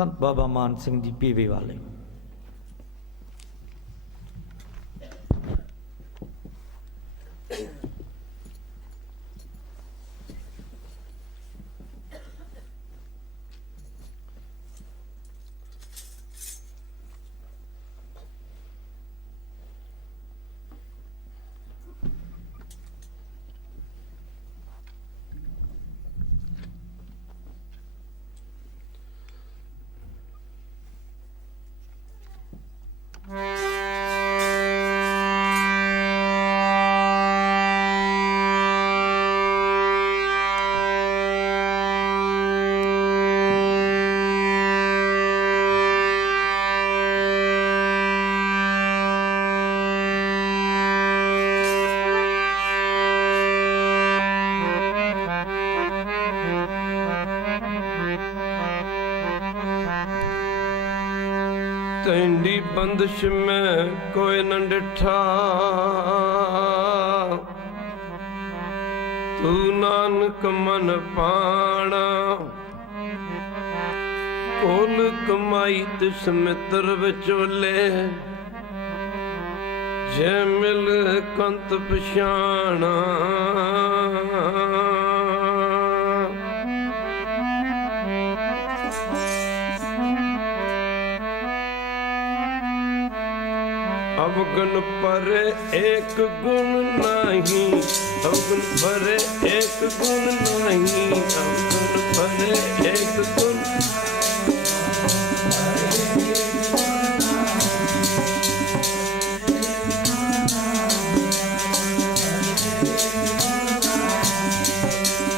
संत बाबा मान सिंह जी पीवे वाले। तैंडी बंदिश में कोई न डिठा, तू नानक मन पाणा। कोल कमाई तिस मित्र विचोले, जे मिल कंत पछाणा। अवगुण पर एक गुण नहीं, अवगुण पर एक गुण नहीं, अवगुण पर एक गुण।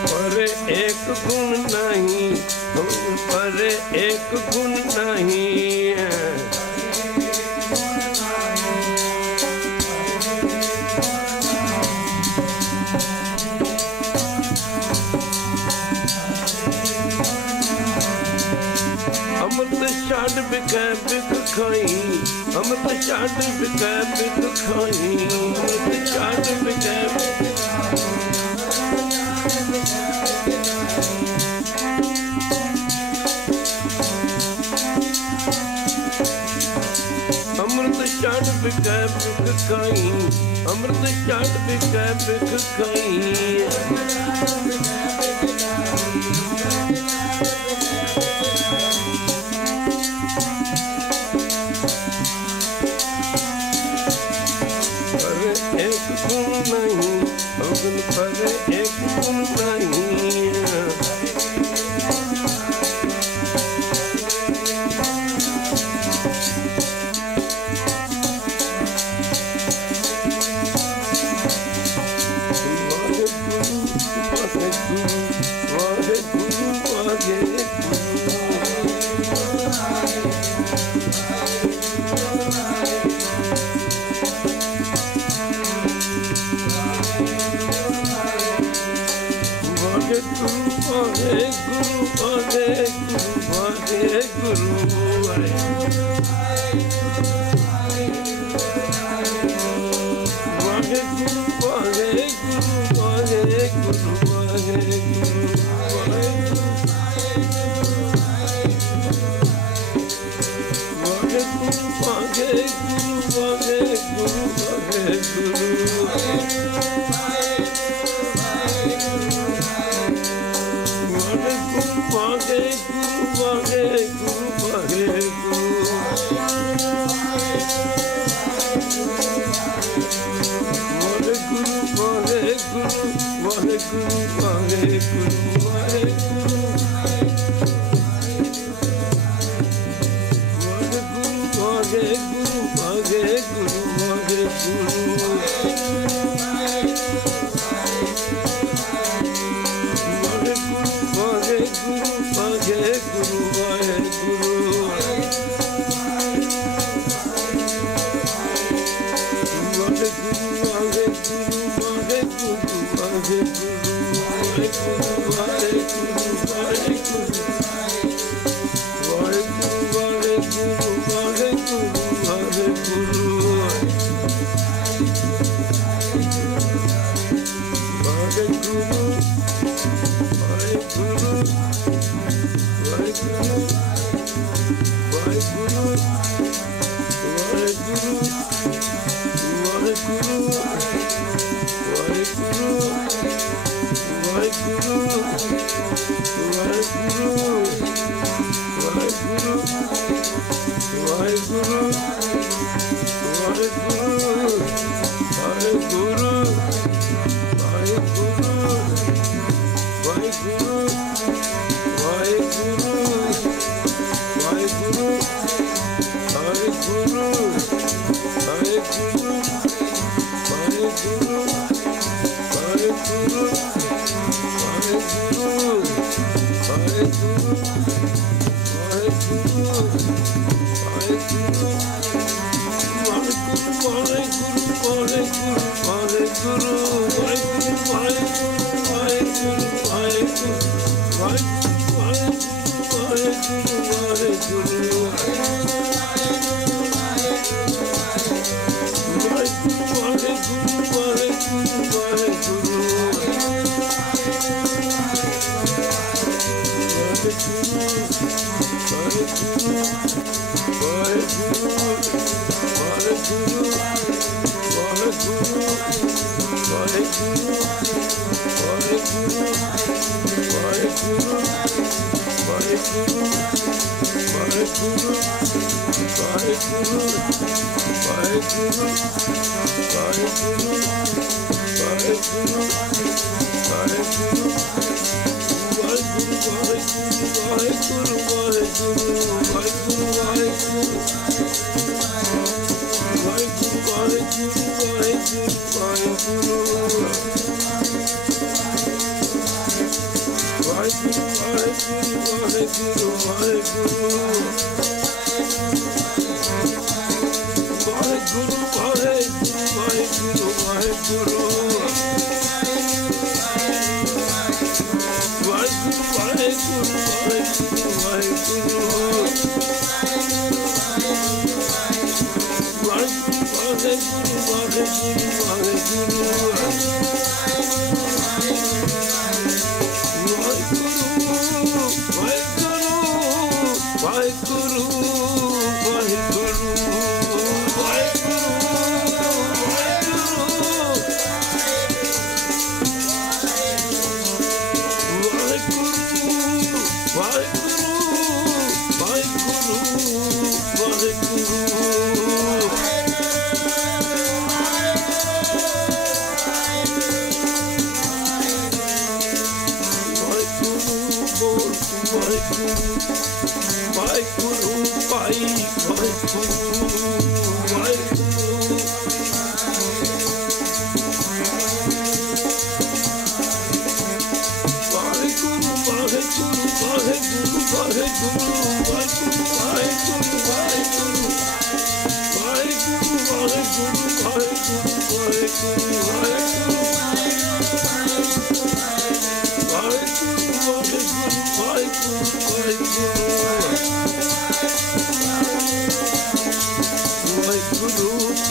पर एक गुण नहीं, अवगुण पर एक गुण नहीं है। अमृत छाड़ बिकै बिक खाई, अमृत छाड़ बिकै बिक खाई, अमृत छाड़ बिकै अमृत छाड़ बिकै बिक खाई, अमृत छाड़ बिकै बिक खाई। एक गुण नहीं, अवगुण पर एक गुण नहीं।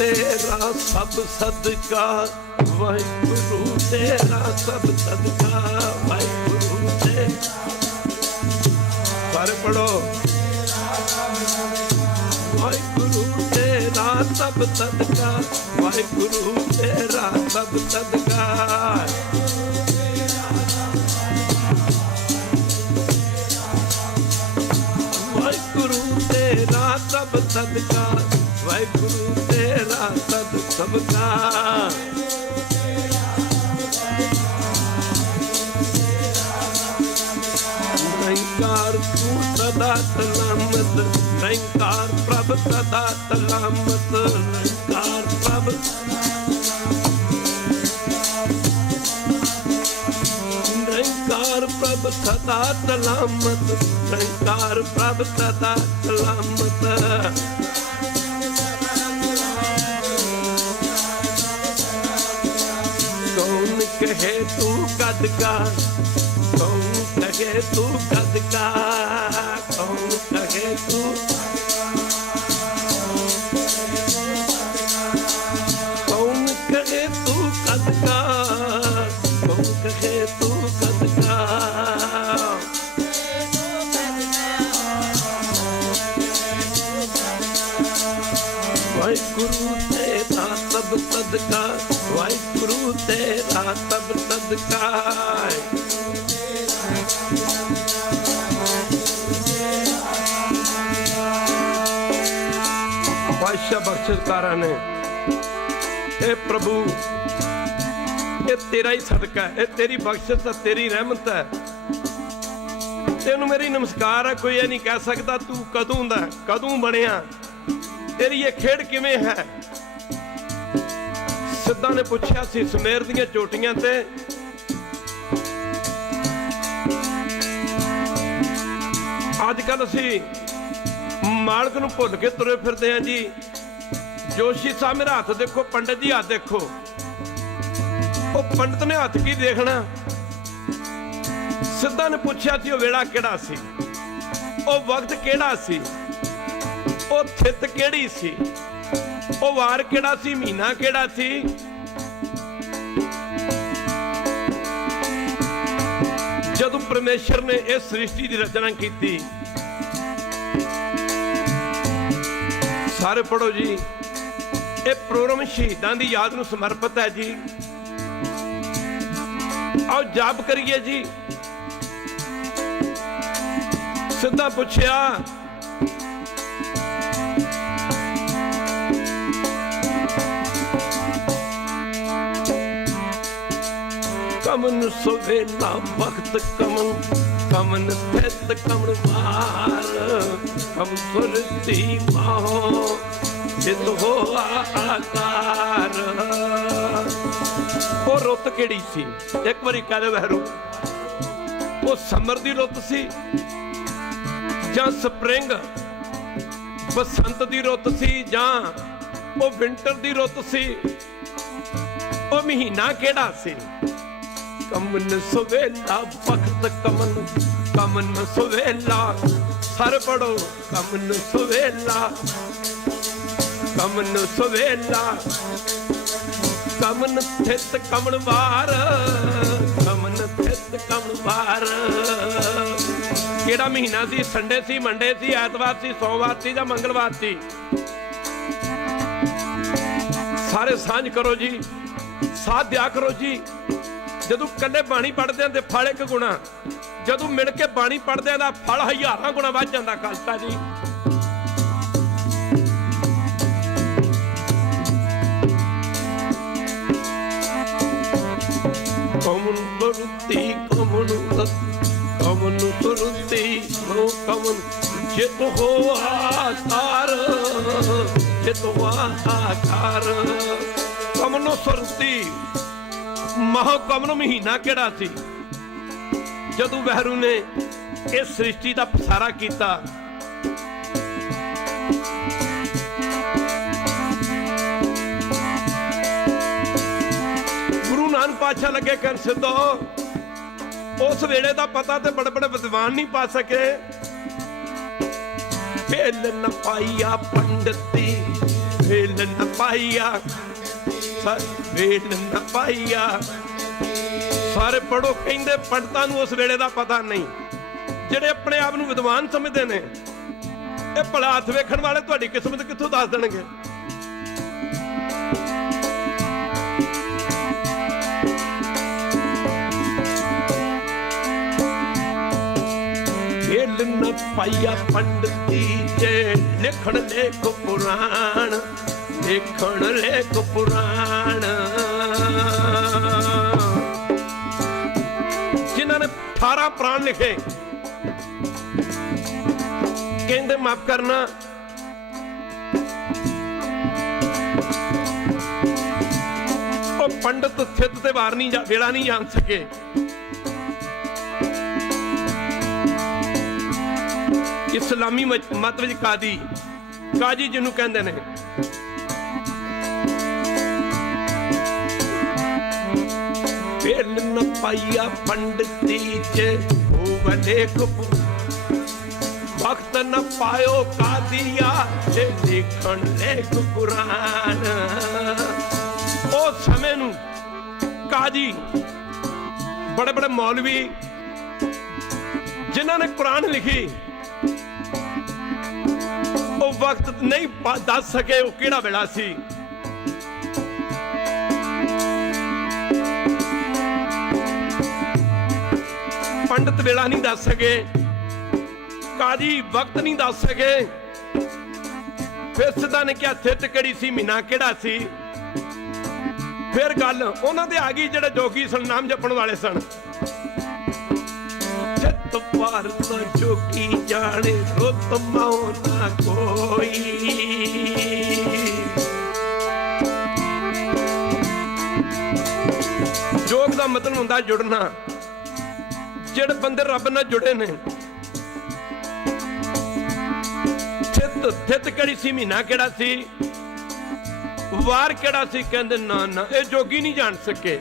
तेरा सब सदका वाहिगुरु तेरा सब सदका वाहिगुरु ते सारे पढ़ो वाहिगुरु तेरा सब सदका वाहिगुरु तेरा सब सदका वाहिगुरु तेरा सब सदका वाहिगुरु तेरा सद सबका निरंकार तू सदा सलामत निरंकार प्रभ सदा सलामत निरंकार प्रभ निरंकार प्रभ सदा सलामत निरंकार प्रभ सदा सलामत कहे तू कद का कौन कहे तू कद का कौन कहे तू कौन कहे तू कद का कौन कहे तू कद का वाहिगुरु तेरा सब सदका वाहिगुरु तेरा सब सदका पातशाह बख्शिशकारा ने हे प्रभु ये तेरा ही सदका है, तेरी बख्शिश है, तेरी रहमत है, तेनू मेरी नमस्कार है। कोई ये नहीं कह सकता तू कदों दा कदों बनिया, तेरी ये खेड़ किवें है। सिद्धा ने पूछा सी सुमेर दियां चोटियां ते अजकल असी ਮਾਲਕ ਨੂੰ ਭੁੱਲ ਕੇ ਤੁਰੇ ਫਿਰਦੇ ਆ ਜੀ। ਜੋਸ਼ੀ ਸਾਹਿਬ ਮੇਰਾ ਹੱਥ ਦੇਖੋ, ਪੰਡਤ ਜੀ ਹੱਥ ਦੇਖੋ। ਉਹ ਪੰਡਤ ਨੇ ਹੱਥ ਕੀ ਦੇਖਣਾ? ਸਿੱਧਾ ਨੇ ਪੁੱਛਿਆ ਸੀ ਉਹ ਵੇਲਾ ਕਿਹੜਾ ਸੀ, ਉਹ ਵਕਤ ਕਿਹੜਾ ਸੀ, ਉਹ ਥਿਤ ਕਿਹੜੀ ਸੀ, ਉਹ ਵਾਰ ਕਿਹੜਾ ਸੀ, ਮਹੀਨਾ ਕਿਹੜਾ ਸੀ। ਜਦੋਂ ਪਰਮੇਸ਼ਰ ਨੇ ਇਸ ਸ੍ਰਿਸ਼ਟੀ ਦੀ ਰਚਨਾ ਕੀਤੀ, ਸਾਰੇ ਪੜੋ ਜੀ। ਇਹ ਪ੍ਰੋਗਰਾਮ ਸ਼ਹੀਦਾਂ ਦੀ ਯਾਦ ਨੂੰ ਸਮਰਪਿਤ ਹੈ ਜੀ। ਆਓ ਜਾਪ ਕਰੀਏ ਜੀ। ਸਿੱਧਾ ਪੁੱਛਿਆ, ਕਮਨ ਸੋਵੇਲਾ ਵਕਤ ਕਮਨ, ਕਮਨ ਥਿਤ ਕਮਨ ਵਾਰ, ਕਮ ਸੁਰਤੀ ਮਾਹੋ ਜਿਤ ਹੋ ਆਕਾਰ। ਉਹ ਰੁੱਤ ਕਿਹੜੀ ਸੀ? ਇੱਕ ਵਾਰੀ ਕਹਿ ਦੇ ਵਹਿਰੂ। ਉਹ ਸਮਰ ਦੀ ਰੁੱਤ ਸੀ ਜਾਂ ਸਪਰਿੰਗ ਬਸੰਤ ਦੀ ਰੁੱਤ ਸੀ, ਜਾਂ ਉਹ ਵਿੰਟਰ ਦੀ ਰੁੱਤ ਸੀ? ਉਹ ਮਹੀਨਾ ਕਿਹੜਾ ਸੀ? ਕਮਨ ਸਵੇਲਾ ਵਕਤ ਕਮਨ, ਕਮਨ ਸਵੇਲਾ। ਸਰ ਪੜੋ, ਕਮਨ ਸਵੇਲਾ, ਕਮਨ ਸਵੇਲਾ। ਕਮਨ ਥਿਤ ਕਮਨ ਵਾਰ, ਕਮਨ ਥਿਤ ਕਮਨ ਵਾਰ। ਕਿਹੜਾ ਮਹੀਨਾ ਸੀ? ਸੰਡੇ ਸੀ, ਮੰਡੇ ਸੀ, ਐਤਵਾਰ ਸੀ, ਸੋਮਵਾਰ ਸੀ ਜਾਂ ਮੰਗਲਵਾਰ ਸੀ? ਸਾਰੇ ਸਾਂਝ ਕਰੋ ਜੀ, ਸਾਥ ਦਿਆ ਕਰੋ ਜੀ। ਜਦੋਂ ਕੱਲੇ ਬਾਣੀ ਪੜ੍ਹਦੇ ਆਂ ਤੇ ਫਲ ਇੱਕ ਗੁਣਾ, ਜਦੋਂ ਮਿਲ ਕੇ ਬਾਣੀ ਪੜ੍ਹਦੇ ਆਂ ਦਾ ਫਲ ਹਜ਼ਾਰਾਂ ਗੁਣਾ ਵੱਧ ਜਾਂਦਾ। ਖਾਲਸਾ ਜੀ। ਕਮਨ ਤੁਰਤੀ ਕਮਨ ਕਮਨ ਤੁਰਤੀ ਮੋ ਕਮਨ ਜਿਤ ਹੋ ਆਕਾਰ, ਜਿਤ ਹੋ ਆਕਾਰ। ਕਮਨੋ ਸੁਰਤੀ ਮਹਾ ਕਮਨ ਮਹੀਨਾ ਕਿਹੜਾ ਸੀ? ਜਦੋਂ ਵਹਿਰੂ ਨੇ ਇਸ ਸ੍ਰਿਸ਼ਟੀ ਦਾ ਪਸਾਰਾ ਕੀਤਾ, ਗੁਰੂ ਨਾਨਕ ਪਾਤਸ਼ਾਹ ਲੱਗੇ ਕਹਿਣ, ਸਿੱਧੋ ਉਸ ਵੇਲੇ ਦਾ ਪਤਾ ਤੇ ਬੜੇ ਬੜੇ ਵਿਦਵਾਨ ਨਹੀਂ ਪਾ ਸਕੇ। ਵੇਲ ਨ ਪਾਈਆ ਪੰਡਤੀ, ਵੇਲ ਨ ਪਾਈਆ, ਵੇਲ ਨ ਪਾਈਆ। ਸਾਰੇ ਪੜੋ। ਕਹਿੰਦੇ ਪੰਡਤਾਂ ਨੂੰ ਉਸ ਵੇਲੇ ਦਾ ਪਤਾ ਨਹੀਂ, ਜਿਹੜੇ ਆਪਣੇ ਆਪ ਨੂੰ ਵਿਦਵਾਨ ਸਮਝਦੇ ਨੇ। ਇਹ ਭਲਾ ਹੱਥ ਵੇਖਣ ਵਾਲੇ ਤੁਹਾਡੀ ਕਿਸਮਤ ਕਿੱਥੋਂ ਦੱਸ ਦੇਣਗੇ? ਵੇਲ ਨ ਪਾਈਆ ਪੰਡਤੀ ਜੇ ਲਿਖਣ ਲੇਖ ਪੁਰਾਣ, ਲਿਖਣ ਲੇਖ ਪੁਰਾਣ। ਜਿਨ੍ਹਾਂ ਨੇ 18 ਪ੍ਰਾਣ ਲਿਖੇ, ਕਹਿੰਦੇ ਮਾਫ ਕਰਨਾ, ਉਹ ਪੰਡਤ ਥਿਤ ਤੇ ਵਾਰ ਨਹੀਂ ਵੇਲਾ ਨਹੀਂ ਜਾਣ ਸਕੇ। ਇਸਲਾਮੀ ਮਤ ਵਿੱਚ ਕਾਜੀ ਜਿਹਨੂੰ ਕਹਿੰਦੇ ਨੇ, ਵੇਲ ਨ ਪਾਈਆ ਪੰਡਤੀ ਚ ਹੋਵੇ ਲੇਖ, ਵਕਤ ਨ ਪਾਇਓ ਕਾਦੀਆ ਜੇ ਲਿਖਣ ਲੇਖ ਕੁਰਾਨ। ਉਸ ਸਮੇਂ ਨੂੰ ਕਾਜੀ, ਬੜੇ ਬੜੇ ਮੌਲਵੀ ਜਿਨ੍ਹਾਂ ਨੇ ਕੁਰਾਨ ਲਿਖੀ, ਉਹ ਵਕਤ ਨਹੀਂ ਦੱਸ ਸਕੇ ਉਹ ਕਿਹੜਾ ਵੇਲਾ ਸੀ। ਪੰਡਤ ਵੇਲਾ ਨਹੀਂ ਦੱਸ ਸਕੇ, ਕਾਜੀ ਵਕਤ ਨਹੀਂ ਦੱਸ ਸਕੇ। ਫਿਰ ਸਿੱਧਾ ਨੇ ਕਿਹਾ ਥਿਤ ਕਿਹੜੀ ਸੀ, ਮਹੀਨਾ ਕਿਹੜਾ ਸੀ। ਫਿਰ ਗੱਲ ਉਹਨਾਂ ਦੇ ਆ ਗਈ ਜਿਹੜੇ ਜੋਗੀ ਸਨ, ਨਾਮ ਜਪਣ ਵਾਲੇ ਸਨ। ਚਿੱਤ ਭਾਰਤ ਜੋਗੀ ਜਾਣੇ, ਰੁੱਤ ਮਾਉ ਨਾ ਕੋਈ। ਜੋਗ ਦਾ ਮਤਲਬ ਹੁੰਦਾ ਜੁੜਨਾ। ਜਿਹੜੇ ਬੰਦੇ ਰੱਬ ਨਾਲ ਜੁੜੇ ਨੇ, ਚਿੱਤ थित किहड़ी सी, महीना किहड़ा सी, वार किहड़ा सी, कहंदे ना ना ये जोगी नहीं जान सके।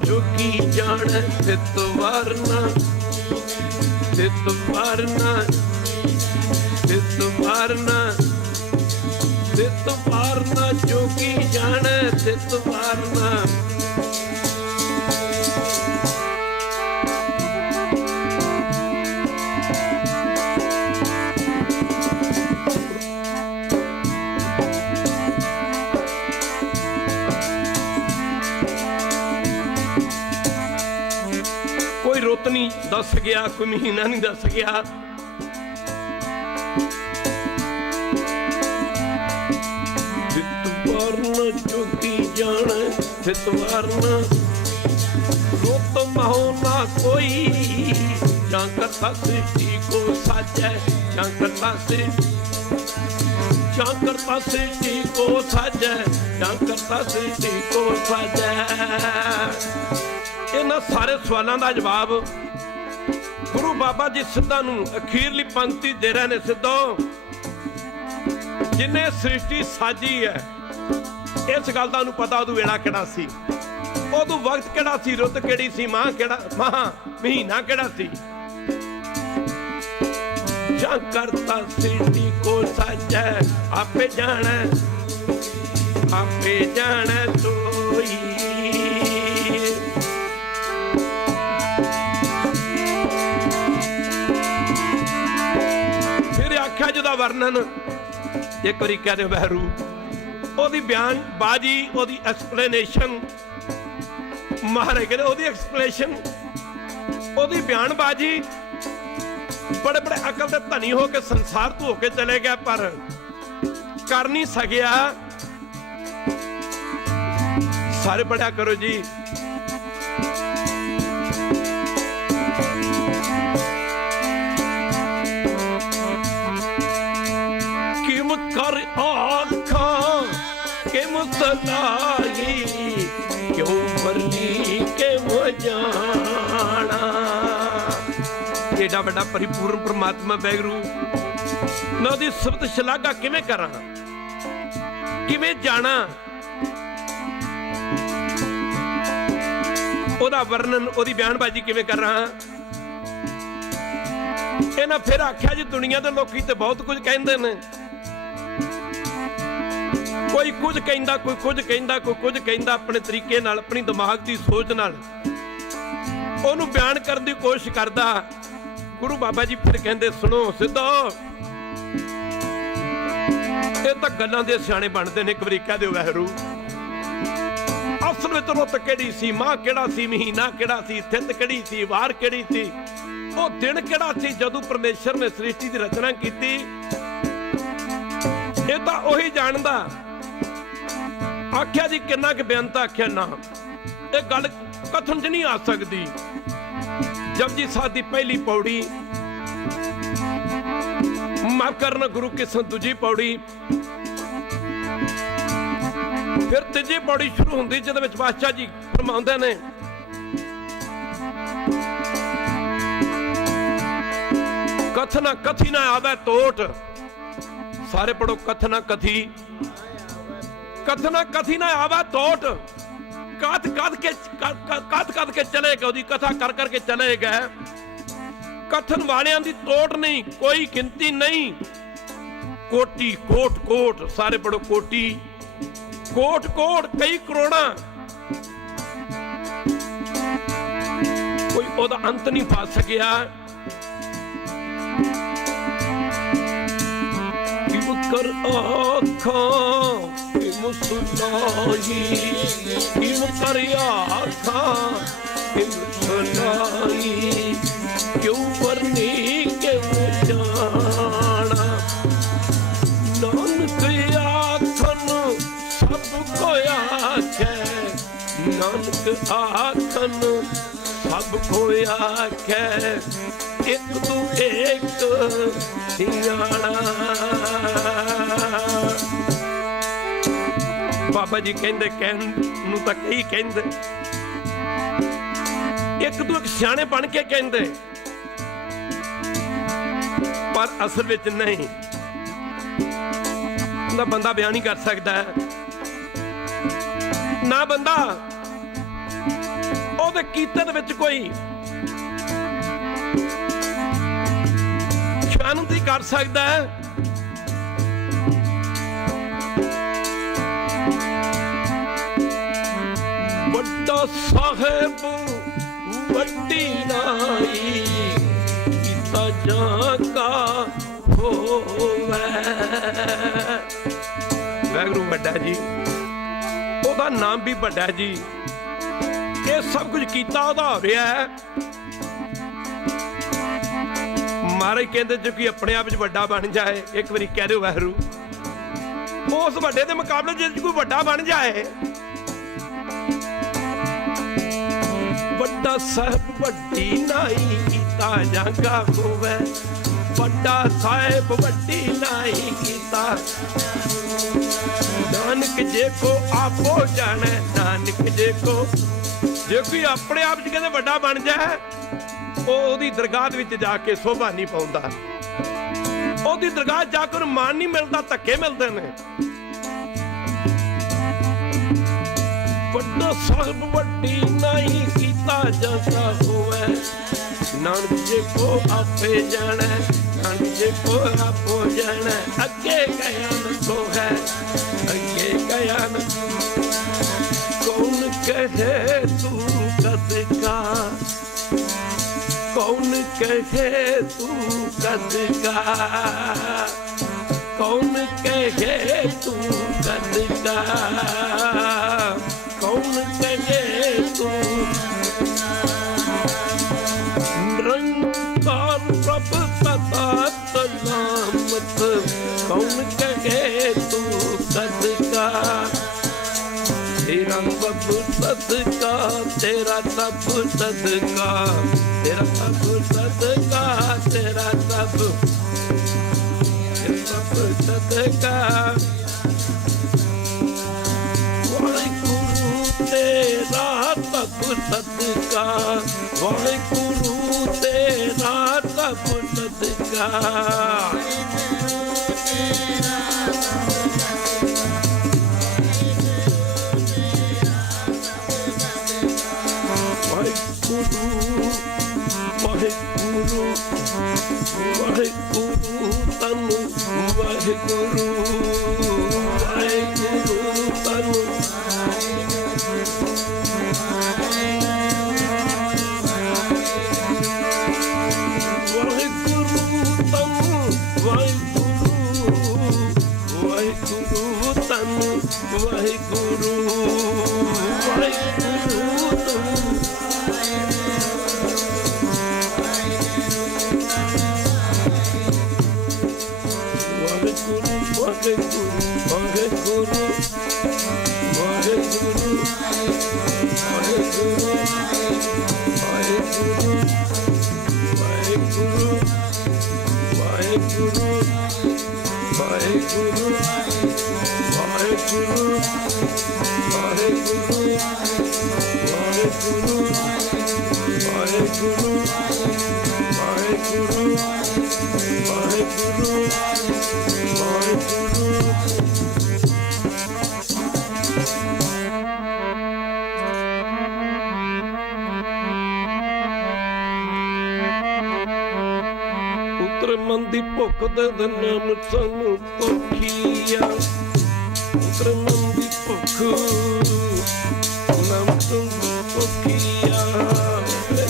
जोगी जाने थित वारना, थित वारना, थित वारना, थित वारना, जोगी जाने थित वारना। कोई रुत नहीं दस गया, कोई महीना नहीं दस गया। थित वारना जोगी जाने थित वारना, रुत महो ना कोई, जां करता सृष्टि को साजै, जां करता सृष्टि को साजै, जां करता सृष्टि को साजै। इन्हां सारे सवालों का जवाब गुरु बाबा जी सिद्धा नूं अखीरली पंक्ति दे रहे ने। सिद्धो, जिन्हें सृष्टि साजी है, इस गल दा नूं पता उदों वेला किहड़ा सी, उदों वक्त किहड़ा सी, रुत किहड़ी सी, माह किहड़ा, महीना किहड़ा सी। जां करता सृष्टि को साजै, आपे जाने सोई। आख्या जिहदा वर्णन एक बारी कह दे बहरू, ओदी बयान बाजी, ओदी एक्सप्लेनेशन, महाराज कहते ओदी एक्सप्लेनेशन, ओदी बयान बाजी, बड़े बड़े अकल दे धनी हो के संसार तो होके चले गया, पर कर नहीं सकिया। सारे पढ़िया करो जी। कर आखा के मुसलाई, क्यों बरली के वो जाना। एडा बड़ा परिपूर्ण परमात्मा वैगुरु, मैं उहदी शब्द शलाघा किवें करां, किवें जाना, ओहदा वर्णन, ओहदी बयानबाजी किवें करां। इन्हां फिर आख्या जी दुनिया दे लोकी ते बहुत कुछ कहंदे ने, कोई कुछ कहंदा, कोई कुछ कहंदा, कोई कुछ कहंदा, अपने तरीके नाल, अपनी दिमाग की सोच नाल ओनू बयान करने की कोशिश करदा। गुरु बाबा जी फिर कहंदे सुनो सिद्धो, ये तो गल्लां दे सियाणे बनदे ने, एक वारी कह दिओ वैहरू। असल विच रुत किहड़ी सी, माह किहड़ा सी, महीना किहड़ा सी, थित किहड़ी सी, वार किहड़ी सी, वो दिन किहड़ा सी जदों परमेश्वर ने सृष्टि की रचना कीती, ये तो उही जानदा। आख्या जी किन्ना क बेअंता, आख्या ना ये गल कथन च नहीं आ सकती। जपजी साहिब दी पहली पौड़ी, माफ करना गुरु किस्म दूजी पौड़ी, फिर तीजी पौड़ी शुरू होंदी जिहदे विच बादशाह जी फरमाउंदे ने, कथना कथी ना आवे टोट। सारे पढ़ो, कथना कथी, कथना कथी ना आवा टोट। कथ कथ के चले गए, उसकी कथा कर करके चले गए। कथन वालियां दी टोट नहीं, कोई गिनती नहीं। कोटि कोट कोट, सारे पढ़ो कोटि कोट कोट, कई करोड़ा, कोई ओदा अंत नहीं पा सकिया। कर आँखां की मुस्कुराई, कर आँखां की मुस्कुराई, क्यों बरनी के वो जाना। नानक आखन सबको आखे, नानक आखन सबको आखे, एक तू एक सियाणा। बाबा जी कहते कहन नूं तां कई कहते, एक दो सियाणे बन के कहते, पर असल विच नहीं। ना बंदा बयान नहीं कर सकता है, ना बंदा ਉਹਦੇ ਕੀਤੇ ਦੇ ਵਿੱਚ ਕੋਈ ਸ਼ਾਨਤੀ ਕਰ ਸਕਦਾ ਹੈ। ਵੱਡਾ ਸਾਹਿਬ ਵੱਡੀ ਨਾਈ ਕੀਤਾ ਜਾਂ ਕਾ ਹੋਵੇ। ਵਾਹਿਗੁਰੂ ਵੱਡਾ ਜੀ, ਉਹਦਾ ਨਾਮ ਵੀ ਵੱਡਾ ਜੀ। ਇਹ ਸਭ ਕੁਝ ਕੀਤਾ ਉਹਦਾ ਹੋ ਰਿਹਾ ਹੈ। ਮਹਾਰਾਜ ਕਹਿੰਦੇ ਜੇ ਕੋਈ ਆਪਣੇ ਆਪ 'ਚ ਵੱਡਾ ਬਣ ਜਾਏ, ਇੱਕ ਵਾਰੀ ਕਹਿ ਦਿਓ ਵਾਹਿਗੁਰੂ, ਉਸ ਵੱਡੇ ਦੇ ਮੁਕਾਬਲੇ ਜੇ ਕੋਈ ਵੱਡਾ ਬਣ ਜਾਏ। ਵੱਡਾ ਸਾਹਿਬ ਵੱਡੀ ਨਾਈ ਕੀਤਾ ਜਾਂਗਾ ਹੋਵੇ, ਵੱਡਾ ਸਾਹਿਬ ਵੱਡੀ ਨਾਈ ਕੀਤਾ। ਨਾਨਕ ਜੇ ਕੋ ਆਪੋ ਜਾਣੇ, ਨਾਨਕ ਜੇ ਕੋ, ਜੇ ਕੋਈ ਆਪਣੇ ਆਪ 'ਚ ਕਹਿੰਦੇ ਵੱਡਾ ਬਣ ਜਾਏ, ਉਹਦੀ ਦਰਗਾਹ ਵਿੱਚ ਜਾ ਕੇ ਸੋਭਾ ਨਹੀਂ ਪਾਉਂਦਾ। ਉਹਦੀ ਦਰਗਾਹ ਜਾ ਕੇ ਮਾਣ ਨਹੀਂ ਮਿਲਦਾ, ਧੱਕੇ ਮਿਲਦੇ ਨੇ। ਵੱਡਾ ਸਾਹਿਬ ਵੱਡੀ ਨਹੀਂ ਕੀਤਾ ਜਾਂਦਾ ਹੋਵੇ, ਨਾਨਕ ਜੇ ਕੋ ਆਪੇ ਜਾਣੇ, ਨਾਨਕ ਜੇ ਕੋ ਆਪੋ ਜਾਣੇ। ਅੱਗੇ ਗਿਆ ਨ ਕੋ ਹੈ, ਅੱਗੇ ਗਿਆ ਨ कौन कहे तू कद का, कौन कहे तू कद का, कौन कहे तू कद का, कौन कहे तू। निरंकार प्रभ तथा सलामत, कौन कहे तू कद का। तेरा सब सदका, तेरा सब सदका, तेरा सब सदका, तेरा सब सदका। वाहिगुरु तेरा सब सदका, वाहिगुरु तेरा सब सदका। वाहिगुरु वाहिगुरु तनु, वाहिगुरु वाहिगुरु तनु। वाहिगुरु तनु, वाहिगुरु वाहिगुरु तनु, वाहिगुरु वाहिगुरु तनु। वाहिगुरु वाहिगुरु वाहिगुरु वाहिगुरु वाहिगुरु वाहिगुरु वाहिगुरु वाहिगुरु वाहिगुरु वाहिगुरु वाहिगुरु वाहिगुरु वाहिगुरु वाहिगुरु वाहिगुरु। ਪੁੱਤਰ ਮਨ ਦੀ ਭੁੱਖ ਦੇ ਨਾਮ ਸਾਨੂੰ ਭੁੱਖੀਆ, ਪੁੱਤਰ ਮਨ ਦੀ ਭੁੱਖ ਨਾਮ ਸਾਨੂੰ ਭੁੱਖੀਆ,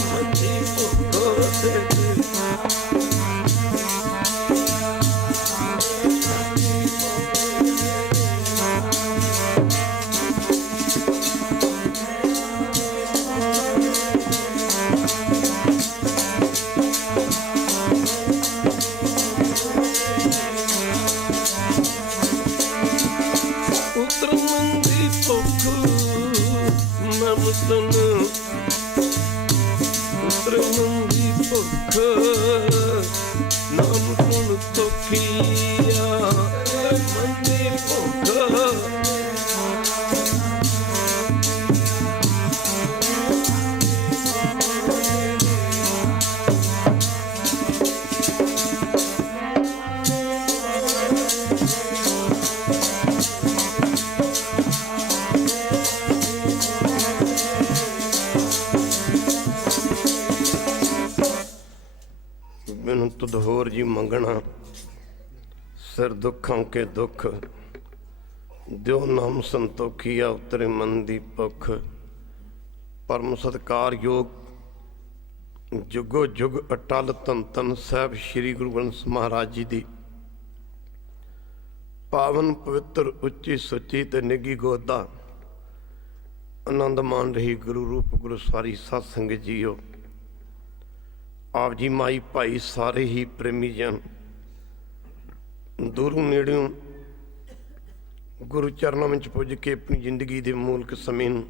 ਮਨ ਦੀ ਭੁੱਖ ਦੇ ਤੁਧ ਹੋਰ ਜੀ ਮੰਗਣਾ, ਸਿਰ ਦੁੱਖਾਂ ਕੇ ਦੁੱਖ, ਦਿਓ ਨਾਮ ਸੰਤੋਖੀ ਆ ਉਤਰੇ ਮਨ ਦੀ ਭੁੱਖ। ਪਰਮ ਸਤਿਕਾਰ ਯੋਗ ਜੁਗੋ ਜੁਗ ਅਟਲ ਧੰਨ ਧੰਨ ਸਾਹਿਬ ਸ੍ਰੀ ਗੁਰੂ ਗ੍ਰੰਥ ਮਹਾਰਾਜ ਜੀ ਦੀ ਪਾਵਨ ਪਵਿੱਤਰ ਉੱਚੀ ਸੁੱਚੀ ਤੇ ਨਿੱਘੀ ਗੋਦ ਦਾ ਆਨੰਦ ਮਾਣ ਰਹੀ ਗੁਰੂ ਰੂਪ ਗੁਰੂ ਸਾਰੀ ਸਤ ਸੰਗਤ ਜੀਓ। ਆਪ ਜੀ ਮਾਈ ਭਾਈ ਸਾਰੇ ਹੀ ਪ੍ਰੇਮੀ ਜਨ ਦੂਰੋਂ ਨੇੜਿਓਂ ਗੁਰੂ ਚਰਨਾਂ ਵਿੱਚ ਪੁੱਜ ਕੇ ਆਪਣੀ ਜ਼ਿੰਦਗੀ ਦੇ ਮੂਲਕ ਸਮੇਂ ਨੂੰ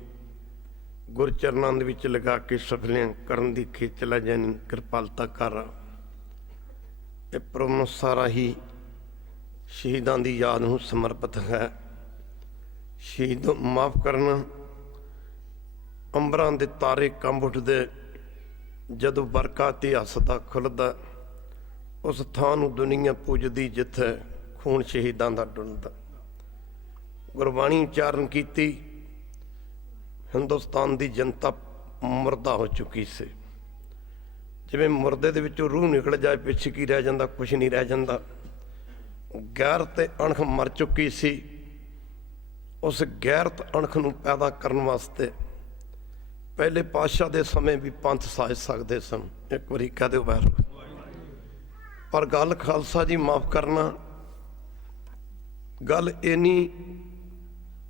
ਗੁਰੂ ਚਰਨਾਂ ਦੇ ਵਿੱਚ ਲਗਾ ਕੇ ਸਫਲਿਆਂ ਕਰਨ ਦੀ ਖੇਚਲਾ ਜਾਨੀ ਕਿਰਪਾਲਤਾ ਕਰ। ਇਹ ਪ੍ਰੋਗਰਾਮ ਸਾਰਾ ਹੀ ਸ਼ਹੀਦਾਂ ਦੀ ਯਾਦ ਨੂੰ ਸਮਰਪਿਤ ਹੈ। ਸ਼ਹੀਦ ਮਾਫ ਕਰਨਾ, ਅੰਬਰਾਂ ਦੇ ਤਾਰੇ ਕੰਬ ਉੱਠਦੇ ਜਦੋਂ ਵਰਕਾ ਇਤਿਹਾਸ ਦਾ ਖੁੱਲ੍ਹਦਾ, ਉਸ ਥਾਂ ਨੂੰ ਦੁਨੀਆ ਪੁੱਜਦੀ ਜਿੱਥੇ ਖੂਨ ਸ਼ਹੀਦਾਂ ਦਾ ਡੁੱਲਦਾ। ਗੁਰਬਾਣੀ ਉਚਾਰਨ ਕੀਤੀ, ਹਿੰਦੁਸਤਾਨ ਦੀ ਜਨਤਾ ਮੁਰਦਾ ਹੋ ਚੁੱਕੀ ਸੀ। ਜਿਵੇਂ ਮੁਰਦੇ ਦੇ ਵਿੱਚੋਂ ਰੂਹ ਨਿਕਲ ਜਾਏ, ਪਿੱਛੇ ਕੀ ਰਹਿ ਜਾਂਦਾ? ਕੁਛ ਨਹੀਂ ਰਹਿ ਜਾਂਦਾ। ਗੈਰਤ ਤੇ ਅਣਖ ਮਰ ਚੁੱਕੀ ਸੀ। ਉਸ ਗੈਰਤ ਅਣਖ ਨੂੰ ਪੈਦਾ ਕਰਨ ਵਾਸਤੇ ਪਹਿਲੇ ਪਾਤਸ਼ਾਹ ਦੇ ਸਮੇਂ ਵੀ ਪੰਥ ਸਾਜ ਸਕਦੇ ਸਨ। ਇੱਕ ਵਾਰੀ ਕਹਿ ਦਿਓ ਵਾਹਿਗੁਰੂ। ਪਰ ਗੱਲ ਖਾਲਸਾ ਜੀ ਮਾਫ ਕਰਨਾ, ਗੱਲ ਇੰਨੀ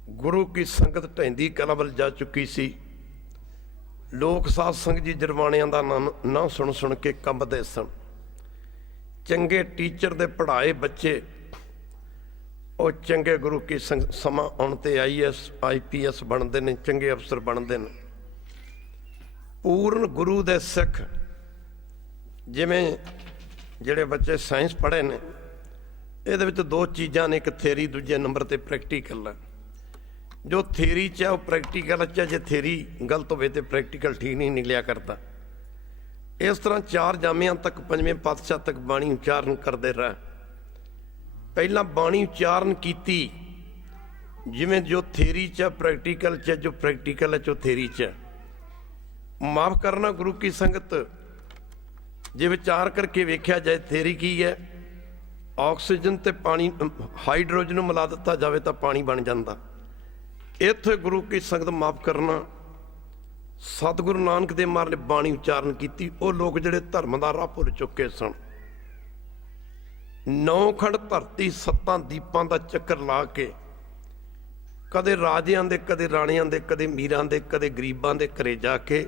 ਗੁਰੂ ਕੀ ਸੰਗਤ ਢਹਿੰਦੀ ਕਲਾ ਵੱਲ ਜਾ ਚੁੱਕੀ ਸੀ। ਲੋਕ ਸਾਧ ਸੰਗਤ ਜੀ ਜਰਵਾਣਿਆਂ ਦਾ ਨਾਂ ਸੁਣ ਸੁਣ ਕੇ ਕੰਬਦੇ ਸਨ। ਚੰਗੇ ਟੀਚਰ ਦੇ ਪੜ੍ਹਾਏ ਬੱਚੇ ਉਹ ਚੰਗੇ ਗੁਰੂ ਕੀ ਸੰਗਤ ਸਮਾਂ ਆਉਣ ਤੇ IAS IPS ਬਣਦੇ ਨੇ, ਚੰਗੇ ਅਫਸਰ ਬਣਦੇ ਨੇ। ਪੂਰਨ ਗੁਰੂ ਦੇ ਸਿੱਖ, ਜਿਵੇਂ ਜਿਹੜੇ ਬੱਚੇ ਸਾਇੰਸ ਪੜ੍ਹੇ ਨੇ, ਇਹਦੇ ਵਿੱਚ ਦੋ ਚੀਜ਼ਾਂ ਨੇ, ਇੱਕ ਥਿਊਰੀ, ਦੂਜੇ ਨੰਬਰ ਤੇ ਪ੍ਰੈਕਟੀਕਲ ਹੈ। ਜੋ ਥਿਊਰੀ 'ਚ ਹੈ ਉਹ ਪ੍ਰੈਕਟੀਕਲ 'ਚ ਹੈ। ਜੇ ਥਿਊਰੀ ਗਲਤ ਹੋਵੇ ਤੇ ਪ੍ਰੈਕਟੀਕਲ ਠੀਕ ਨਹੀਂ ਨਿਕਲਿਆ ਕਰਦਾ। ਇਸ ਤਰ੍ਹਾਂ 4 ਜਾਮਿਆਂ ਤੱਕ, 5ਵੇਂ ਪਾਤਸ਼ਾਹ ਤੱਕ ਬਾਣੀ ਉਚਾਰਨ ਕਰਦੇ ਰਹੇ। ਪਹਿਲਾਂ ਬਾਣੀ ਉਚਾਰਨ ਕੀਤੀ, ਜਿਵੇਂ ਜੋ ਥਿਊਰੀ 'ਚ ਹੈ ਪ੍ਰੈਕਟੀਕਲ 'ਚ, ਜੋ ਪ੍ਰੈਕਟੀਕਲ ਹੈ ਜੋ ਥਿਊਰੀ 'ਚ ਹੈ। ਮਾਫ ਕਰਨਾ ਗੁਰੂ ਕੀ ਸੰਗਤ, ਜੇ ਵਿਚਾਰ ਕਰਕੇ ਵੇਖਿਆ ਜਾਏ ਥਿਊਰੀ ਕੀ ਹੈ, ਆਕਸੀਜਨ ਤੇ ਪਾਣੀ, ਹਾਈਡਰੋਜਨ ਨੂੰ ਮਿਲਾ ਦਿੱਤਾ ਜਾਵੇ ਤਾਂ ਪਾਣੀ ਬਣ ਜਾਂਦਾ। ਇੱਥੇ ਗੁਰੂ ਕੀ ਸੰਗਤ ਮਾਫ ਕਰਨਾ, ਸਤਿਗੁਰੂ ਨਾਨਕ ਦੇਵ ਮਹਾਰਾਜ ਨੇ ਬਾਣੀ ਉਚਾਰਨ ਕੀਤੀ। ਉਹ ਲੋਕ ਜਿਹੜੇ ਧਰਮ ਦਾ ਰਾਹ ਭੁੱਲ ਚੁੱਕੇ ਸਨ, 9 ਖੰਡ ਧਰਤੀ 7 ਦੀਪਾਂ ਦਾ ਚੱਕਰ ਲਾ ਕੇ, ਕਦੇ ਰਾਜਿਆਂ ਦੇ, ਕਦੇ ਰਾਣਿਆਂ ਦੇ, ਕਦੇ ਮੀਰਾਂ ਦੇ, ਕਦੇ ਗਰੀਬਾਂ ਦੇ ਘਰੇ ਜਾ ਕੇ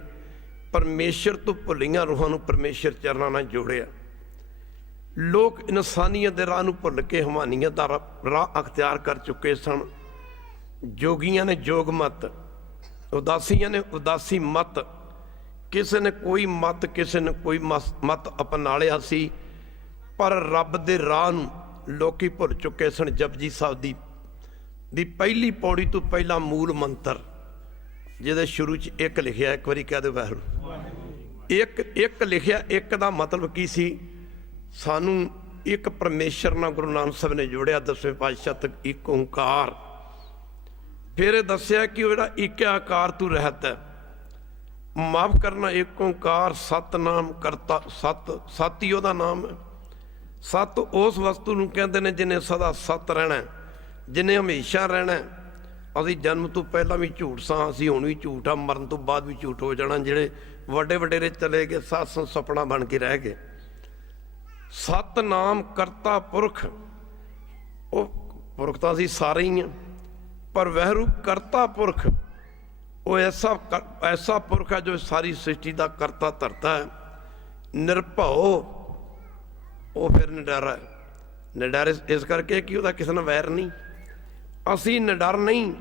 ਪਰਮੇਸ਼ਰ ਤੋਂ ਭੁੱਲੀਆਂ ਰੂਹਾਂ ਨੂੰ ਪਰਮੇਸ਼ਰ ਚਰਨਾਂ ਨਾਲ ਜੋੜਿਆ। ਲੋਕ ਇਨਸਾਨੀਅਤ ਦੇ ਰਾਹ ਨੂੰ ਭੁੱਲ ਕੇ ਹਮਾਨੀਅਤ ਦਾ ਰਾਹ ਅਖਤਿਆਰ ਕਰ ਚੁੱਕੇ ਸਨ। ਜੋਗੀਆਂ ਨੇ ਜੋਗ ਮਤ, ਉਦਾਸੀਆਂ ਨੇ ਉਦਾਸੀ ਮਤ, ਕਿਸੇ ਨੇ ਕੋਈ ਮਤ, ਕਿਸੇ ਨੇ ਕੋਈ ਮਤ ਅਪਣਾ ਲਿਆ ਸੀ। ਪਰ ਰੱਬ ਦੇ ਰਾਹ ਨੂੰ ਲੋਕੀ ਭੁੱਲ ਚੁੱਕੇ ਸਨ। ਜਪਜੀ ਸਾਹਿਬ ਦੀ ਪਹਿਲੀ ਪੌੜੀ ਤੋਂ ਪਹਿਲਾ ਮੂਲ ਮੰਤਰ, ਜਿਹਦੇ ਸ਼ੁਰੂ 'ਚ ਇੱਕ ਲਿਖਿਆ, ਇੱਕ ਵਾਰੀ ਕਹਿ ਦਿਓ ਵਾਹਿਗੁਰੂ। ਇੱਕ ਲਿਖਿਆ, ਇੱਕ ਦਾ ਮਤਲਬ ਕੀ ਸੀ? ਸਾਨੂੰ ਇੱਕ ਪਰਮੇਸ਼ਰ ਨਾਲ ਗੁਰੂ ਨਾਨਕ ਸਾਹਿਬ ਨੇ ਜੋੜਿਆ 10ਵੇਂ ਪਾਤਸ਼ਾਹ ਤੱਕ, ਇੱਕ ਓਂਕਾਰ। ਫਿਰ ਇਹ ਦੱਸਿਆ ਕਿ ਉਹ ਜਿਹੜਾ ਇੱਕ ਆਕਾਰ ਤੂੰ ਰਹਿਤ ਹੈ। ਮਾਫ ਕਰਨਾ, ਇੱਕ ਓਂਕਾਰ ਸਤਨਾਮ ਕਰਤਾ, ਸਤ ਹੀ ਉਹਦਾ ਨਾਮ ਹੈ। ਸਤ ਉਸ ਵਸਤੂ ਨੂੰ ਕਹਿੰਦੇ ਨੇ ਜਿਹਨੇ ਸਦਾ ਸਤ ਰਹਿਣਾ, ਜਿਹਨੇ ਹਮੇਸ਼ਾ ਰਹਿਣਾ। ਅਸੀਂ ਜਨਮ ਤੋਂ ਪਹਿਲਾਂ ਵੀ ਝੂਠ ਸਾਂ, ਅਸੀਂ ਹੁਣ ਵੀ ਝੂਠ ਆ, ਮਰਨ ਤੋਂ ਬਾਅਦ ਵੀ ਝੂਠ ਹੋ ਜਾਣਾ। ਜਿਹੜੇ ਵੱਡੇ ਵਡੇਰੇ ਚਲੇ ਗਏ, ਸਾਧ ਸੁਪਨਾ ਬਣ ਕੇ ਰਹਿ ਗਏ। ਸਤਨਾਮ ਕਰਤਾ ਪੁਰਖ, ਉਹ ਪੁਰਖ ਤਾਂ ਅਸੀਂ ਸਾਰੇ ਹੀ ਹਾਂ, ਪਰ ਵਹਿਰੂ ਕਰਤਾ ਪੁਰਖ, ਉਹ ਐਸਾ ਪੁਰਖ ਹੈ ਜੋ ਸਾਰੀ ਸ੍ਰਿਸ਼ਟੀ ਦਾ ਕਰਤਾ ਧਰਤਾ ਹੈ। ਨਿਰਭਉ, ਉਹ ਫਿਰ ਨਿਡਰ ਹੈ। ਨਿਡਰ ਇਸ ਕਰਕੇ ਕਿ ਉਹਦਾ ਕਿਸੇ ਨਾਲ ਵੈਰ ਨਹੀਂ। ਅਸੀਂ ਨਿਡਰ ਨਹੀਂ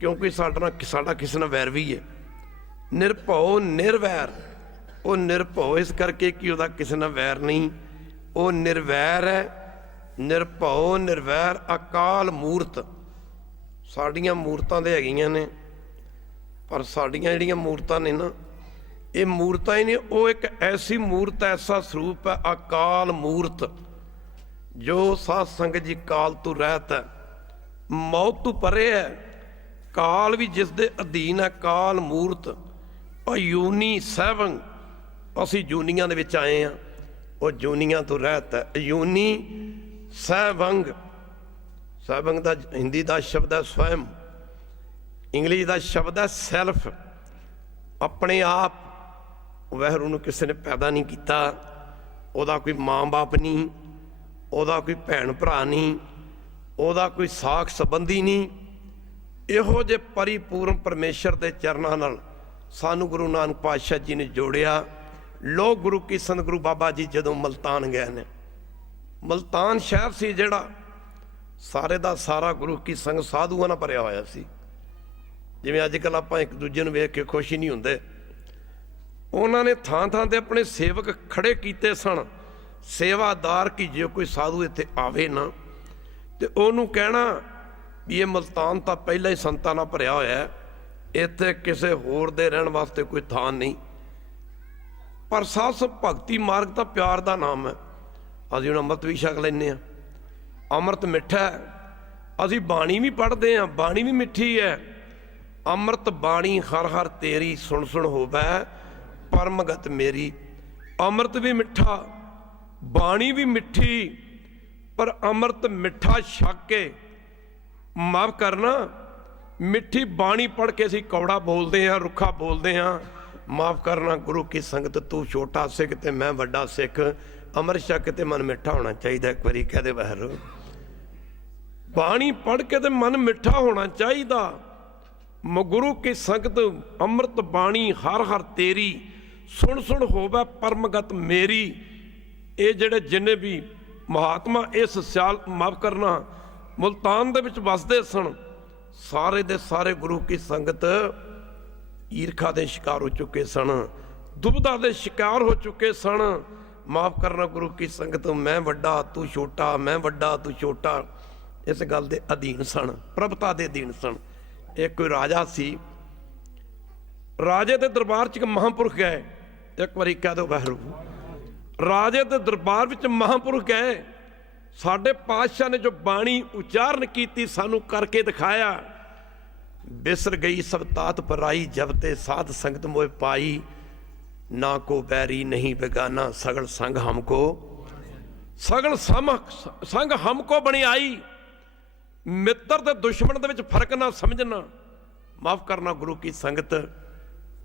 ਕਿਉਂਕਿ ਸਾਡਾ ਕਿਸੇ ਨਾਲ ਵੈਰ ਵੀ ਹੈ। ਨਿਰਭਉ ਨਿਰਵੈਰ, ਉਹ ਨਿਰਭਉ ਇਸ ਕਰਕੇ ਕਿ ਉਹਦਾ ਕਿਸੇ ਨਾਲ ਵੈਰ ਨਹੀਂ, ਉਹ ਨਿਰਵੈਰ ਹੈ। ਨਿਰਭਉ ਨਿਰਵੈਰ ਅਕਾਲ ਮੂਰਤ। ਸਾਡੀਆਂ ਮੂਰਤਾਂ ਦੇ ਹੈਗੀਆਂ ਨੇ, ਪਰ ਸਾਡੀਆਂ ਜਿਹੜੀਆਂ ਮੂਰਤਾਂ ਨੇ ਨਾ, ਇਹ ਮੂਰਤਾਂ ਹੀ ਨੇ। ਉਹ ਇੱਕ ਐਸੀ ਮੂਰਤ, ਐਸਾ ਸਰੂਪ ਹੈ ਅਕਾਲ ਮੂਰਤ, ਜੋ ਸਾਧ ਸੰਗਤ ਜੀ ਕਾਲ ਤੋਂ ਰਹਿਤ ਹੈ, ਮੌਤ ਤੋਂ ਪਰੇ ਹੈ। ਕਾਲ ਵੀ ਜਿਸ ਦੇ ਅਧੀਨ ਹੈ, ਕਾਲ ਮੂਰਤ। ਯੂਨੀ 7, ਅਸੀਂ ਜੂਨੀਆਂ ਦੇ ਵਿੱਚ ਆਏ ਹਾਂ। ਉਹ ਜੂਨੀਆਂ ਤੋਂ ਰਹਿਤ ਹੈ। ਯੂਨੀ ਸਹਿਵੰਗ, ਸਹਿਵੰਗ ਦਾ ਹਿੰਦੀ ਦਾ ਸ਼ਬਦ ਹੈ ਸਵੈਮ, ਇੰਗਲਿਸ਼ ਦਾ ਸ਼ਬਦ ਹੈ ਸੈਲਫ। ਆਪਣੇ ਆਪ ਵਾਹਿਗੁਰੂ ਨੂੰ ਕਿਸੇ ਨੇ ਪੈਦਾ ਨਹੀਂ ਕੀਤਾ, ਉਹਦਾ ਕੋਈ ਮਾਂ-ਬਾਪ ਨਹੀਂ, ਉਹਦਾ ਕੋਈ ਭੈਣ ਭਰਾ ਨਹੀਂ, ਉਹਦਾ ਕੋਈ ਸਾਖ ਸੰਬੰਧੀ ਨਹੀਂ। ਇਹੋ ਜਿਹੇ ਪਰਿਪੂਰਨ ਪਰਮੇਸ਼ਰ ਦੇ ਚਰਨਾਂ ਨਾਲ ਸਾਨੂੰ ਗੁਰੂ ਨਾਨਕ ਪਾਤਸ਼ਾਹ ਜੀ ਨੇ ਜੋੜਿਆ। ਲੋਕ ਗੁਰੂ ਕੀ ਸੰਤ ਗੁਰੂ ਬਾਬਾ ਜੀ ਜਦੋਂ ਮਲਤਾਨ ਗਏ ਨੇ, ਮਲਤਾਨ ਸ਼ਹਿਰ ਸੀ ਜਿਹੜਾ ਸਾਰੇ ਦਾ ਸਾਰਾ ਗੁਰੂ ਕੀ ਸੰਗ ਸਾਧੂਆਂ ਨਾਲ ਭਰਿਆ ਹੋਇਆ ਸੀ। ਜਿਵੇਂ ਅੱਜ ਕੱਲ੍ਹ ਆਪਾਂ ਇੱਕ ਦੂਜੇ ਨੂੰ ਵੇਖ ਕੇ ਖੁਸ਼ ਹੀ ਨਹੀਂ ਹੁੰਦੇ, ਉਹਨਾਂ ਨੇ ਥਾਂ ਥਾਂ ਤੇ ਆਪਣੇ ਸੇਵਕ ਖੜੇ ਕੀਤੇ ਸਨ, ਸੇਵਾਦਾਰ, ਕਿ ਜੇ ਕੋਈ ਸਾਧੂ ਇੱਥੇ ਆਵੇ ਨਾ ਤੇ ਉਹਨੂੰ ਕਹਿਣਾ ਵੀ ਇਹ ਮਲਤਾਨ ਤਾਂ ਪਹਿਲਾਂ ਹੀ ਸੰਤਾਂ ਨਾਲ ਭਰਿਆ ਹੋਇਆ, ਇੱਥੇ ਕਿਸੇ ਹੋਰ ਦੇ ਰਹਿਣ ਵਾਸਤੇ ਕੋਈ ਥਾਂ ਨਹੀਂ। ਪਰ ਸਾਧ ਭਗਤੀ ਮਾਰਗ ਤਾਂ ਪਿਆਰ ਦਾ ਨਾਮ ਹੈ। ਅਸੀਂ ਹੁਣ ਅੰਮ੍ਰਿਤ ਵੀ ਛਕ ਲੈਂਦੇ ਹਾਂ, ਅੰਮ੍ਰਿਤ ਮਿੱਠਾ ਹੈ। ਅਸੀਂ ਬਾਣੀ ਵੀ ਪੜ੍ਹਦੇ ਹਾਂ, ਬਾਣੀ ਵੀ ਮਿੱਠੀ ਹੈ। ਅੰਮ੍ਰਿਤ ਬਾਣੀ ਹਰ ਹਰ ਤੇਰੀ, ਸੁਣ ਸੁਣ ਹੋਵੈ ਪਰਮਗਤ ਮੇਰੀ। ਅੰਮ੍ਰਿਤ ਵੀ ਮਿੱਠਾ, ਬਾਣੀ ਵੀ ਮਿੱਠੀ, ਪਰ ਅੰਮ੍ਰਿਤ ਮਿੱਠਾ ਛਕ ਕੇ ਮਾਫ ਕਰਨਾ, ਮਿੱਠੀ ਬਾਣੀ ਪੜ੍ਹ ਕੇ ਅਸੀਂ ਕੌੜਾ ਬੋਲਦੇ ਹਾਂ, ਰੁੱਖਾ ਬੋਲਦੇ ਹਾਂ। ਮਾਫ ਕਰਨਾ ਗੁਰੂ ਕੀ ਸੰਗਤ, ਤੂੰ ਛੋਟਾ ਸਿੱਖ ਤੇ ਮੈਂ ਵੱਡਾ ਸਿੱਖ, ਅੰਮ੍ਰਿਤ ਛਕ ਤੇ ਮਨ ਮਿੱਠਾ ਹੋਣਾ ਚਾਹੀਦਾ। ਇੱਕ ਵਾਰੀ ਕਹਿ ਦੇ ਵਾਹਿਗੁਰੂ। ਬਾਣੀ ਪੜ੍ਹ ਕੇ ਤੇ ਮਨ ਮਿੱਠਾ ਹੋਣਾ ਚਾਹੀਦਾ। ਗੁਰੂ ਕੀ ਸੰਗਤ, ਅੰਮ੍ਰਿਤ ਬਾਣੀ ਹਰ ਹਰ ਤੇਰੀ, ਸੁਣ ਸੁਣ ਹੋਵੇ ਪਰਮਗਤ ਮੇਰੀ। ਇਹ ਜਿਹੜੇ ਜਿੰਨੇ ਵੀ ਮਹਾਤਮਾ ਇਸ ਸਿਆਲ ਮਾਫ ਕਰਨਾ ਮੁਲਤਾਨ ਦੇ ਵਿੱਚ ਵਸਦੇ ਸਨ, ਸਾਰੇ ਦੇ ਸਾਰੇ ਗੁਰੂ ਕੀ ਸੰਗਤ ਈਰਖਾ ਦੇ ਸ਼ਿਕਾਰ ਹੋ ਚੁੱਕੇ ਸਨ, ਦੁਬਦਾ ਦੇ ਸ਼ਿਕਾਰ ਹੋ ਚੁੱਕੇ ਸਨ। ਮਾਫ ਕਰਨਾ ਗੁਰੂ ਕੀ ਸੰਗਤ, ਮੈਂ ਵੱਡਾ ਤੂੰ ਛੋਟਾ, ਮੈਂ ਵੱਡਾ ਤੂੰ ਛੋਟਾ, ਇਸ ਗੱਲ ਦੇ ਅਧੀਨ ਸਨ, ਪ੍ਰਭਤਾ ਦੇ ਅਧੀਨ ਸਨ। ਇੱਕ ਕੋਈ ਰਾਜਾ ਸੀ, ਰਾਜੇ ਦੇ ਦਰਬਾਰ 'ਚ ਇੱਕ ਮਹਾਂਪੁਰਖ ਗਏ। ਇੱਕ ਵਾਰੀ ਕਹਿ ਦਿਓ ਵਾਹਿਗੁਰੂ। ਰਾਜੇ ਦੇ ਦਰਬਾਰ ਵਿੱਚ ਮਹਾਂਪੁਰਖ ਗਏ। ਸਾਡੇ ਪਾਤਸ਼ਾਹ ਨੇ ਜੋ ਬਾਣੀ ਉਚਾਰਨ ਕੀਤੀ, ਸਾਨੂੰ ਕਰਕੇ ਦਿਖਾਇਆ। ਬਿਸਰ ਗਈ ਸਭ ਤਾਤ ਪਰਾਈ, ਜਬ ਤੇ ਸਾਧ ਸੰਗਤ ਮੋਹ ਪਾਈ। ਨਾ ਕੋ ਬੈਰੀ ਨਹੀਂ ਬੇਗਾਨਾ, ਸਗਲ ਸੰਗ ਹਮਕੋ, ਸਗਲ ਸੰਗ ਹਮਕੋ ਬਣਾਈ। ਮਿੱਤਰ ਤੇ ਦੁਸ਼ਮਣ ਦੇ ਵਿੱਚ ਫਰਕ ਨਾ ਸਮਝਣਾ। ਮਾਫ ਕਰਨਾ ਗੁਰੂ ਕੀ ਸੰਗਤ,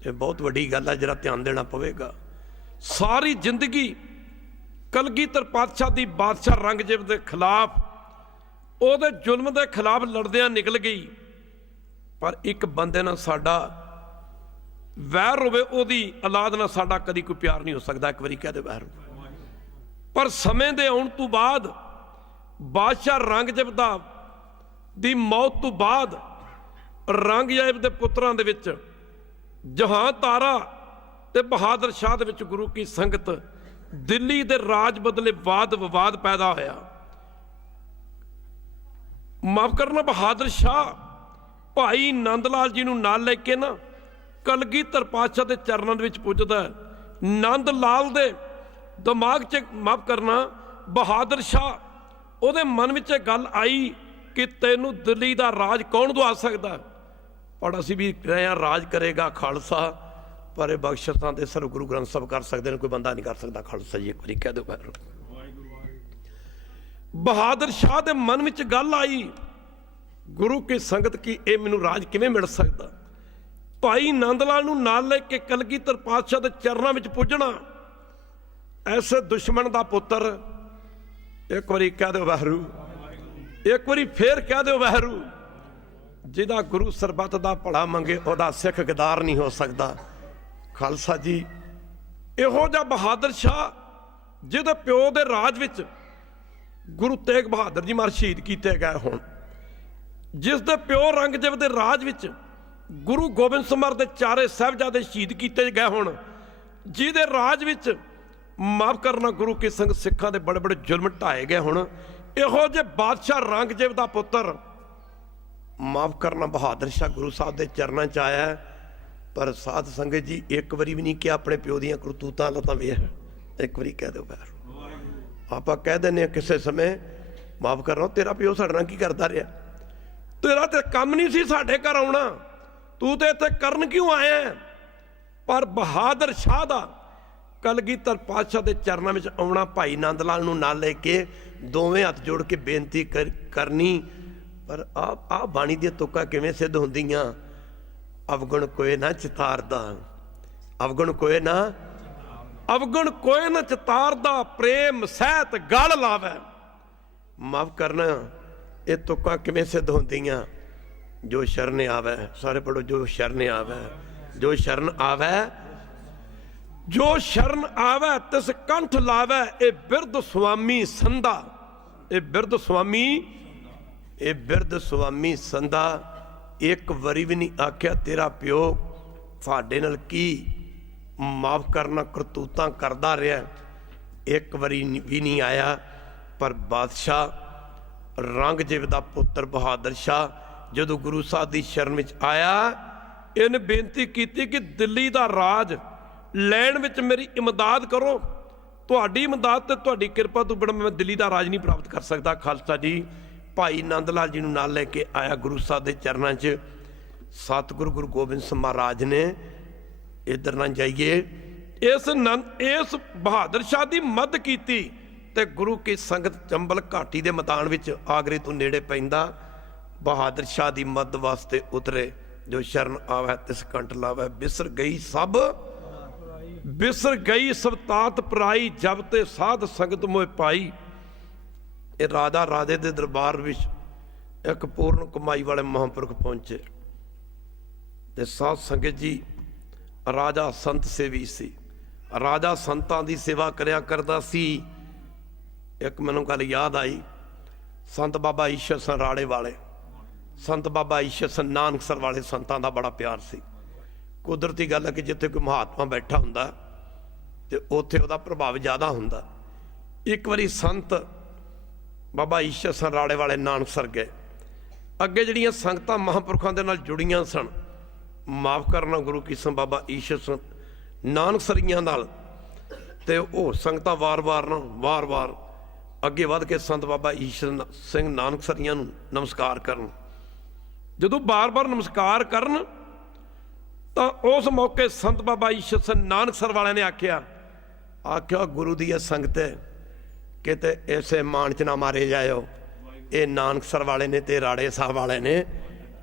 ਇਹ ਬਹੁਤ ਵੱਡੀ ਗੱਲ ਹੈ, ਜਿਹੜਾ ਧਿਆਨ ਦੇਣਾ ਪਵੇਗਾ। ਸਾਰੀ ਜ਼ਿੰਦਗੀ ਕਲਗੀਧਰ ਪਾਤਸ਼ਾਹ ਦੀ ਬਾਦਸ਼ਾਹ ਰੰਗਜੀਤ ਦੇ ਖਿਲਾਫ, ਉਹਦੇ ਜ਼ੁਲਮ ਦੇ ਖਿਲਾਫ ਲੜਦਿਆਂ ਨਿਕਲ ਗਈ। ਪਰ ਇੱਕ ਬੰਦੇ ਨਾਲ ਸਾਡਾ ਵੈਰ ਹੋਵੇ, ਉਹਦੀ ਔਲਾਦ ਨਾਲ ਸਾਡਾ ਕਦੀ ਕੋਈ ਪਿਆਰ ਨਹੀਂ ਹੋ ਸਕਦਾ। ਇੱਕ ਵਾਰੀ ਕਹਿ ਦੇ ਵੈਰ। ਪਰ ਸਮੇਂ ਦੇ ਆਉਣ ਤੋਂ ਬਾਅਦ, ਬਾਦਸ਼ਾਹ ਰੰਗਜੀਤ ਦੀ ਮੌਤ ਤੋਂ ਬਾਅਦ, ਰੰਗਜੀਤ ਦੇ ਪੁੱਤਰਾਂ ਦੇ ਵਿੱਚ ਜਹਾਂ ਤਾਰਾ ਤੇ ਬਹਾਦਰ ਸ਼ਾਹ ਦੇ ਵਿੱਚ ਗੁਰੂ ਕੀ ਸੰਗਤ, ਦਿੱਲੀ ਦੇ ਰਾਜ ਬਦਲੇ ਵਾਦ ਵਿਵਾਦ ਪੈਦਾ ਹੋਇਆ। ਮਾਫ ਕਰਨਾ ਬਹਾਦਰ ਸ਼ਾਹ ਭਾਈ ਨੰਦ ਲਾਲ ਜੀ ਨੂੰ ਨਾਲ ਲੈ ਕੇ ਨਾ ਕਲਗੀਧਰ ਪਾਤਸ਼ਾਹ ਦੇ ਚਰਨਾਂ ਦੇ ਵਿੱਚ ਪੁੱਜਦਾ। ਨੰਦ ਲਾਲ ਦੇ ਦਿਮਾਗ 'ਚ ਮਾਫ ਕਰਨਾ ਬਹਾਦਰ ਸ਼ਾਹ, ਉਹਦੇ ਮਨ ਵਿੱਚ ਇਹ ਗੱਲ ਆਈ ਕਿ ਤੈਨੂੰ ਦਿੱਲੀ ਦਾ ਰਾਜ ਕੌਣ ਦਵਾ ਸਕਦਾ। ਪਰ ਅਸੀਂ ਵੀ ਰਹੇ ਹਾਂ, ਰਾਜ ਕਰੇਗਾ ਖਾਲਸਾ, ਪਰ ਇਹ ਬਖਸ਼ਿਸ਼ਾਂ ਤੇ ਸਿਰਫ ਗੁਰੂ ਗ੍ਰੰਥ ਸਾਹਿਬ ਕਰ ਸਕਦੇ ਨੇ, ਕੋਈ ਬੰਦਾ ਨਹੀਂ ਕਰ ਸਕਦਾ ਖਾਲਸਾ ਜੀ। ਇੱਕ ਵਾਰੀ ਕਹਿ ਦਿਓ ਵਾਹਿਗੁਰੂ। ਬਹਾਦਰ ਸ਼ਾਹ ਦੇ ਮਨ ਵਿੱਚ ਗੱਲ ਆਈ, ਗੁਰੂ ਕੀ ਸੰਗਤ ਕੀ ਇਹ ਮੈਨੂੰ ਰਾਜ ਕਿਵੇਂ ਮਿਲ ਸਕਦਾ। ਭਾਈ ਨੰਦ ਲਾਲ ਨੂੰ ਨਾਲ ਲੈ ਕੇ ਕਲਗੀਧਰ ਪਾਤਸ਼ਾਹ ਦੇ ਚਰਨਾਂ ਵਿੱਚ ਪੁੱਜਣਾ। ਐਸੇ ਦੁਸ਼ਮਣ ਦਾ ਪੁੱਤਰ, ਇੱਕ ਵਾਰੀ ਕਹਿ ਦਿਓ ਵਾਹਿਗੁਰੂ। ਇੱਕ ਵਾਰੀ ਫੇਰ ਕਹਿ ਦਿਓ ਵਾਹਿਗੁਰੂ। ਜਿਹਦਾ ਗੁਰੂ ਸਰਬੱਤ ਦਾ ਭਲਾ ਮੰਗੇ, ਉਹਦਾ ਸਿੱਖ ਗਦਾਰ ਨਹੀਂ ਹੋ ਸਕਦਾ। ਖਾਲਸਾ ਜੀ, ਇਹੋ ਜਿਹਾ ਬਹਾਦਰ ਸ਼ਾਹ ਜਿਹਦੇ ਪਿਓ ਦੇ ਰਾਜ ਵਿੱਚ ਗੁਰੂ ਤੇਗ ਬਹਾਦਰ ਜੀ ਮਹਾਰਾਜ ਸ਼ਹੀਦ ਕੀਤੇ ਗਏ ਹੋਣ, ਜਿਸ ਦੇ ਪਿਓ ਰੰਗਜੀਤ ਦੇ ਰਾਜ ਵਿੱਚ ਗੁਰੂ ਗੋਬਿੰਦ ਸਿੰਘ ਮਹਾਰਾਜ ਦੇ ਚਾਰੇ ਸਾਹਿਬਜ਼ਾਦੇ ਸ਼ਹੀਦ ਕੀਤੇ ਗਏ ਹੋਣ, ਜਿਹਦੇ ਰਾਜ ਵਿੱਚ ਮਾਫ ਕਰਨਾ ਗੁਰੂ ਕੀ ਸੰਗਤ ਸਿੱਖਾਂ ਦੇ ਬੜੇ ਬੜੇ ਜ਼ੁਲਮ ਢਾਏ ਗਏ ਹੋਣ, ਇਹੋ ਜਿਹੇ ਬਾਦਸ਼ਾਹ ਰੰਗਜੀਤ ਦਾ ਪੁੱਤਰ ਮਾਫ ਕਰਨਾ ਬਹਾਦਰ ਸ਼ਾਹ ਗੁਰੂ ਸਾਹਿਬ ਦੇ ਚਰਨਾਂ 'ਚ ਆਇਆ। ਪਰ ਸਾਧ ਸੰਗਤ ਜੀ, ਇੱਕ ਵਾਰੀ ਵੀ ਨਹੀਂ ਕਿਹਾ ਆਪਣੇ ਪਿਓ ਦੀਆਂ ਕਰਤੂਤਾਂ ਲੱਤਾਂ ਵੇਖ। ਇੱਕ ਵਾਰੀ ਕਹਿ ਦਿਓ ਵੈਰ। ਆਪਾਂ ਕਹਿ ਦਿੰਦੇ ਹਾਂ ਕਿਸੇ ਸਮੇਂ, ਮਾਫ ਕਰਨਾ ਤੇਰਾ ਪਿਓ ਸਾਡੇ ਨਾਲ ਕੀ ਕਰਦਾ ਰਿਹਾ, ਤੇਰਾ ਤੇ ਕੰਮ ਨਹੀਂ ਸੀ ਸਾਡੇ ਘਰ ਆਉਣਾ, ਤੂੰ ਤੇ ਇੱਥੇ ਕਰਨ ਕਿਉਂ ਆਇਆ। ਪਰ ਬਹਾਦਰ ਸ਼ਾਹ ਦਾ ਕਲਗੀਧਰ ਪਾਤਸ਼ਾਹ ਦੇ ਚਰਨਾਂ ਵਿੱਚ ਆਉਣਾ, ਭਾਈ ਨੰਦ ਲਾਲ ਨੂੰ ਨਾਲ ਲੈ ਕੇ ਦੋਵੇਂ ਹੱਥ ਜੋੜ ਕੇ ਬੇਨਤੀ ਕਰਨੀ। ਪਰ ਆ ਬਾਣੀ ਦੀਆਂ ਤੁਕਾਂ ਕਿਵੇਂ ਸਿੱਧ ਹੁੰਦੀਆਂ? ਅਵਗੁਣ ਕੋਏ ਨਾ ਚਿਤਾਰਦਾ, ਅਵਗੁਣ ਕੋਏ ਨਾ, ਅਵਗੁਣ ਕੋਏ ਨਾ ਚਿਤਾਰਦਾ, ਪ੍ਰੇਮ ਸਹਿਤ ਗਲ ਲਾਵੇ। ਮਾਫ ਕਰਨਾ, ਇਹ ਤੁਕਾਂ ਕਿਵੇਂ ਸਿੱਧ ਹੁੰਦੀਆਂ? ਜੋ ਸ਼ਰਨ ਆਵੇ, ਸਾਰੇ ਪੜੋ, ਜੋ ਸ਼ਰਨ ਆਵੇ, ਜੋ ਸ਼ਰਨ ਆਵੇ, ਜੋ ਸ਼ਰਨ ਆਵੇ ਤਿਸ ਕੰਠ ਲਾਵੇ। ਇਹ ਬਿਰਧ ਸੁਆਮੀ ਸੰਧਾ, ਇਹ ਬਿਰਧ ਸੁਆਮੀ, ਇਹ ਬਿਰਧ ਸੁਆਮੀ ਸੰਧਾ। ਇੱਕ ਵਾਰੀ ਵੀ ਨਹੀਂ ਆਖਿਆ ਤੇਰਾ ਪਿਓ ਤੁਹਾਡੇ ਨਾਲ ਕੀ ਮਾਫ ਕਰਨਾ ਕਰਤੂਤਾਂ ਕਰਦਾ ਰਿਹਾ, ਇੱਕ ਵਾਰੀ ਵੀ ਨਹੀਂ ਆਇਆ। ਪਰ ਬਾਦਸ਼ਾਹ ਰੰਗਜੀਤ ਦਾ ਪੁੱਤਰ ਬਹਾਦਰ ਸ਼ਾਹ ਜਦੋਂ ਗੁਰੂ ਸਾਹਿਬ ਦੀ ਸ਼ਰਨ ਵਿੱਚ ਆਇਆ, ਇਹਨੇ ਬੇਨਤੀ ਕੀਤੀ ਕਿ ਦਿੱਲੀ ਦਾ ਰਾਜ ਲੈਣ ਵਿੱਚ ਮੇਰੀ ਇਮਦਾਦ ਕਰੋ। ਤੁਹਾਡੀ ਇਮਦਾਦ ਤੇ ਤੁਹਾਡੀ ਕਿਰਪਾ ਤੋਂ ਬਿਨਾਂ ਮੈਂ ਦਿੱਲੀ ਦਾ ਰਾਜ ਨਹੀਂ ਪ੍ਰਾਪਤ ਕਰ ਸਕਦਾ। ਖਾਲਸਾ ਜੀ ਭਾਈ ਨੰਦ ਲਾਲ ਜੀ ਨੂੰ ਨਾਲ ਲੈ ਕੇ ਆਇਆ ਗੁਰੂ ਸਾਹਿਬ ਦੇ ਚਰਨਾਂ 'ਚ। ਸਤਿਗੁਰੂ ਗੁਰੂ ਗੋਬਿੰਦ ਸਿੰਘ ਮਹਾਰਾਜ ਨੇ ਇੱਧਰ ਨਾ ਜਾਈਏ, ਇਸ ਬਹਾਦਰ ਸ਼ਾਹ ਦੀ ਮਦਦ ਕੀਤੀ ਤੇ ਗੁਰੂ ਕੀ ਸੰਗਤ ਚੰਬਲ ਘਾਟੀ ਦੇ ਮੈਦਾਨ ਵਿੱਚ ਆਗਰੇ ਤੋਂ ਨੇੜੇ ਪੈਂਦਾ ਬਹਾਦਰ ਸ਼ਾਹ ਦੀ ਮਦਦ ਵਾਸਤੇ ਉਤਰੇ। ਜੋ ਸ਼ਰਨ ਆਵੇ ਤਿਸ ਕੰਠ ਲਾਵੇ, ਬਿਸਰ ਗਈ ਸਭ, ਬਿਸਰ ਗਈ ਸਭ ਤਾਤ ਪਰਾਈ, ਜਬ ਤੇ ਸਾਧ ਸੰਗਤ ਮੋਹ ਪਾਈ। ਇਹ ਰਾਜਾ ਰਾਜੇ ਦੇ ਦਰਬਾਰ ਵਿੱਚ ਇੱਕ ਪੂਰਨ ਕਮਾਈ ਵਾਲੇ ਮਹਾਂਪੁਰਖ ਪਹੁੰਚੇ ਤੇ ਸਾਧ ਸੰਗਤ ਜੀ, ਰਾਜਾ ਸੰਤ ਸੇਵੀ ਸੀ, ਰਾਜਾ ਸੰਤਾਂ ਦੀ ਸੇਵਾ ਕਰਿਆ ਕਰਦਾ ਸੀ। ਇੱਕ ਮੈਨੂੰ ਗੱਲ ਯਾਦ ਆਈ, ਸੰਤ ਬਾਬਾ ਈਸ਼ਰ ਸਿੰਘ ਰਾੜੇ ਵਾਲੇ, ਸੰਤ ਬਾਬਾ ਈਸ਼ਰ ਸਿੰਘ ਨਾਨਕਸਰ ਵਾਲੇ ਸੰਤਾਂ ਦਾ ਬੜਾ ਪਿਆਰ ਸੀ। ਕੁਦਰਤੀ ਗੱਲ ਹੈ ਕਿ ਜਿੱਥੇ ਕੋਈ ਮਹਾਤਮਾ ਬੈਠਾ ਹੁੰਦਾ ਤੇ ਉੱਥੇ ਉਹਦਾ ਪ੍ਰਭਾਵ ਜ਼ਿਆਦਾ ਹੁੰਦਾ। ਇੱਕ ਵਾਰੀ ਸੰਤ ਬਾਬਾ ਈਸ਼ਰ ਸਿੰਘ ਰਾੜੇ ਵਾਲੇ ਨਾਨਕਸਰ ਗਏ। ਅੱਗੇ ਜਿਹੜੀਆਂ ਸੰਗਤਾਂ ਮਹਾਂਪੁਰਖਾਂ ਦੇ ਨਾਲ ਜੁੜੀਆਂ ਸਨ, ਮਾਫ ਕਰਨਾ ਗੁਰੂ ਕੀ ਸਿੰਘ ਬਾਬਾ ਈਸ਼ਰ ਸਿੰਘ ਨਾਨਕਸਰੀਆਂ ਨਾਲ, ਤੇ ਉਹ ਸੰਗਤਾਂ ਵਾਰ-ਵਾਰ ਅੱਗੇ ਵੱਧ ਕੇ ਸੰਤ ਬਾਬਾ ਈਸ਼ਰ ਸਿੰਘ ਨਾਨਕਸਰੀਆਂ ਨੂੰ ਨਮਸਕਾਰ ਕਰਨ। ਜਦੋਂ ਬਾਰ-ਬਾਰ ਨਮਸਕਾਰ ਕਰਨ ਤਾਂ ਉਸ ਮੌਕੇ ਸੰਤ ਬਾਬਾ ਈਸ਼ਰ ਸਿੰਘ ਨਾਨਕਸਰ ਵਾਲਿਆਂ ਨੇ ਆਖਿਆ ਗੁਰੂ ਦੀ ਇਹ ਸੰਗਤ ਹੈ, ਕਿਤੇ ਇਸੇ ਮਾਣ 'ਚ ਨਾ ਮਾਰੇ ਜਾਇਓ। ਇਹ ਨਾਨਕਸਰ ਵਾਲੇ ਨੇ ਤੇ ਰਾੜੇ ਸਾਹਿਬ ਵਾਲੇ ਨੇ,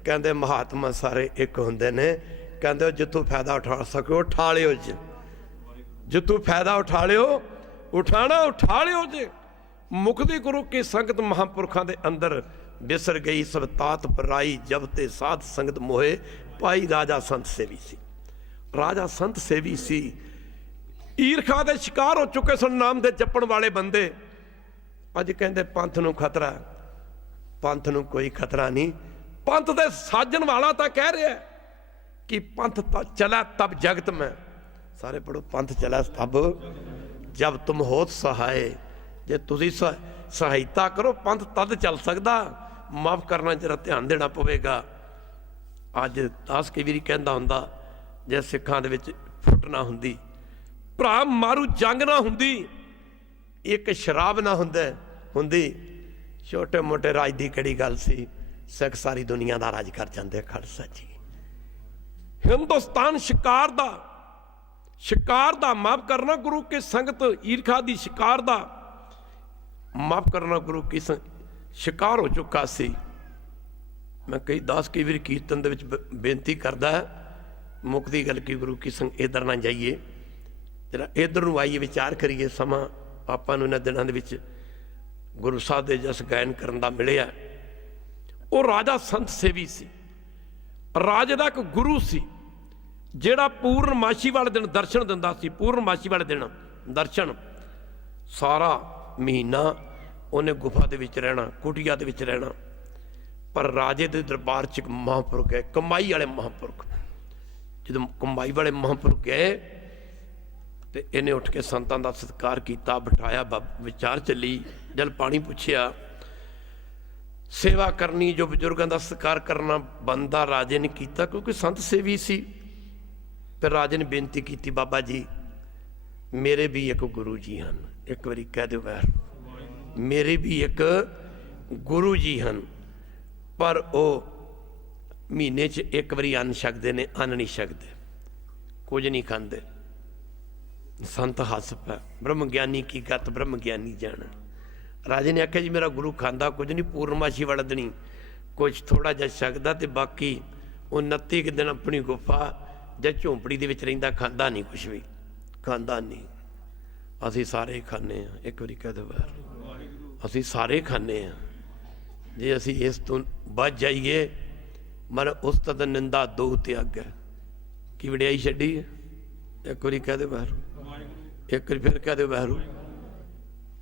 ਕਹਿੰਦੇ ਮਹਾਤਮਾ ਸਾਰੇ ਇੱਕ ਹੁੰਦੇ ਨੇ। ਕਹਿੰਦੇ ਜਿੱਥੋਂ ਫਾਇਦਾ ਉਠਾ ਸਕੋ ਉਠਾ ਲਿਓ ਜੀ, ਜਿੱਥੋਂ ਫਾਇਦਾ ਉਠਾ ਲਿਓ, ਉਠਾ ਲਿਓ ਜੀ। ਮੁਕਦੀ ਗੁਰੂ ਕੀ ਸੰਗਤ ਮਹਾਂਪੁਰਖਾਂ ਦੇ ਅੰਦਰ ਬਿਸਰ ਗਈ ਸਭ ਤਾਤ ਪਰਾਈ, ਜਬ ਤੇ ਸਾਧ ਸੰਗਤ ਮੋਹੇ ਪਾਈ। ਰਾਜਾ ਸੰਤ ਸੇਵੀ ਸੀ, ਰਾਜਾ ਸੰਤ ਸੇਵੀ ਸੀ। ਈਰਖਾ ਦੇ ਸ਼ਿਕਾਰ ਹੋ ਚੁੱਕੇ ਸਨ ਨਾਮ ਦੇ ਜਪਣ ਵਾਲੇ ਬੰਦੇ। ਅੱਜ ਕਹਿੰਦੇ ਪੰਥ ਨੂੰ ਖਤਰਾ, ਪੰਥ ਨੂੰ ਕੋਈ ਖਤਰਾ ਨਹੀਂ। ਪੰਥ ਦੇ ਸਾਜਣ ਵਾਲਾ ਤਾਂ ਕਹਿ ਰਿਹਾ ਕਿ ਪੰਥ ਚਲਾ ਤਬ ਜਗਤ ਮੈਂ, ਸਾਰੇ ਪੜੋ, ਪੰਥ ਚਲਾ ਤਬ ਜਬ ਤੁਮ ਹੋਤ ਸਹਾਏ। ਜੇ ਤੁਸੀਂ ਸਹਾਇਤਾ ਕਰੋ ਪੰਥ ਤਦ ਚੱਲ ਸਕਦਾ। ਮਾਫ ਕਰਨਾ ਜਰਾ ਧਿਆਨ ਦੇਣਾ ਪਵੇਗਾ। ਅੱਜ ਦਾਸ ਕਈ ਵਾਰੀ ਕਹਿੰਦਾ ਹੁੰਦਾ, ਜੇ ਸਿੱਖਾਂ ਦੇ ਵਿੱਚ ਫੁੱਟ ਨਾ ਹੁੰਦੀ, ਭਰਾ ਮਾਰੂ ਜੰਗ ਨਾ ਹੁੰਦੀ, ਇੱਕ ਸ਼ਰਾਬ ਨਾ ਹੁੰਦੀ, ਛੋਟੇ ਮੋਟੇ ਰਾਜ ਦੀ ਕਿਹੜੀ ਗੱਲ ਸੀ? ਸਿੱਖ ਸਾਰੀ ਦੁਨੀਆ ਦਾ ਰਾਜ ਕਰ ਜਾਂਦੇ। ਖਾਲਸਾ ਜੀ, ਹਿੰਦੁਸਤਾਨ ਸ਼ਿਕਾਰ ਦਾ ਮਾਫ ਕਰਨਾ ਗੁਰੂ ਕੀ ਸੰਗਤ ਈਰਖਾ ਦੀ ਸ਼ਿਕਾਰ ਦਾ, ਮਾਫ ਕਰਨਾ ਗੁਰੂ ਕੀ ਸ਼ਿਕਾਰ ਹੋ ਚੁੱਕਾ ਸੀ। ਮੈਂ ਕਈ ਵਾਰੀ ਕੀਰਤਨ ਦੇ ਵਿੱਚ ਬੇਨਤੀ ਕਰਦਾ, ਮੁੱਕਦੀ ਗੱਲ ਕੀ ਗੁਰੂ ਕੀ ਸੰਗ ਇੱਧਰ ਨਾ ਜਾਈਏ, ਜਰਾ ਇੱਧਰ ਨੂੰ ਆਈਏ, ਵਿਚਾਰ ਕਰੀਏ। ਸਮਾਂ ਆਪਾਂ ਨੂੰ ਇਹਨਾਂ ਦਿਨਾਂ ਦੇ ਵਿੱਚ ਗੁਰੂ ਸਾਹਿਬ ਦੇ ਜਸ ਗਾਇਨ ਕਰਨ ਦਾ ਮਿਲਿਆ। ਉਹ ਰਾਜਾ ਸੰਤ ਸੇਵੀ ਸੀ, ਰਾਜੇ ਦਾ ਇੱਕ ਗੁਰੂ ਸੀ ਜਿਹੜਾ ਪੂਰਨਮਾਸ਼ੀ ਵਾਲੇ ਦਿਨ ਦਰਸ਼ਨ ਦਿੰਦਾ ਸੀ। ਪੂਰਨਮਾਸ਼ੀ ਵਾਲੇ ਦਿਨ ਦਰਸ਼ਨ, ਸਾਰਾ ਮਹੀਨਾ ਉਹਨੇ ਗੁਫਾ ਦੇ ਵਿੱਚ ਰਹਿਣਾ, ਕੁਟੀਆ ਦੇ ਵਿੱਚ ਰਹਿਣਾ। ਪਰ ਰਾਜੇ ਦੇ ਦਰਬਾਰ 'ਚ ਇੱਕ ਮਹਾਂਪੁਰਖ ਹੈ, ਕਮਾਈ ਵਾਲੇ ਮਹਾਂਪੁਰਖ। ਜਦੋਂ ਕਮਾਈ ਵਾਲੇ ਮਹਾਂਪੁਰਖ ਗਏ ਤੇ ਇਹਨੇ ਉੱਠ ਕੇ ਸੰਤਾਂ ਦਾ ਸਤਿਕਾਰ ਕੀਤਾ, ਬਿਠਾਇਆ, ਵਿਚਾਰ ਚੱਲੀ, ਜਲ ਪਾਣੀ ਪੁੱਛਿਆ, ਸੇਵਾ ਕਰਨੀ, ਜੋ ਬਜ਼ੁਰਗਾਂ ਦਾ ਸਤਿਕਾਰ ਕਰਨਾ ਬੰਦਾ ਰਾਜੇ ਨੇ ਕੀਤਾ, ਕਿਉਂਕਿ ਸੰਤ ਸੇਵੀ ਸੀ। ਫਿਰ ਰਾਜੇ ਨੇ ਬੇਨਤੀ ਕੀਤੀ, ਬਾਬਾ ਜੀ ਮੇਰੇ ਵੀ ਇੱਕ ਗੁਰੂ ਜੀ ਹਨ। ਇੱਕ ਵਾਰੀ ਕਹਿ ਦਿਓ ਵੈਰ, ਮੇਰੇ ਵੀ ਇੱਕ ਗੁਰੂ ਜੀ ਹਨ, ਪਰ ਉਹ ਮਹੀਨੇ 'ਚ ਇੱਕ ਵਾਰੀ ਅੰਨ ਛਕਦੇ ਨੇ, ਅੰਨ ਨਹੀਂ ਛਕਦੇ, ਕੁਝ ਨਹੀਂ ਖਾਂਦੇ। संत हस पै ब्रह्म ज्ञानी की गत ब्रह्म ज्ञानी जान। राजे ने आख्या जी मेरा गुरु खांदा कुछ नहीं, पूर्णमाशी वाला दिन कुछ थोड़ा जिहा छकदा ते बाकी 29 के दिन अपनी गुफा ਜਾਂ ਝੌਂਪੜੀ ਦੇ ਵਿੱਚ ਰਹਿੰਦਾ, ਖਾਂਦਾ ਨਹੀਂ ਕੁਛ ਵੀ, ਖਾਂਦਾ ਨਹੀਂ। ਅਸੀਂ ਸਾਰੇ ਖਾਂਦੇ ਹਾਂ। ਇੱਕ ਵਾਰੀ ਕਹਿ ਦਿਓ ਵਾਹਿਗੁਰੂ। ਅਸੀਂ ਸਾਰੇ ਖਾਂਦੇ ਹਾਂ। ਜੇ ਅਸੀਂ ਇਸ ਤੋਂ ਬਚ ਜਾਈਏ ਮਨ ਉਸਤਤ ਨਿੰਦਾ ਦੋ ਤਿਆਗ ਹੈ। ਕੀ ਵਡਿਆਈ ਛੱਡੀ ਹੈ? ਇੱਕ ਵਾਰੀ ਕਹਿ ਦਿਓ ਵਾਹਿਗੁਰੂ। ਇੱਕ ਵਾਰੀ ਫਿਰ ਕਹਿ ਦਿਓ ਵਾਹਿਗੁਰੂ।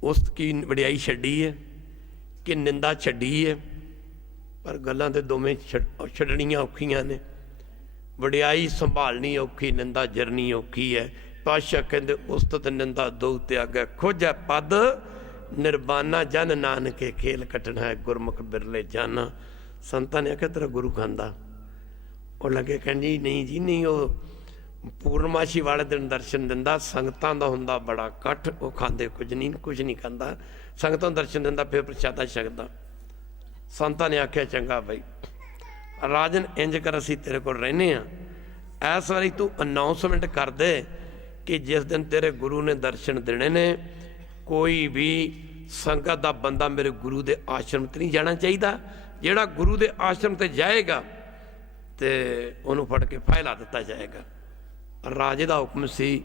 ਉਸ ਕੀ ਵਡਿਆਈ ਛੱਡੀ ਹੈ ਕਿ ਨਿੰਦਾ ਛੱਡੀ ਹੈ? ਪਰ ਗੱਲਾਂ ਤੇ ਦੋਵੇਂ ਛੱਡਣੀਆਂ ਔਖੀਆਂ ਨੇ। ਵਡਿਆਈ ਸੰਭਾਲਣੀ ਔਖੀ, ਨਿੰਦਾ ਜਰਨੀ ਔਖੀ ਹੈ। ਪਾਤਸ਼ਾਹ ਕਹਿੰਦੇ ਉਸਤਤ ਨਿੰਦਾ ਦੋ ਤਿਆਗੈ, ਖੋਜੈ ਪਦ ਨਿਰਬਾਨਾ ਜਨ ਨਾਨਕੇ ਖੇਲ ਕੱਟਣਾ ਹੈ ਗੁਰਮੁਖ ਬਿਰਲੇ ਜਾਨਾ। ਸੰਤਾਂ ਨੇ ਆਖਿਆ ਤੇਰਾ ਗੁਰੂ ਖਾਂਦਾ? ਉਹ ਲੱਗੇ ਕਹਿੰਦੀ ਨਹੀਂ ਜੀ ਨਹੀਂ, ਉਹ ਪੂਰਨਮਾਸ਼ੀ ਵਾਲੇ ਦਿਨ ਦਰਸ਼ਨ ਦਿੰਦਾ, ਸੰਗਤਾਂ ਦਾ ਹੁੰਦਾ ਬੜਾ ਇਕੱਠ, ਉਹ ਖਾਂਦੇ ਕੁਝ ਨਹੀਂ ਖਾਂਦਾ, ਸੰਗਤਾਂ ਨੂੰ ਦਰਸ਼ਨ ਦਿੰਦਾ ਫਿਰ ਪ੍ਰਸ਼ਾਦਾ ਛਕਦਾ। ਸੰਤਾਂ ਨੇ ਆਖਿਆ ਚੰਗਾ ਬਈ ਰਾਜਨ ਇੰਜ ਕਰ, ਅਸੀਂ ਤੇਰੇ ਕੋਲ ਰਹਿੰਦੇ ਹਾਂ, ਇਸ ਵਾਰੀ ਤੂੰ ਅਨਾਊਂਸਮੈਂਟ ਕਰ ਦੇ ਕਿ ਜਿਸ ਦਿਨ ਤੇਰੇ ਗੁਰੂ ਨੇ ਦਰਸ਼ਨ ਦੇਣੇ ਨੇ ਕੋਈ ਵੀ ਸੰਗਤ ਦਾ ਬੰਦਾ ਮੇਰੇ ਗੁਰੂ ਦੇ ਆਸ਼ਰਮ 'ਤੇ ਨਹੀਂ ਜਾਣਾ ਚਾਹੀਦਾ। ਜਿਹੜਾ ਗੁਰੂ ਦੇ ਆਸ਼ਰਮ 'ਤੇ ਜਾਏਗਾ ਤੇ ਉਹਨੂੰ ਫੜ ਕੇ ਫਾਇਲਾ ਦਿੱਤਾ ਜਾਏਗਾ। ਰਾਜੇ ਦਾ ਹੁਕਮ ਸੀ।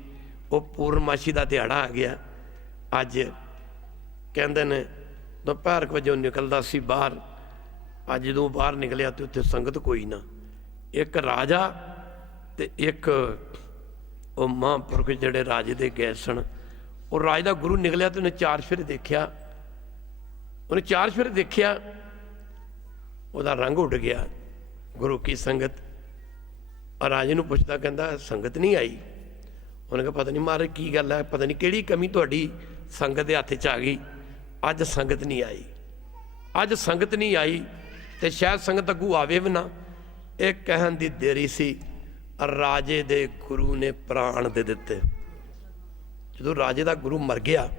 ਉਹ ਪੂਰਨਮਾਸ਼ੀ ਦਾ ਦਿਹਾੜਾ ਆ ਗਿਆ। ਅੱਜ ਕਹਿੰਦੇ ਨੇ ਦੁਪਹਿਰ ਵਜੋਂ ਨਿਕਲਦਾ ਸੀ ਬਾਹਰ। ਅੱਜ ਜਦੋਂ ਬਾਹਰ ਨਿਕਲਿਆ ਤੇ ਉੱਥੇ ਸੰਗਤ ਕੋਈ ਨਾ, ਇੱਕ ਰਾਜਾ ਤੇ ਇੱਕ ਉਹ ਮਹਾਂਪੁਰਖ ਜਿਹੜੇ ਰਾਜੇ ਦੇ ਗਏ ਸਨ। ਉਹ ਰਾਜ ਦਾ ਗੁਰੂ ਨਿਕਲਿਆ ਤੇ ਉਹਨੇ ਚਾਰ ਫੇਰੇ ਦੇਖਿਆ। ਉਹਨੇ ਚਾਰ ਫੇਰੇ ਦੇਖਿਆ, ਉਹਦਾ ਰੰਗ ਉੱਡ ਗਿਆ। ਗੁਰੂ ਕੀ ਸੰਗਤ। ਰਾਜੇ ਨੂੰ ਪੁੱਛਦਾ, ਕਹਿੰਦਾ ਸੰਗਤ ਨਹੀਂ ਆਈ। ਉਹਨੇ ਕਿਹਾ ਪਤਾ ਨਹੀਂ ਮਹਾਰਾਜ ਕੀ ਗੱਲ ਹੈ, ਪਤਾ ਨਹੀਂ ਕਿਹੜੀ ਕਮੀ ਤੁਹਾਡੀ ਸੰਗਤ ਦੇ ਹੱਥ 'ਚ ਆ ਗਈ, ਅੱਜ ਸੰਗਤ ਨਹੀਂ ਆਈ। ਅੱਜ ਸੰਗਤ ਨਹੀਂ ਆਈ ਤੇ ਸ਼ਾਇਦ ਸੰਗਤ ਅੱਗੂ ਆਵੇ ਵੀ ਨਾ। ਇਹ ਕਹਿਣ ਦੀ ਦੇਰੀ ਸੀ। ਰਾਜੇ ਦੇ ਗੁਰੂ ਨੇ ਪ੍ਰਾਣ ਦੇ ਦਿੱਤੇ। ਜਦੋਂ ਰਾਜੇ ਦਾ ਗੁਰੂ ਮਰ ਗਿਆ,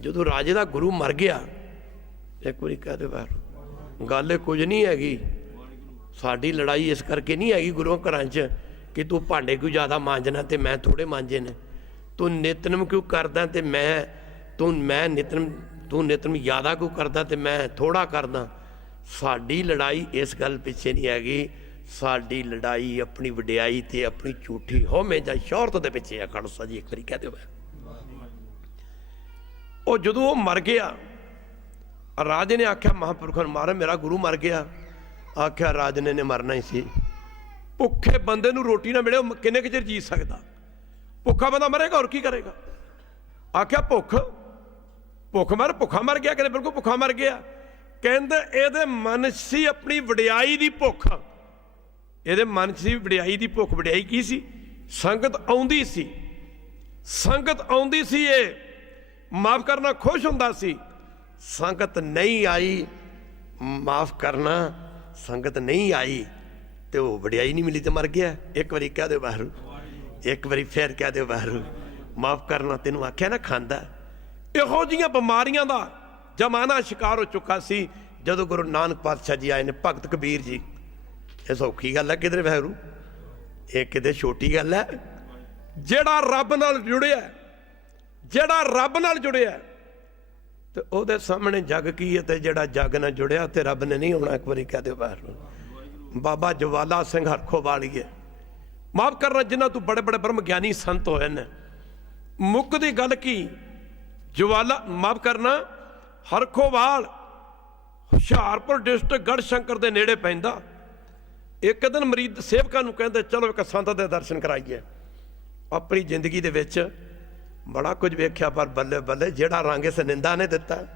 ਜਦੋਂ ਰਾਜੇ ਦਾ ਗੁਰੂ ਮਰ ਗਿਆ, ਇੱਕ ਵਾਰੀ ਕਹਿ ਦੇ ਬਾਹਰ ਗੱਲ ਕੁਝ ਨਹੀਂ ਹੈਗੀ। ਸਾਡੀ ਲੜਾਈ ਇਸ ਕਰਕੇ ਨਹੀਂ ਹੈਗੀ ਗੁਰੂ ਘਰਾਂ 'ਚ ਕਿ ਤੂੰ ਭਾਂਡੇ ਕਿਉਂ ਜ਼ਿਆਦਾ ਮਾਂਜਣਾ ਤੇ ਮੈਂ ਥੋੜ੍ਹੇ ਮਾਂਜੇ ਨੇ, ਤੂੰ ਨਿਤਨਮ ਕਿਉਂ ਕਰਦਾ ਤੇ ਮੈਂ ਨਿਤਨਮ ਜ਼ਿਆਦਾ ਕਿਉਂ ਕਰਦਾ ਤੇ ਮੈਂ ਥੋੜ੍ਹਾ ਕਰਦਾ। ਸਾਡੀ ਲੜਾਈ ਇਸ ਗੱਲ ਪਿੱਛੇ ਨਹੀਂ ਹੈਗੀ। ਸਾਡੀ ਲੜਾਈ ਆਪਣੀ ਵਡਿਆਈ ਤੇ ਆਪਣੀ ਝੂਠੀ ਹਉਮੈ ਜਾਂ ਸ਼ੌਹਰਤ ਦੇ ਪਿੱਛੇ ਆ। ਖਾਲਸਾ ਜੀ ਇੱਕ ਵਾਰੀ ਕਹਿ ਦਿਓ। ਉਹ ਜਦੋਂ ਉਹ ਮਰ ਗਿਆ, ਰਾਜੇ ਨੇ ਆਖਿਆ ਮਹਾਂਪੁਰਖਾਂ ਨੂੰ, ਮਾਰਾ ਮੇਰਾ ਗੁਰੂ ਮਰ ਗਿਆ। ਆਖਿਆ ਰਾਜੇ ਨੇ ਮਰਨਾ ਹੀ ਸੀ। ਭੁੱਖੇ ਬੰਦੇ ਨੂੰ ਰੋਟੀ ਨਾ ਮਿਲੇ ਉਹ ਕਿੰਨੇ ਕੁ ਚਿਰ ਜੀ ਸਕਦਾ? ਭੁੱਖਾ ਬੰਦਾ ਮਰੇਗਾ ਹੋਰ ਕੀ ਕਰੇਗਾ? ਆਖਿਆ ਭੁੱਖਾ ਮਰ ਗਿਆ। ਕਹਿੰਦੇ ਬਿਲਕੁਲ ਭੁੱਖਾ ਮਰ ਗਿਆ। ਕਹਿੰਦੇ ਇਹਦੇ ਮਨ ਸੀ ਆਪਣੀ ਵਡਿਆਈ ਦੀ ਭੁੱਖ। ਇਹਦੇ ਮਨ ਸੀ ਵਡਿਆਈ ਦੀ ਭੁੱਖ। ਵਡਿਆਈ ਕੀ ਸੀ? ਸੰਗਤ ਆਉਂਦੀ ਸੀ, ਸੰਗਤ ਆਉਂਦੀ ਸੀ, ਇਹ ਮਾਫ ਕਰਨਾ ਖੁਸ਼ ਹੁੰਦਾ ਸੀ। ਸੰਗਤ ਨਹੀਂ ਆਈ, ਮਾਫ ਕਰਨਾ ਸੰਗਤ ਨਹੀਂ ਆਈ ਤੇ ਉਹ ਵਡਿਆਈ ਨਹੀਂ ਮਿਲੀ ਤੇ ਮਰ ਗਿਆ। ਇੱਕ ਵਾਰੀ ਕਹਿ ਦਿਓ ਵਾਹਿਗੁਰੂ। ਇੱਕ ਵਾਰੀ ਫਿਰ ਕਹਿ ਦਿਓ ਵਾਹਿਗੁਰੂ। ਮਾਫ ਕਰਨਾ ਤੈਨੂੰ ਆਖਿਆ ਨਾ ਖਾਂਦਾ। ਇਹੋ ਜਿਹੀਆਂ ਬਿਮਾਰੀਆਂ ਦਾ ਜ਼ਮਾਨਾ ਸ਼ਿਕਾਰ ਹੋ ਚੁੱਕਾ ਸੀ ਜਦੋਂ ਗੁਰੂ ਨਾਨਕ ਪਾਤਸ਼ਾਹ ਜੀ ਆਏ ਨੇ। ਭਗਤ ਕਬੀਰ ਜੀ, ਇਹ ਸੌਖੀ ਗੱਲ ਹੈ ਕਿਧਰੇ ਵਾਹਿਗੁਰੂ? ਇਹ ਕਿਤੇ ਛੋਟੀ ਗੱਲ ਹੈ? ਜਿਹੜਾ ਰੱਬ ਨਾਲ ਜੁੜਿਆ, ਜਿਹੜਾ ਰੱਬ ਨਾਲ ਜੁੜਿਆ ਤੇ ਉਹਦੇ ਸਾਹਮਣੇ ਜੱਗ ਕੀ ਹੈ? ਤੇ ਜਿਹੜਾ ਜੱਗ ਨਾਲ ਜੁੜਿਆ ਤੇ ਰੱਬ ਨੇ ਨਹੀਂ ਆਉਣਾ। ਇੱਕ ਵਾਰੀ ਕਹਿ ਦਿਓ ਵਾਹਿਗੁਰੂ। ਬਾਬਾ ਜਵਾਲਾ ਸਿੰਘ ਹਰਖੋ ਵਾਲੀਏ, ਮਾਫ ਕਰਨਾ ਜਿਨ੍ਹਾਂ ਤੋਂ ਬੜੇ ਬੜੇ ਬ੍ਰਹਮ ਗਿਆਨੀ ਸੰਤ ਹੋਏ ਨੇ। ਮੁੱਕ ਦੀ ਗੱਲ ਕੀ? ਜਵਾਲਾ ਮਾਫ ਕਰਨਾ ਹਰਖੋਵਾਲ ਹੁਸ਼ਿਆਰਪੁਰ ਡਿਸਟ੍ਰਿਕਟ ਗੜ੍ਹਸ਼ੰਕਰ ਦੇ ਨੇੜੇ ਪੈਂਦਾ। ਇੱਕ ਦਿਨ ਮਰੀਦ ਸੇਵਕਾਂ ਨੂੰ ਕਹਿੰਦੇ ਚਲੋ ਇੱਕ ਸੰਤ ਦੇ ਦਰਸ਼ਨ ਕਰਾਈਏ। ਆਪਣੀ ਜ਼ਿੰਦਗੀ ਦੇ ਵਿੱਚ ਬੜਾ ਕੁਝ ਵੇਖਿਆ ਪਰ ਬੱਲੇ ਬੱਲੇ ਜਿਹੜਾ ਰੰਗ ਇਸ ਨਿੰਦਾ ਨੇ ਦਿੱਤਾ।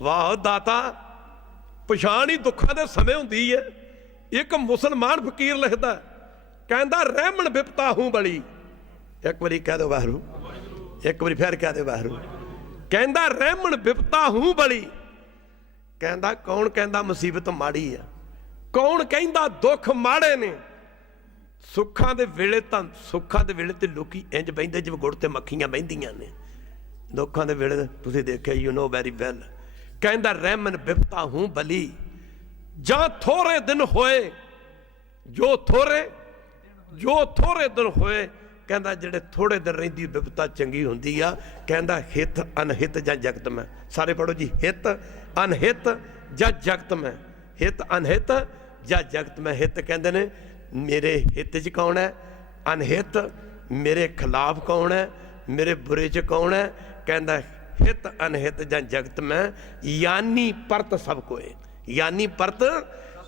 ਵਾਹ ਦਾਤਾ, ਪਛਾਣ ਹੀ ਦੁੱਖਾਂ ਦੇ ਸਮੇਂ ਹੁੰਦੀ ਹੈ। ਇੱਕ ਮੁਸਲਮਾਨ ਫਕੀਰ ਲਿਖਦਾ, ਕਹਿੰਦਾ ਰਹਿਮਣ ਬਿਪਤਾ ਹੂੰ ਬਲੀ। ਇੱਕ ਵਾਰੀ ਕਹਿ ਦਿਓ ਵਾਹਿਗੁਰੂ। ਇੱਕ ਵਾਰੀ ਫਿਰ ਕਹਿ ਦਿਓ ਵਾਹਿਗੁਰੂ। ਕਹਿੰਦਾ ਰਹਿਮਣ ਬਿਪਤਾ ਹੂੰ ਬਲੀ। ਕਹਿੰਦਾ ਕੌਣ ਕਹਿੰਦਾ ਮੁਸੀਬਤ ਮਾੜੀ ਆ? ਕੌਣ ਕਹਿੰਦਾ ਦੁੱਖ ਮਾੜੇ ਨੇ? ਸੁੱਖਾਂ ਦੇ ਵੇਲੇ ਤੇ ਲੋਕੀ ਇੰਜ ਬਹਿੰਦੇ ਜਿਵੇਂ ਗੁੜ ਤੇ ਮੱਖੀਆਂ ਬਹਿੰਦੀਆਂ ਨੇ। ਦੁੱਖਾਂ ਦੇ ਵੇਲੇ ਤੁਸੀਂ ਦੇਖਿਆ, ਯੂ ਨੋ ਵੈਰੀ ਵੈਲ। ਕਹਿੰਦਾ ਰਹਿਮਨ ਬਿਪਤਾ ਹੂੰ ਬਲੀ, ਜਾਂ ਥੋੜੇ ਦਿਨ ਹੋਏ ਜੋ ਥੋੜੇ ਦਿਨ ਹੋਏ। ਕਹਿੰਦਾ ਜਿਹੜੇ ਥੋੜੇ ਦਿਨ ਰਹਿੰਦੀ ਬਿਪਤਾ ਚੰਗੀ ਹੁੰਦੀ ਆ। ਕਹਿੰਦਾ ਹਿੱਤ ਅਨਹਿਤ ਜਾਂ ਜਗਤ ਮੈਂ। ਸਾਰੇ ਪੜੋ ਜੀ, ਹਿੱਤ ਅਨਹਿਤ ਜਾਂ ਜਗਤ ਮੈਂ। ਹਿੱਤ ਅਨਹਿਤ ਜਾਂ ਜਗਤ ਮੈਂ। ਹਿੱਤ ਕਹਿੰਦੇ ਨੇ ਮੇਰੇ ਹਿੱਤ 'ਚ ਕੌਣ ਹੈ, ਅਨਹਿਤ ਮੇਰੇ ਖਿਲਾਫ ਕੌਣ ਹੈ, ਮੇਰੇ ਬੁਰੇ 'ਚ ਕੌਣ ਹੈ। ਕਹਿੰਦਾ ਹਿੱਤ ਅਨਹਿਤ ਜਾਂ ਜਗਤ ਮੈਂ, ਯਾਨੀ ਪਰਤ ਸਭ ਕੋਏ। ਯਾਨੀ ਪਰਤ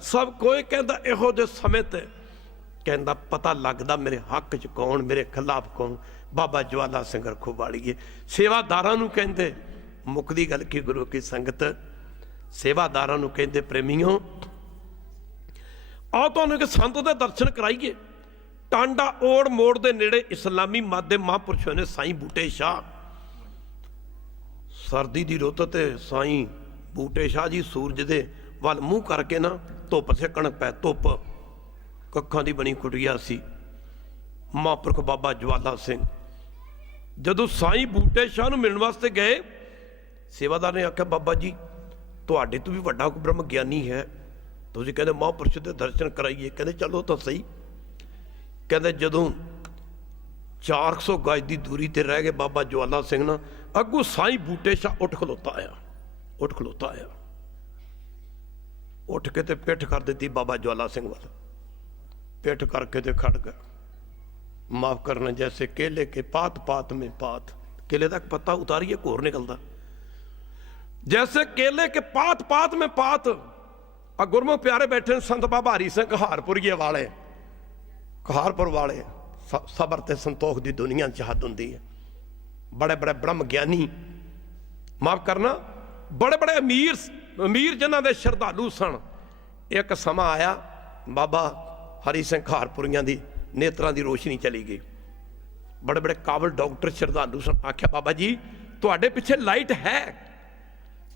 ਸਭ ਕੋਏ। ਕਹਿੰਦਾ ਇਹੋ ਜਿਹੇ ਸਮੇਂ ਤੇ ਕਹਿੰਦਾ ਪਤਾ ਲੱਗਦਾ ਮੇਰੇ ਹੱਕ 'ਚ ਕੌਣ, ਮੇਰੇ ਖਿਲਾਫ ਕੌਣ। ਬਾਬਾ ਜਵਾਲਾ ਸਿੰਘ ਰਖਵਾਲੀਏ ਸੇਵਾਦਾਰਾਂ ਨੂੰ ਕਹਿੰਦੇ, ਮੁੱਕਦੀ ਗੱਲ ਕੀ ਗੁਰੂ ਕੀ ਸੰਗਤ, ਸੇਵਾਦਾਰਾਂ ਨੂੰ ਕਹਿੰਦੇ ਪ੍ਰੇਮੀਓ ਆਓ ਤੁਹਾਨੂੰ ਇੱਕ ਸੰਤ ਦੇ ਦਰਸ਼ਨ ਕਰਾਈਏ। ਟਾਂਡਾ ਓੜ ਮੋੜ ਦੇ ਨੇੜੇ ਇਸਲਾਮੀ ਮੱਧ ਦੇ ਮਹਾਂਪੁਰਸ਼ੋਂ ਨੇ ਸਾਈਂ ਬੂਟੇ ਸ਼ਾਹ, ਸਰਦੀ ਦੀ ਰੁੱਤ ਤੇ ਸਾਈਂ ਬੂਟੇ ਸ਼ਾਹ ਜੀ ਸੂਰਜ ਦੇ ਵੱਲ ਮੂੰਹ ਕਰਕੇ ਨਾ ਧੁੱਪ ਸੇਕਣ ਪੈ। ਧੁੱਪ ਕੱਖਾਂ ਦੀ ਬਣੀ ਕੁਟੀਆ ਸੀ। ਮਹਾਂਪੁਰਖ ਬਾਬਾ ਜਵਾਲਾ ਸਿੰਘ ਜਦੋਂ ਸਾਈਂ ਬੂਟੇ ਸ਼ਾਹ ਨੂੰ ਮਿਲਣ ਵਾਸਤੇ ਗਏ, ਸੇਵਾਦਾਰ ਨੇ ਆਖਿਆ ਬਾਬਾ ਜੀ ਤੁਹਾਡੇ ਤੋਂ ਵੀ ਵੱਡਾ ਕੋਈ ਬ੍ਰਹਮ ਗਿਆਨੀ ਹੈ, ਤੁਸੀਂ ਕਹਿੰਦੇ ਮਹਾਂਪੁਰਸ਼ ਦੇ ਦਰਸ਼ਨ ਕਰਾਈਏ। ਕਹਿੰਦੇ ਚਲੋ ਤਾਂ ਸਹੀ। ਕਹਿੰਦੇ ਜਦੋਂ 400 ਗਜ ਦੀ ਦੂਰੀ ਤੇ ਰਹਿ ਗਏ ਬਾਬਾ ਜਵਾਲਾ ਸਿੰਘ ਨਾ, ਅੱਗੋਂ ਸਾਈਂ ਬੂਟੇ ਸ਼ਾਹ ਉੱਠ ਖਲੋਤਾ ਆਇਆ। ਉੱਠ ਖਲੋਤਾ ਆਇਆ, ਉੱਠ ਕੇ ਤੇ ਪਿੱਠ ਕਰ ਦਿੱਤੀ ਬਾਬਾ ਜਵਾਲਾ ਸਿੰਘ ਵੱਲ। ਪਿੱਠ करके तो खड़ गया। माफ करना जैसे केले के पात पात में पात, केले का पत्ता उतारिए घोर निकलता, जैसे केले के पात पात में पात। गुरमुख प्यारे बैठे संत बाबा हरी सिंह कहारपुरिये वाले, कहारपुर वाले। सबर ते संतोख की दुनिया च हद होंदी है। बड़े बड़े ब्रह्म ज्ञानी, माफ करना, बड़े बड़े अमीर अमीर जिन्हों के श्रद्धालु सन। एक समा आया बाबा हरी सिंह कहारपुरियां दी नेत्रां दी रोशनी चली गई। बड़े बड़े काबल डॉक्टर श्रद्धालु सन। आख्या बाबा जी तुहाडे पिछे लाइट है,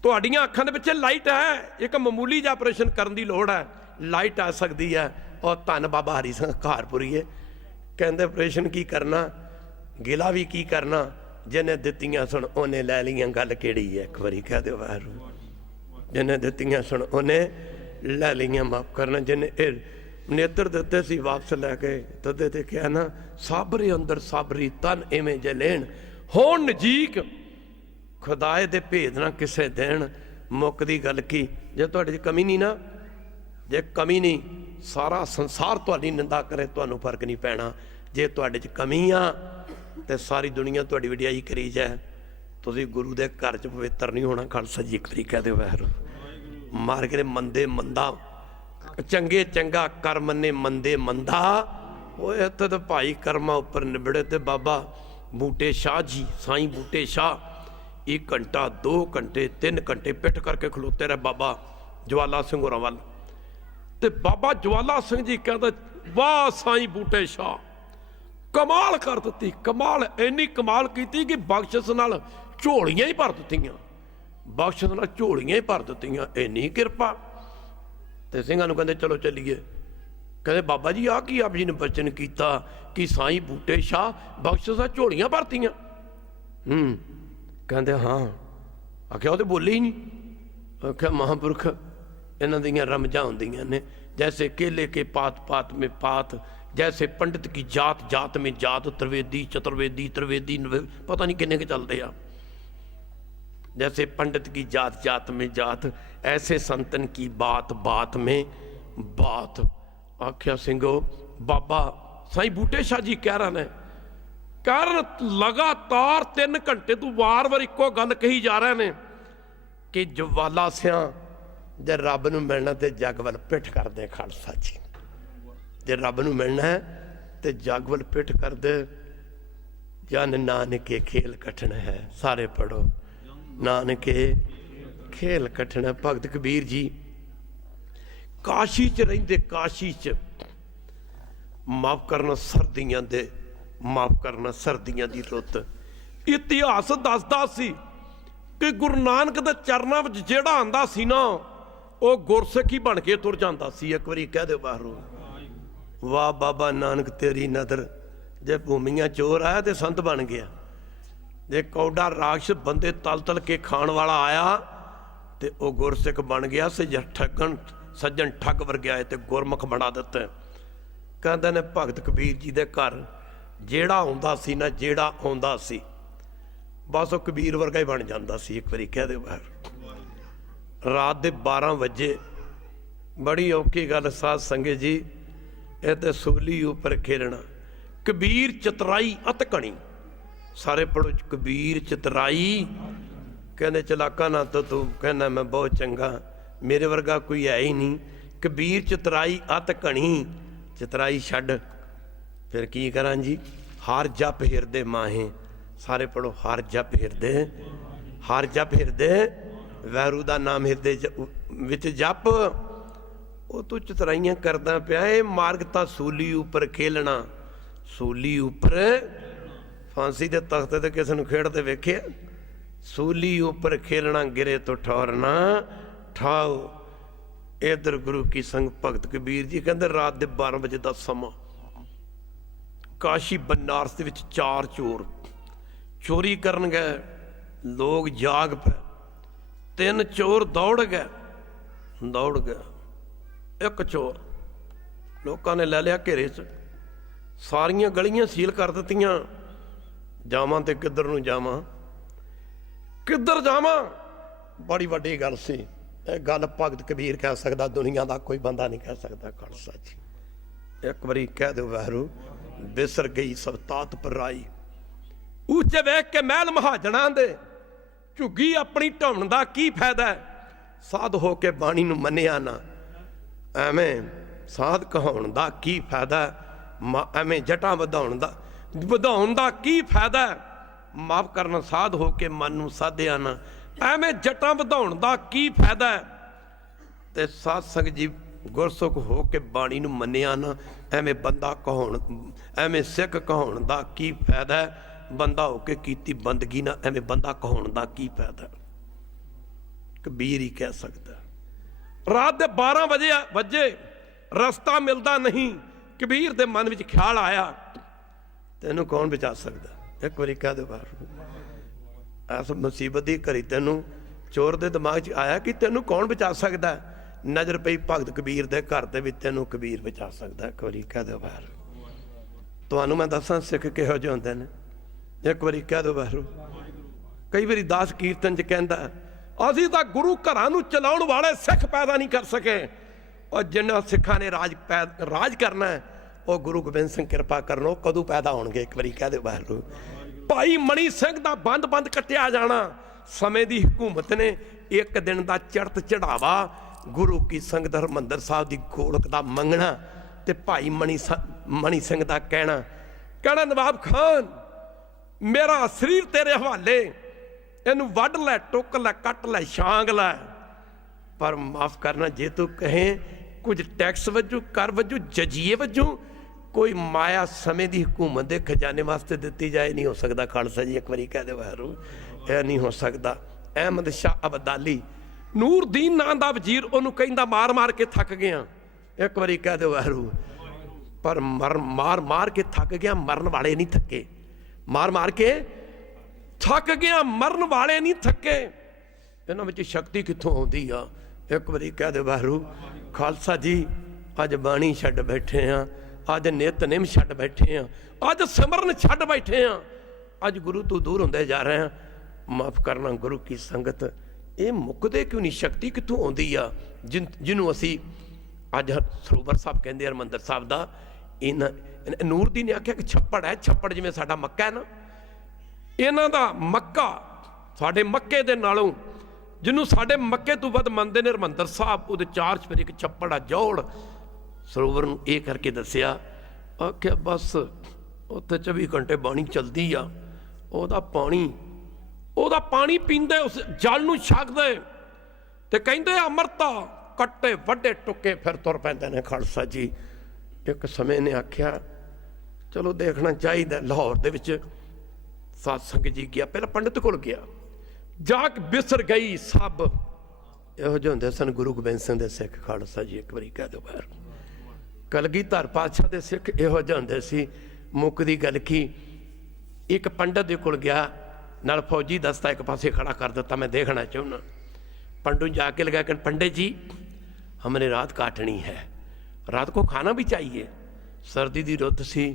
तुहाडियां अखां दे पिछे लाइट है, एक मामूली जिहा ऑपरेशन करन दी लोड़ है, लाइट आ सकदी है। और धन बाबा हरी सिंह कहारपुरीए कहंदे ऑपरेशन की करना, गिला भी की करना, जिन्हें दित्तियां सुन उन्हें लै लियां। गल किहड़ी है एक बारी कह दिओ वाहिगुरू। जिन्हें दित्तियां सुन उन्हें लै लियां। माफ करना जिन्हें नेत्र दिते सी वापस लैके तदे ते क्या ना, साबरे अंदर साबरी तन इवें जे लेन होण नजीक खुदाए दे भेद ना किसे देन। मुकदी गल की जे तुहाडे च कमी नहीं ना, जे कमी नहीं सारा संसार तुहाडी निंदा करे तुहानूं फर्क नहीं पैना। जे तुहाडे च कमी आ ते सारी दुनिया तुहाडी वडियाई करी जाए, तुसीं गुरु दे घर च पवित्र नहीं होना। खालसा जी एक तरीका दे वाहिगुरू। मार के मंदे मंदा, चंगे चंगा कर्म ने मंदे मंदा। वो इत्थे तो भाई कर्मा उपर निबड़े। ते बाबा बूटे शाह जी, साईं बूटे शाह 1 घंटा 2 घंटे 3 घंटे पिठ करके खलोते रहे बाबा जवाला सिंह होरां वल। ते बाबा जवाला सिंह जी कहते वाह साईं बूटे शाह, कमाल कर दी। कमाल इन्नी कमाल की कि बख्शिश नाल झोलियां ही भर दित्तियां, बख्शिश नाल झोलियां ही भर दित्तियां। इन्नी किरपा। ते सिंघां नूं कहंदे चलो चलीए। कहते बाबा जी आ की आप जी ने बचन किया कि साईं बूटे शाह बख्शिश झोलियां भरतियां। कहते हाँ। आख्या वो तो बोले ही नहीं। आख्या महापुरख इन्हां दियां रमजां हुंदियां ने, जैसे केले के पात पात में पात, जैसे पंडित की जात जात में जात, त्रिवेदी चतुर्वेदी त्रिवेदी पता नहीं किन्ने के चलते आ। जैसे पंडित की जात जात में जात, ऐसे संतन की बात बात में बात। आख्या सिंघो बाबा साईं बूटे शाह जी कह रहे हैं, कारण लगातार 3 घंटे तू वार वार इको गल कही जा रहे हैं कि जवाला सियां जे रब नूं मिलना ते जग वल पिठ कर दे। खालसा जी जे रब नूं मिलना है ते जग वल पिठ कर दे। जन नानके खेल कठन है। सारे पढ़ो नानके खेल कठन। भगत कबीर जी काशी च रहिंदे, काशी च माफ करना सर्दियां दे, माफ करना सर्दियां दी रुत। इतिहास दसदा सी कि गुरु नानक दे चरनां विच जिहड़ा आंदा सी ना, वो गुरसिख ही बन के तुर जांदा सी। एक बारी कह दे बाहरों वाह बाबा नानक तेरी नदर, जे भूमियां चोर आया तो संत बन गया, जे कौडा राक्ष बंदे तल तल के खाण वाला आया तो वह गुरसिख बन गया। सज्जन ठग वर्ग्या है तो गुरमुख बना दिता। कहते ने भगत कबीर जी के घर ਜਿਹੜਾ ਆਉਂਦਾ ਸੀ ਨਾ, ਜਿਹੜਾ ਆਉਂਦਾ ਸੀ ਬਸ ਉਹ ਕਬੀਰ ਵਰਗਾ ਹੀ ਬਣ ਜਾਂਦਾ ਸੀ। ਇੱਕ ਵਾਰੀ ਕਹਿ ਦਿਓ ਬਾਹਰ। ਰਾਤ ਦੇ 12 ਵਜੇ, ਬੜੀ ਔਖੀ ਗੱਲ ਸਾਧ ਸੰਗਤ ਜੀ, ਇਹ ਤੇ ਸੂਲੀ ਉੱਪਰ ਖੇਲਣਾ। ਕਬੀਰ ਚਤਰਾਈ ਅਤ ਘਣੀ, ਸਾਰੇ ਪੜੋ ਕਬੀਰ ਚਤਰਾਈ। ਕਹਿੰਦੇ ਚਲਾਕਾ ਨਾ ਤਾਂ ਤੂੰ ਕਹਿੰਦਾ ਮੈਂ ਬਹੁਤ ਚੰਗਾ, ਮੇਰੇ ਵਰਗਾ ਕੋਈ ਹੈ ਹੀ ਨਹੀਂ। ਕਬੀਰ ਚਤਰਾਈ ਅਤ ਘਣੀ, ਚਤਰਾਈ ਛੱਡ, ਫਿਰ ਕੀ ਕਰਾਂ ਜੀ। ਹਰ ਜਪ ਹਿਰਦੇ ਮਾਹੇ, ਸਾਰੇ ਪੜੋ ਹਰ ਜਪ ਹਿਰਦੇ, ਹਰ ਜਪ ਹਿਰਦੇ, ਵੈਰੂ ਦਾ ਨਾਮ ਹਿਰਦੇ ਵਿੱਚ ਜਪ। ਉਹ ਤੂੰ ਚਤਰਾਈਆਂ ਕਰਦਾ ਪਿਆ, ਇਹ ਮਾਰਗ ਤਾਂ ਸੂਲੀ ਉੱਪਰ ਖੇਲਣਾ। ਸੂਲੀ ਉੱਪਰ, ਫਾਂਸੀ ਦੇ ਤਖਤੇ ਤੇ ਕਿਸੇ ਨੂੰ ਖੇਡਦੇ ਵੇਖਿਆ? ਸੂਲੀ ਉੱਪਰ ਖੇਲਣਾ, ਗਿਰੇ ਤੋਂ ਠੌਰਨਾ ਠਾਓ। ਇਧਰ ਗੁਰੂ ਕੀ ਸੰਗ ਭਗਤ ਕਬੀਰ ਜੀ ਕਹਿੰਦੇ ਰਾਤ ਦੇ 12 ਵਜੇ ਦਾ ਸਮਾਂ, ਕਾਸ਼ੀ ਬਨਾਰਸ ਦੇ ਵਿੱਚ 4 ਚੋਰ ਚੋਰੀ ਕਰਨ ਗਏ। ਲੋਕ ਜਾਗ ਪਏ, 3 ਚੋਰ ਦੌੜ ਗਏ। ਇੱਕ ਚੋਰ ਲੋਕਾਂ ਨੇ ਲੈ ਲਿਆ ਘੇਰੇ 'ਚ, ਸਾਰੀਆਂ ਗਲੀਆਂ ਸੀਲ ਕਰ ਦਿੱਤੀਆਂ। ਜਾਵਾਂ ਤੇ ਕਿੱਧਰ ਨੂੰ ਜਾਵਾਂ, ਕਿੱਧਰ ਜਾਵਾਂ? ਬੜੀ ਵੱਡੀ ਗੱਲ ਸੀ ਇਹ। ਗੱਲ ਭਗਤ ਕਬੀਰ ਕਹਿ ਸਕਦਾ, ਦੁਨੀਆ ਦਾ ਕੋਈ ਬੰਦਾ ਨਹੀਂ ਕਹਿ ਸਕਦਾ। ਖਾਲਸਾ ਜੀ ਇੱਕ ਵਾਰੀ ਕਹਿ ਦਿਓ ਵਾਹਿਗੁਰੂ। ਬਿਸਰ ਗਈ ਸਭ ਤਾਤ ਪਰਾਈ, ਉੱਚੇ ਵੇਖ ਕੇ ਮਹਿਲ ਮਹਾਜਣਾ ਦੇ, ਝੁੱਗੀ ਆਪਣੀ ਢਾਉਣ ਦਾ ਕੀ ਫਾਇਦਾ। ਸਾਧ ਹੋ ਕੇ ਬਾਣੀ ਨੂੰ ਮੰਨਿਆ ਨਾ, ਐਵੇਂ ਸਾਧ ਕਹਾਉਣ ਦਾ ਕੀ ਫਾਇਦਾ। ਐਵੇਂ ਜਟਾਂ ਵਧਾਉਣ ਦਾ ਕੀ ਫਾਇਦਾ। ਮਾਫ ਕਰਨਾ, ਸਾਧ ਹੋ ਕੇ ਮਨ ਨੂੰ ਸਾਧਿਆ ਨਾ, ਐਵੇਂ ਜਟਾਂ ਵਧਾਉਣ ਦਾ ਕੀ ਫਾਇਦਾ। ਤੇ ਸਾਧ ਸੰਗਤ ਜੀ ਗੁਰਸੁਖ ਹੋ ਕੇ ਬਾਣੀ ਨੂੰ ਮੰਨਿਆ ਨਾ, ਐਵੇਂ ਬੰਦਾ ਕਹਾਉਣ, ਐਵੇਂ ਸਿੱਖ ਕਹਾਉਣ ਦਾ ਕੀ ਫਾਇਦਾ। ਬੰਦਾ ਹੋ ਕੇ ਕੀਤੀ ਬੰਦਗੀ ਨਾ, ਐਵੇਂ ਬੰਦਾ ਕਹਾਉਣ ਦਾ ਕੀ ਫਾਇਦਾ। ਕਬੀਰ ਹੀ ਕਹਿ ਸਕਦਾ। ਰਾਤ ਦੇ 12 ਵਜੇ ਰਸਤਾ ਮਿਲਦਾ ਨਹੀਂ। ਕਬੀਰ ਦੇ ਮਨ ਵਿੱਚ ਖਿਆਲ ਆਇਆ, ਤੈਨੂੰ ਕੌਣ ਬਚਾ ਸਕਦਾ। ਇੱਕ ਵਾਰੀ ਕਹਿ ਦਿਓ ਬਾਹਰ। ਇਸ ਮੁਸੀਬਤ ਦੀ ਘੜੀ ਤੈਨੂੰ, ਚੋਰ ਦੇ ਦਿਮਾਗ 'ਚ ਆਇਆ ਕਿ ਤੈਨੂੰ ਕੌਣ ਬਚਾ ਸਕਦਾ। ਨਜ਼ਰ ਪਈ ਭਗਤ ਕਬੀਰ ਦੇ ਘਰ ਦੇ ਵਿੱਚ, ਤੈਨੂੰ ਕਬੀਰ ਬਚਾ ਸਕਦਾ। ਇੱਕ ਵਾਰੀ ਕਹਿ ਦਿਓ ਬਾਹਰ। ਤੁਹਾਨੂੰ ਮੈਂ ਦੱਸਾਂ ਸਿੱਖ ਕਿਹੋ ਜਿਹੇ ਹੁੰਦੇ ਨੇ। ਇੱਕ ਵਾਰੀ ਕਹਿ ਦਿਓ ਬਾਹਰ। ਕਈ ਵਾਰੀ ਦਾਸ ਕੀਰਤਨ 'ਚ ਕਹਿੰਦਾ, ਅਸੀਂ ਤਾਂ ਗੁਰੂ ਘਰਾਂ ਨੂੰ ਚਲਾਉਣ ਵਾਲੇ ਸਿੱਖ ਪੈਦਾ ਨਹੀਂ ਕਰ ਸਕੇ। ਔਰ ਜਿਨ੍ਹਾਂ ਸਿੱਖਾਂ ਨੇ ਰਾਜ ਕਰਨਾ ਹੈ, ਉਹ ਗੁਰੂ ਗੋਬਿੰਦ ਸਿੰਘ ਕਿਰਪਾ ਕਰਨ, ਉਹ ਕਦੋਂ ਪੈਦਾ ਹੋਣਗੇ। ਇੱਕ ਵਾਰੀ ਕਹਿ ਦਿਓ ਬਾਹਰ। ਭਾਈ ਮਣੀ ਸਿੰਘ ਦਾ ਬੰਦ ਕੱਟਿਆ ਜਾਣਾ, ਸਮੇਂ ਦੀ ਹਕੂਮਤ ਨੇ ਇੱਕ ਦਿਨ ਦਾ ਚੜ੍ਹਤ ਚੜਾਵਾ, ਗੁਰੂ ਕੀ ਸੰਗਤ ਹਰਿਮੰਦਰ ਸਾਹਿਬ ਦੀ ਗੋਲਕ ਦਾ ਮੰਗਣਾ, ਤੇ ਭਾਈ ਮਣੀ ਸਿੰਘ ਦਾ ਕਹਿਣਾ ਨਵਾਬ ਖਾਨ ਮੇਰਾ ਸਰੀਰ ਤੇਰੇ ਹਵਾਲੇ, ਇਹਨੂੰ ਵੱਢ ਲੈ, ਟੁੱਕ ਲੈ, ਕੱਟ ਲੈ, ਛਾਂਗ ਲੈ, ਪਰ ਮਾਫ ਕਰਨਾ ਜੇ ਤੂੰ ਕਹੇ ਕੁਝ ਟੈਕਸ ਵਜੋਂ, ਕਰ ਵਜੋਂ, ਜਜੀਏ ਵਜੋਂ, ਕੋਈ ਮਾਇਆ ਸਮੇਂ ਦੀ ਹਕੂਮਤ ਦੇ ਖਜ਼ਾਨੇ ਵਾਸਤੇ ਦਿੱਤੀ ਜਾਏ, ਨਹੀਂ ਹੋ ਸਕਦਾ। ਖਾਲਸਾ ਜੀ ਇੱਕ ਵਾਰੀ ਕਹਿ ਦਿਓ ਵਾਹਿਗੁਰੂ, ਇਹ ਨਹੀਂ ਹੋ ਸਕਦਾ। ਅਹਿਮਦ ਸ਼ਾਹ ਅਬਦਾਲੀ, ਨੂਰਦੀਨ ਨਾਂ ਦਾ ਵਜ਼ੀਰ, ਉਹਨੂੰ ਕਹਿੰਦਾ ਮਾਰ ਕੇ ਥੱਕ ਗਿਆ। ਇੱਕ ਵਾਰੀ ਕਹਿ ਦਿਓ ਵਾਹਿਗੁਰੂ। ਪਰ ਮਾਰ ਕੇ ਥੱਕ ਗਿਆ, ਮਰਨ ਵਾਲੇ ਨਹੀਂ ਥੱਕੇ। ਮਾਰ ਕੇ ਥੱਕ ਗਿਆ, ਮਰਨ ਵਾਲੇ ਨਹੀਂ ਥੱਕੇ। ਇਹਨਾਂ ਵਿੱਚ ਸ਼ਕਤੀ ਕਿੱਥੋਂ ਆਉਂਦੀ ਆ। ਇੱਕ ਵਾਰੀ ਕਹਿ ਦਿਓ ਵਾਹਿਗੁਰੂ। ਖਾਲਸਾ ਜੀ ਅੱਜ ਬਾਣੀ ਛੱਡ ਬੈਠੇ ਆ, ਅੱਜ ਨਿਤਨੇਮ ਛੱਡ ਬੈਠੇ ਆ, ਅੱਜ ਸਿਮਰਨ ਛੱਡ ਬੈਠੇ ਆ, ਅੱਜ ਗੁਰੂ ਤੋਂ ਦੂਰ ਹੁੰਦੇ ਜਾ ਰਹੇ ਆ। ਮਾਫ ਕਰਨਾ ਗੁਰੂ ਕੀ ਸੰਗਤ, ਇਹ ਮੁੱਕਦੇ ਕਿਉਂ ਨਹੀਂ? ਸ਼ਕਤੀ ਕਿੱਥੋਂ ਆਉਂਦੀ ਆ ਜਿਹਨੂੰ ਅਸੀਂ ਅੱਜ ਸਰੋਵਰ ਸਾਹਿਬ ਕਹਿੰਦੇ ਹਰਿਮੰਦਰ ਸਾਹਿਬ ਦਾ। ਨੂਰਦੀਨ ਨੇ ਆਖਿਆ ਕਿ ਛੱਪੜ ਹੈ, ਛੱਪੜ ਜਿਵੇਂ ਸਾਡਾ ਮੱਕਾ ਹੈ ਨਾ, ਇਹਨਾਂ ਦਾ ਮੱਕਾ ਸਾਡੇ ਮੱਕੇ ਦੇ ਨਾਲੋਂ, ਜਿਹਨੂੰ ਸਾਡੇ ਮੱਕੇ ਤੋਂ ਵੱਧ ਮੰਨਦੇ ਨੇ ਹਰਿਮੰਦਰ ਸਾਹਿਬ, ਉਹਦੇ 4 ਚੁਫੇਰੇ ਇੱਕ ਛੱਪੜ ਆ, ਜੋੜ ਸਰੋਵਰ ਨੂੰ ਇਹ ਕਰਕੇ ਦੱਸਿਆ। ਆਖਿਆ ਬਸ ਉੱਥੇ 24 ਘੰਟੇ ਬਾਣੀ ਚਲਦੀ ਆ, ਉਹਦਾ ਪਾਣੀ ਪੀਂਦੇ, ਉਸ ਜਲ ਨੂੰ ਛਕਦੇ, ਤੇ ਕਹਿੰਦੇ ਅੰਮ੍ਰਿਤਾ ਕੱਟੇ ਵੱਡੇ ਟੁੱਕੇ ਫਿਰ ਤੁਰ ਪੈਂਦੇ ਨੇ। ਖਾਲਸਾ ਜੀ ਇੱਕ ਸਮੇਂ ਨੇ ਆਖਿਆ ਚਲੋ ਦੇਖਣਾ ਚਾਹੀਦਾ। ਲਾਹੌਰ ਦੇ ਵਿੱਚ ਸਾਧ ਸੰਗਤ ਜੀ ਗਿਆ, ਪਹਿਲਾਂ ਪੰਡਿਤ ਕੋਲ ਗਿਆ, ਜਾ ਕੇ ਬਿਸਰ ਗਈ ਸਭ। ਇਹੋ ਜਿਹੇ ਹੁੰਦੇ ਸਨ ਗੁਰੂ ਗੋਬਿੰਦ ਸਿੰਘ ਦੇ ਸਿੱਖ। ਖਾਲਸਾ ਜੀ ਇੱਕ ਵਾਰੀ ਕਹਿ ਦਿਓ ਬਾਹਰ। ਕਲਗੀਧਰ ਪਾਤਸ਼ਾਹ ਦੇ ਸਿੱਖ ਇਹੋ ਜਿਹੇ ਹੁੰਦੇ ਸੀ। ਮੁੱਕਦੀ ਗੱਲ ਕੀ, ਇੱਕ ਪੰਡਿਤ ਦੇ ਕੋਲ ਗਿਆ, ਨਾਲ ਫੌਜੀ ਦਸਤਾ ਇੱਕ ਪਾਸੇ ਖੜਾ ਕਰ ਦਿੱਤਾ, ਮੈਂ ਦੇਖਣਾ ਚਾਹੁੰਦਾ। पंडित जाके लगा कर पंडित जी हमने रात काटनी है, रात को खाना भी चाहिए। सर्दी दी रुत सी,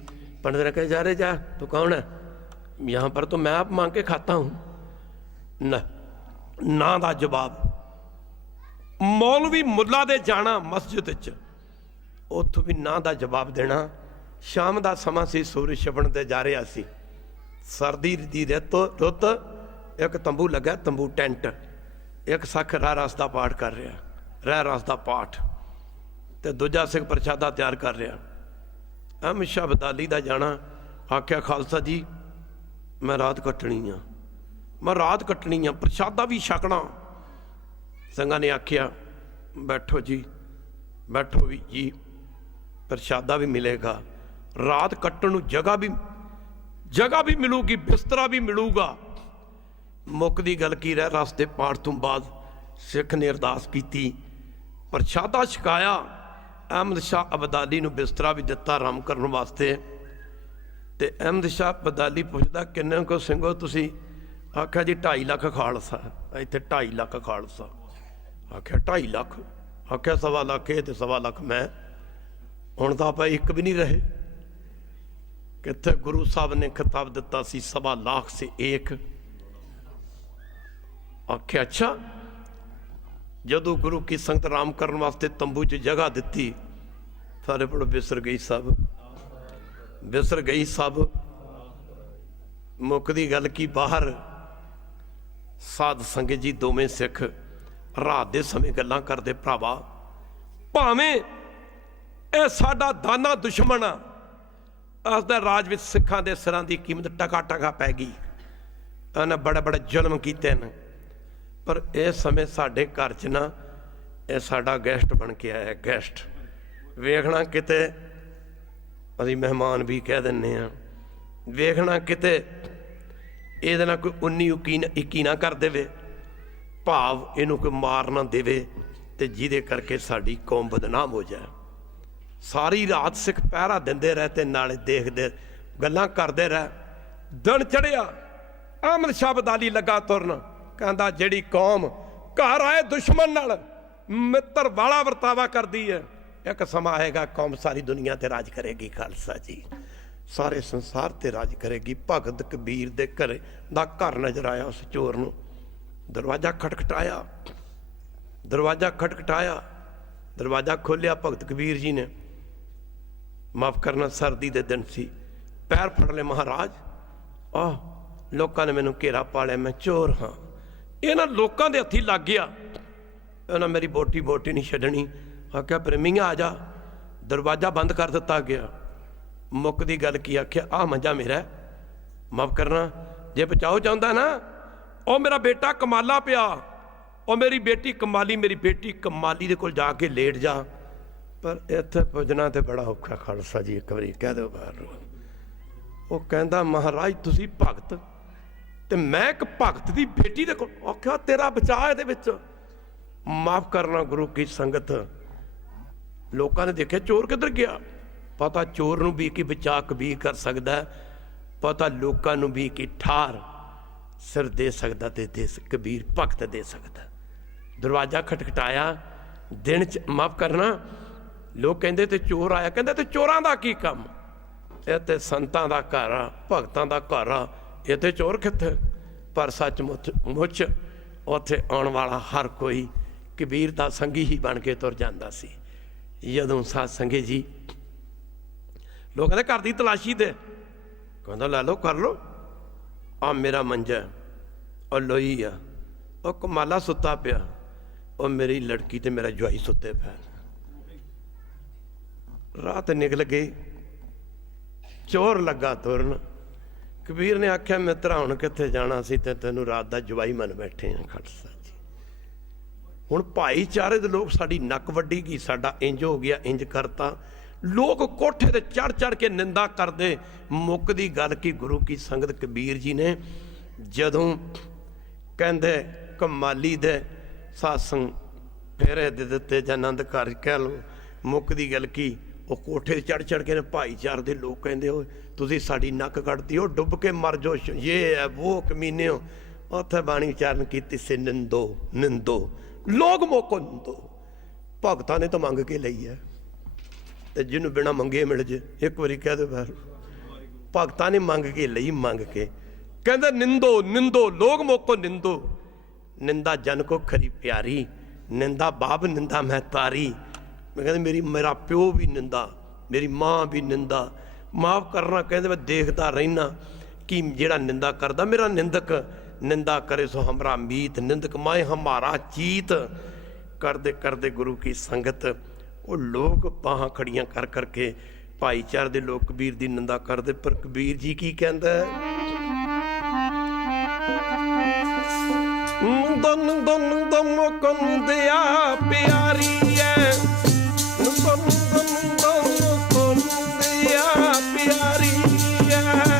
पंडित ने कहा जा रे जा, तू कौन है? यहाँ पर तो मैं आप मांग के खाता हूँ। ना दा जवाब। मौलवी मुल्ला दे जाना मस्जिद च, उत्थों भी ना दा जवाब देना। शाम का समा सी, सूरज छपण ते जा रहा सी, सर्दी दी रुत। एक तंबू लगा, तंबू टेंट, एक सख रह रस का पाठ कर रहा, रह रस का पाठ, तो दूजा सिख प्रशादा तैयार कर रहा। अहमद शाह अब्दाली का जाना। आख्या खालसा जी मैं रात कट्टनी आ, मैं रात कट्टनी आ, प्रशादा भी छकना। संघा ने आख्या बैठो जी, बैठो भी जी, प्रशादा भी मिलेगा, रात कट्टन नूं जगह भी मिलूगी, बिस्तरा भी मिलूगा। मुकदी गल की रह रस्ते पाठ तो बाद सिख ने अरदास की, प्रशादा छकाया। अहमद शाह अब्दाली नूं बिस्तरा भी दिता आराम करने वास्ते। ते अहमद शाह अब्दाली पुछदा किन्ने को सिंघो तुसी? आख्या जी 2.5 लाख खालसा, इत्थे 2.5 लाख खालसा। आख्या 2.5 लाख? आख्या 1.25 लाख ये ते 1.25 लाख मैं। हुण तां आपां एक भी नहीं रहे। कित्थे गुरु साहब ने खिताब दिता सी 1.25 लाख से एक। आख्या अच्छा। जदों गुरु की संगत आराम करने वास्ते तंबू च जगह दी, सारे पढ़ो बिसर गई सब, बिसर गई सब। मुकदी गल की बाहर साध संगत जी दोवें सिख रात दे समय गल्लां करदे, भरावा भावें यह साडा दाना दुश्मन आ, उसदे राज विच सिखां दे सिरां दी कीमत टका पै गई, उन्हें बड़े बड़े जुल्म कीते न, पर इस समय साडे घर च ना यह साडा गैसट बन के आया। गैसट वेखना किते असीं मेहमान भी कह दिंदे आ, वेखना किते ਇਹਦੇ ਨਾਲ कोई 19-21 ना कर देवे, भाव इनू कोई मार ना देवे, ते जिहदे करके साडी कौम बदनाम हो जाए। सारी रात सिख पहरा देंदे रहे ते नाले देखदे गल्लां करदे रहे। दिन चढ़िया, अहमद शाह अब्दाली लगा तुरन, कहंदा जिहड़ी कौम घर आए दुश्मन नाल मित्र वाला वरतावा करदी है, एक समा आएगा कौम सारी दुनिया ते राज करेगी। खालसा जी सारे संसार ते राज करेगी। भगत कबीर दे घर दा घर नजर आया उस चोर नूं। दरवाजा खटखटाया, दरवाजा खटखटाया, दरवाजा खोलिया। भगत कबीर जी ने, माफ करना सर्दी दे दिन सी, पैर फड़ ले महाराज, आह लोगों ने मैनू घेरा पा लिया, मैं चोर हाँ। इन्हां लोगों के हथी लग गया, उन्हें मेरी बोटी नहीं छड्डनी। आख्या प्रेमिया आ जा, दरवाजा बंद कर दिता गया। मुकदी गल की आख्या आ मंजा मेरा, माफ करना जे बचाओ चाहता ना, ओ मेरा बेटा कमाला पिया, ओ मेरी बेटी कमाली, मेरी बेटी कमाली दे कोल जाके लेट जा। पर इत्थे पुजना तो बड़ा औखा। खालसा जी एक बारी कह दो बाहर। वो कहंदा महाराज तुसी भगत ते मैं एक भगत दी बेटी दे कोल। आख्या तेरा बचा इहदे विच। माफ करना गुरु की संगत, लोगों ने देखे चोर किधर गया। पता चोर नूं भी कि बचा कबीर कर सकता है, पता लोगों नूं भी कि ठार सिर दे सकता ते दे कबीर भगत दे सकता। दरवाजा खटखटाया दिन च, माफ करना लोग कहते ते चोर आया, कहते ते चोरां दा की कम, ये ते संतां दा घर आ, भगतां दा घर आ, ये ते चोर कित्थे। पर सचमुच उत्थे आउण वाला हर कोई कबीर दा संगी ही बन के तुर जांदा सी। जदों साध संगे जी लोग कहते घर की तलाशी दे, कहता लै लो कर लो। आ मेरा मंजा और लोई आ, और कमाला सुता पिया, और मेरी लड़की ते मेरा जवाई सुते पे। रात निकल गई, चोर लगा तुरन। कबीर ने आख्या मित्रा हुण कित्थे जाना सी ते तैनूं रात दा जवाई मन बैठे हैं। खालसा जी हुण भाईचारे दे लोग साडी नक वड्डी गई, साडा इंज हो गया, इंज करता। लोग कोठे ते चढ़ चढ़ के निंदा करते। मुकदी गल की गुरु की संगत कबीर जी ने जदों कहंदे कमाली दे सासंग फेरे दे दिते जां आनंद घर कह लो। मुकदी गल की वो कोठे ते चढ़ चढ़ के भाईचारे दे लोग कहंदे हो तुसीं साडी नक कटदी हो, डुब के मर जो, ये है वो कमीने हो। उत्थे बाणी उचारण कीती से निंदो निंदो, लोग मोको निंदो। भगतां ने तो मंग के लई है, ते जिन्हों बिना मंगे मिल जे। एक बारी कह दो बाहर भगतां ने मंग के लई, मंग के कहंदे निंदो निंदो लोग मोको निंदो, निंदा जन को खरी प्यारी, निंदा बाप निंदा मैं तारी। मैं कहते मेरी मेरा प्यो भी निंदा, मेरी माँ भी निंदा, माफ़ करना कहते मैं देखता रहना कि जेड़ा निंदा करदा मेरा निंदक, निंदा करे सो हमरा मीत, निंदक माए हमारा चीत। करदे करदे गुरु की संगत वो लोग बाहां खड़ियां कर करके भाईचारे दे लोग कबीर दी निंदा करदे। पर कबीर जी की कहंदा दन दन दम कन दिया प्यारी है, दन दन दम कन दिया प्यारी है।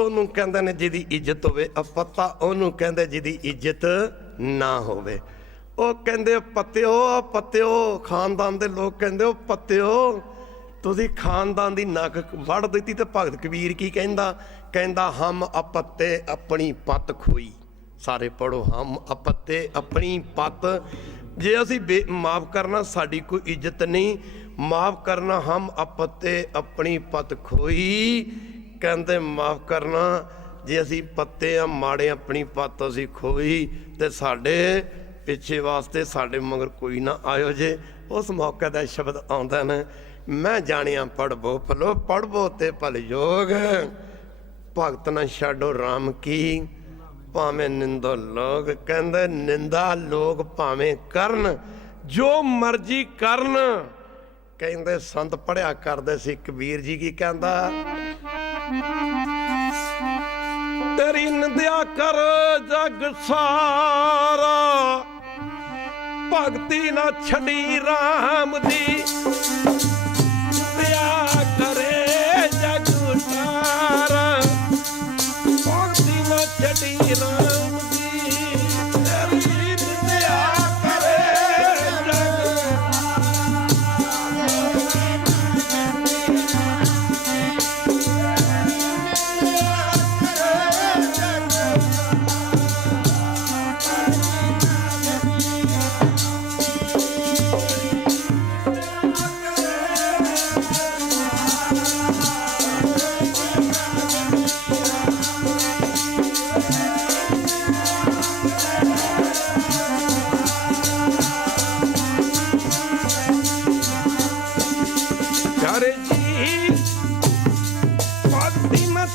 ਉਹਨੂੰ ਕਹਿੰਦੇ ਨੇ ਜਿਹਦੀ ਇੱਜ਼ਤ ਹੋਵੇ, ਪੱਤਾ ਉਹਨੂੰ ਕਹਿੰਦੇ ਜਿਹਦੀ ਇੱਜ਼ਤ ਨਾ ਹੋਵੇ। ਉਹ ਕਹਿੰਦੇ ਪੱਤਿਓ ਪੱਤਿਓ, ਖਾਨਦਾਨ ਦੇ ਲੋਕ ਕਹਿੰਦੇ ਉਹ ਪੱਤਿਓ ਤੁਸੀਂ ਖਾਨਦਾਨ ਦੀ ਨੱਕ ਵੜ ਦਿੱਤੀ। ਤੇ ਭਗਤ ਕਬੀਰ ਕੀ ਕਹਿੰਦਾ? ਕਹਿੰਦਾ ਹਮ ਅਪੱਤੇ ਆਪਣੀ ਪੱਤ ਖੋਈ। ਸਾਰੇ ਪੜੋ, ਹਮ ਅਪੱਤੇ ਆਪਣੀ ਪੱਤ। ਜੇ ਅਸੀਂ ਮਾफ़ ਕਰਨਾ ਸਾਡੀ ਕੋਈ ਇੱਜ਼ਤ ਨਹੀਂ, ਮਾफ़ ਕਰਨਾ ਹਮ ਅਪੱਤੇ ਆਪਣੀ ਪੱਤ ਖੋਈ। ਕਹਿੰਦੇ ਮਾफ़ ਕਰਨਾ ਜੇ ਅਸੀਂ ਪੱਤੇ ਆ ਮਾੜੇ, ਆਪਣੀ ਪੱਤ ਅਸੀਂ ਖੋਈ, ਤੇ ਸਾਡੇ ਪਿੱਛੇ ਵਾਸਤੇ ਸਾਡੇ ਮਗਰ ਕੋਈ ਨਾ ਆਇਓ ਜੇ। ਉਸ ਮੌਕੇ ਦਾ ਸ਼ਬਦ ਆਉਂਦਾ ਨੇ, ਮੈਂ ਜਾਣਿਆ ਪੜ੍ਹਵੋ ਭਲੋ ਪੜ੍ਹਵੋ ਤੇ ਭਲ ਯੋਗ, ਭਗਤ ਨਾ ਛੱਡੋ ਰਾਮ ਕੀ ਭਾਵੇਂ ਨਿੰਦੋ ਲੋਕ। ਕਹਿੰਦੇ ਨਿੰਦਾ ਲੋਕ ਭਾਵੇਂ ਕਰਨ, ਜੋ ਮਰਜ਼ੀ ਕਰਨ। ਕਹਿੰਦੇ ਸੰਤ ਪੜ੍ਹਿਆ ਕਰਦੇ ਸੀ। ਕਬੀਰ ਜੀ ਕੀ ਕਹਿੰਦਾ? ਤੇਰੀ ਨਿੰਦਿਆ ਕਰ ਜਗ ਸਾਰਾ, ਭਗਤੀ ਨਾ ਛੱਡੀ ਰਾਮ ਦੀ। ਨਿੰਦਿਆ ਕਰੇ ਜਗ ਸਾਰਾ, ਭਗਤੀ ਨਾ ਛੱਡੀ ਰਾਮ ਦੀ। ਤੇਰੀ ਨਿੰਦਿਆ ਕਰੇ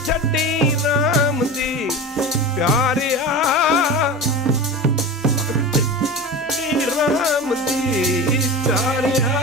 छड्डी राम दी प्यारिया राम दी प्यारिया